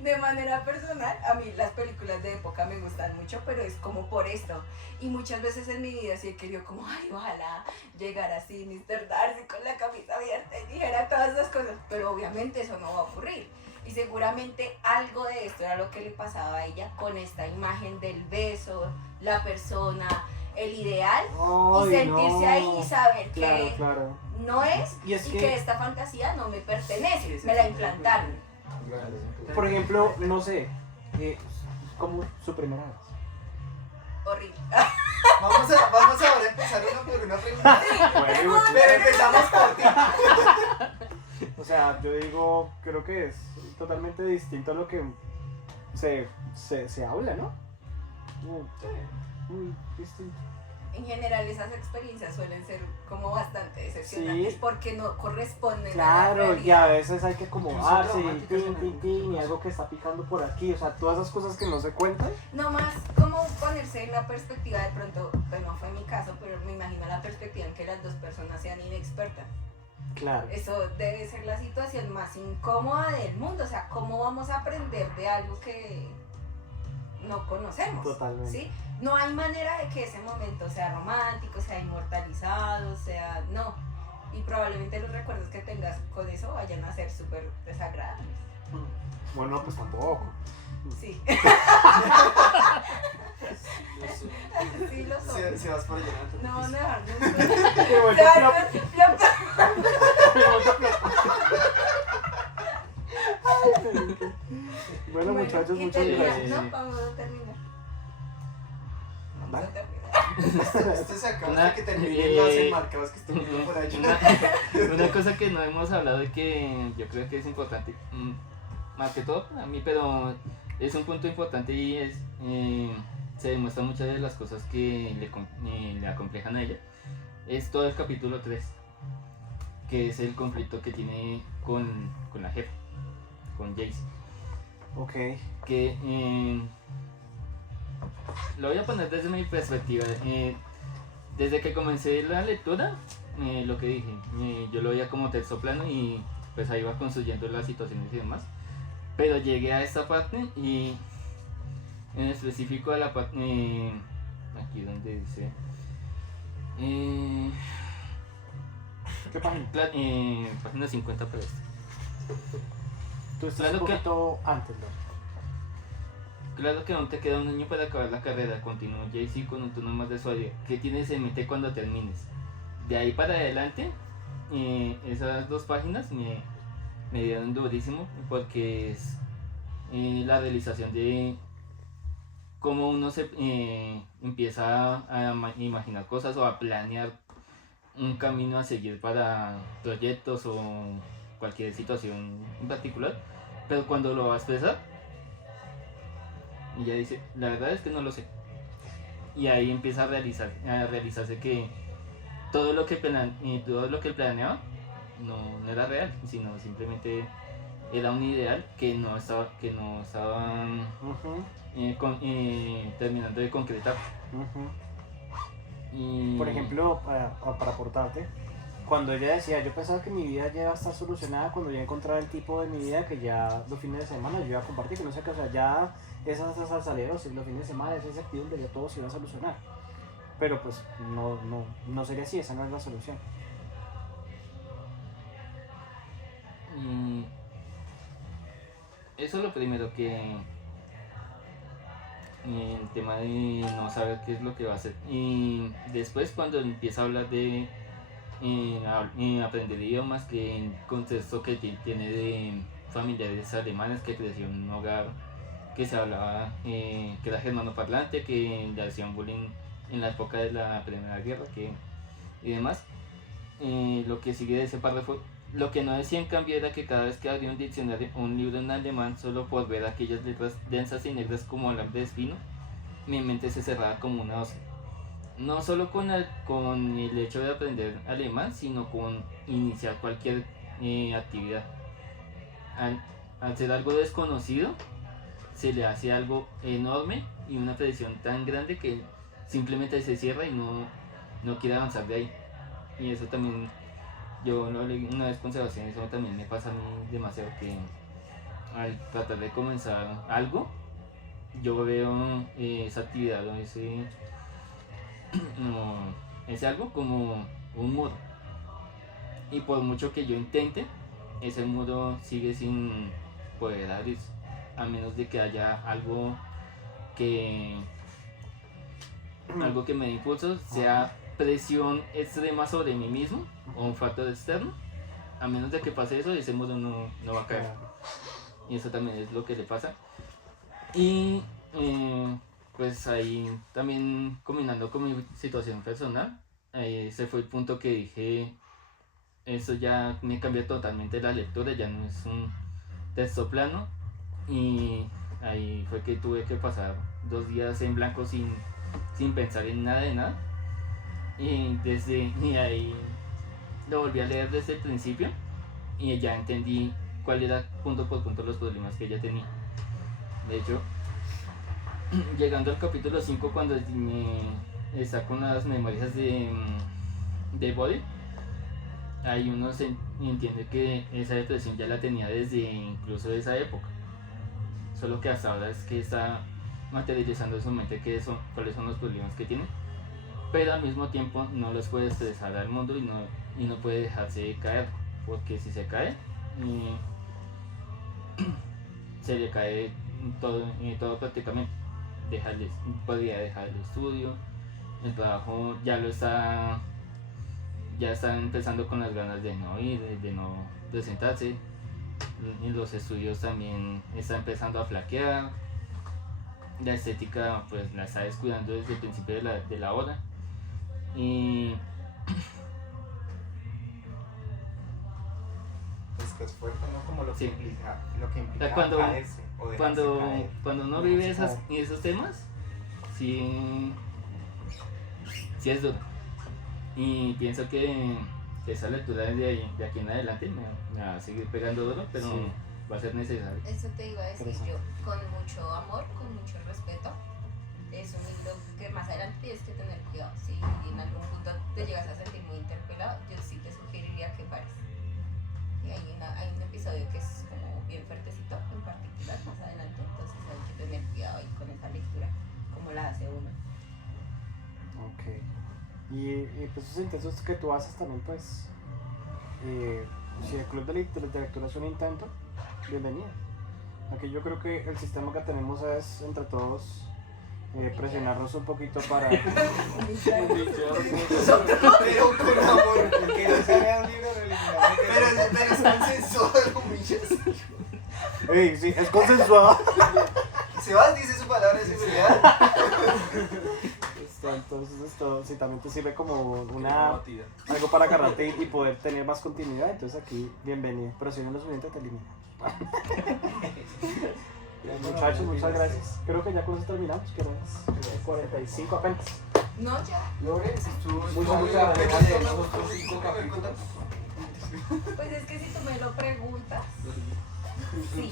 de manera personal, a mí las películas de época me gustan mucho, pero es como por esto. Y muchas veces en mi vida sí he querido como, ay, ojalá llegara así Mr. Darcy con la camisa abierta y dijera todas esas cosas. Pero obviamente eso no va a ocurrir. Y seguramente algo de esto era lo que le pasaba a ella con esta imagen del beso, la persona, el ideal, y Ay, sentirse no. ahí y saber Claro, que claro. no es Y es que que, esta fantasía no me pertenece, me la implantaron. por ejemplo, no sé, como su primera vez. Horrible. Vamos ahora a empezar una por una pregunta. Bueno, Pero empezamos por ti. o sea, yo digo, creo que es totalmente distinto a lo que se habla, ¿no? Muy distinto. En general esas experiencias suelen ser como bastante decepcionantes Sí. porque no corresponden a la Claro, y a realidad. veces hay que acomodarse, y tin, tin, tin, y algo que está picando por aquí, o sea, todas esas cosas que no se cuentan. No más como ponerse en la perspectiva de pronto, pues no fue mi caso, pero me imagino la perspectiva en que las dos personas sean inexpertas. Claro. Eso debe ser la situación más incómoda del mundo, o sea, ¿cómo vamos a aprender de algo que no conocemos? Totalmente. ¿Sí? No hay manera de que ese momento sea romántico, sea inmortalizado, sea... no. Y probablemente los recuerdos que tengas con eso vayan a ser súper desagradables. Bueno, pues tampoco. Sí. Sí lo son. Se vas por allá. No van a dejar nunca. Qué bueno, Se van plop, Bueno, muchachos, y muchas termina- gracias. No, vamos a terminar. Vamos ¿Va? a terminar. Esto se acaba Una- hasta que terminen los enmarcados que estoy viendo por allá. Una cosa que no hemos hablado y que yo creo que es importante, más que todo para mí, pero es un punto importante y es se demuestra muchas de las cosas que le acomplejan a ella. Es todo el capítulo 3, que es el conflicto que tiene con la jefa, con Jace. Ok. Que lo voy a poner desde mi perspectiva. Desde que comencé la lectura, lo que dije, yo lo veía como texto plano y pues ahí iba construyendo las situaciones y demás. Pero llegué a esta parte y en específico a la parte, aquí donde dice, ¿Qué página? página 50 pero esta. Tú estás Claro un que- poquito antes, ¿no? Claro que aún te queda un año para acabar la carrera, continuó Jay-Z con un tono más de suavidad. ¿Qué tienes en mente cuando termines? De ahí para adelante, esas dos páginas me dieron durísimo porque es la realización de cómo uno se empieza a imaginar cosas o a planear un camino a seguir para proyectos o cualquier situación en particular, pero cuando lo va a expresar, ella dice, la verdad es que no lo sé. Y ahí empieza a realizarse que todo lo que planeaba no era real, sino simplemente era un ideal que no estaba Ujú, terminando de concretar. ujú. Y, Por ejemplo, para aportarte, cuando ella decía, yo pensaba que mi vida ya iba a estar solucionada cuando yo encontrara el tipo de mi vida que ya los fines de semana yo iba a compartir, que no sé qué, o sea, ya esas salidas, los fines de semana, esa incertidumbre, ya todo se iba a solucionar. Pero pues no sería así, esa no es la solución. y eso es lo primero que el tema de no saber qué es lo que va a hacer. Y después cuando empieza a hablar de aprender idiomas, que en contexto que tiene de familiares alemanes, que creció en un hogar que se hablaba, que era germanoparlante, que le hacían bullying en la época de la Primera Guerra y demás. Lo que sigue de ese párrafo, lo que no decía en cambio era que cada vez que abría un diccionario o un libro en alemán, solo por ver aquellas letras densas y negras como alambre de espino, mi mente se cerraba como una osa. No solo con el hecho de aprender alemán, sino con iniciar cualquier actividad. Al ser algo desconocido, se le hace algo enorme y una presión tan grande que simplemente se cierra y no quiere avanzar de ahí. Y eso también, yo lo leí una vez con Sebastián, eso también me pasa a mí demasiado, que al tratar de comenzar algo, yo veo esa actividad o ese algo como un muro. Y por mucho que yo intente, ese muro sigue sin poder abrirse, a menos de que haya algo que me dé impulso, sea presión extrema sobre mí mismo o un factor externo. A menos de que pase eso, ese muro no va a caer. Y eso también es lo que le pasa. Y pues ahí también combinando con mi situación personal, ese fue el punto que dije, eso ya me cambió totalmente la lectura, ya no es un texto plano. Y ahí fue que tuve que pasar 2 días en blanco sin pensar en nada de nada. Y ahí lo volví a leer desde el principio y ya entendí cuál era punto por punto los problemas que ella tenía. De hecho, llegando al capítulo 5, cuando está con las memorias de Body, ahí uno se entiende que esa depresión ya la tenía desde incluso esa época, solo que hasta ahora es que está materializando en su mente cuáles son los problemas que tiene, pero al mismo tiempo no los puede expresar al mundo y no puede dejarse caer, porque si se cae, se le cae todo prácticamente. Podría dejar el estudio, el trabajo ya está empezando con las ganas de no ir, de no presentarse. En los estudios también está empezando a flaquear. La estética pues la está descuidando desde el principio de la hora. Y Es que es fuerte, ¿no? Como lo que Sí. implica caerse o dejarse caer. cuando uno vive esos temas, sí es duro. Y pienso que esa lectura de aquí en adelante me va a seguir pegando duro, pero Sí. va a ser necesario. Eso te iba a decir yo, con mucho amor, con mucho respeto. Es un libro que más adelante tienes que tener cuidado. Si en algún punto te llegas a sentir muy interpelado, yo sí te sugeriría que pares. Y hay un episodio que es como bien fuertecito, en particular, más adelante, entonces hay que tener cuidado ahí con esa lectura, como la hace uno. Ok. Y pues esos intentos que tú haces también, pues, si el club de lectura es un intento, bienvenido. Aquí yo creo que el sistema que tenemos es, entre todos, presionarnos un poquito para... Pero con amor, porque no se vea un libro religioso. Pero es consensual, humillas. Ey, sí, es consensuado. Sebas dice su palabra de seguridad. Entonces esto sí también te sirve como una batida. algo para agarrarte y poder tener más continuidad. Entonces aquí, bienvenido. Pero si no lo suficiente, te elimino. Muchachos, muchas gracias. Creo que ya con eso terminamos, que es 45 apenas. No, ya. Muchas gracias. Pues es que si tú me lo preguntas. Sí.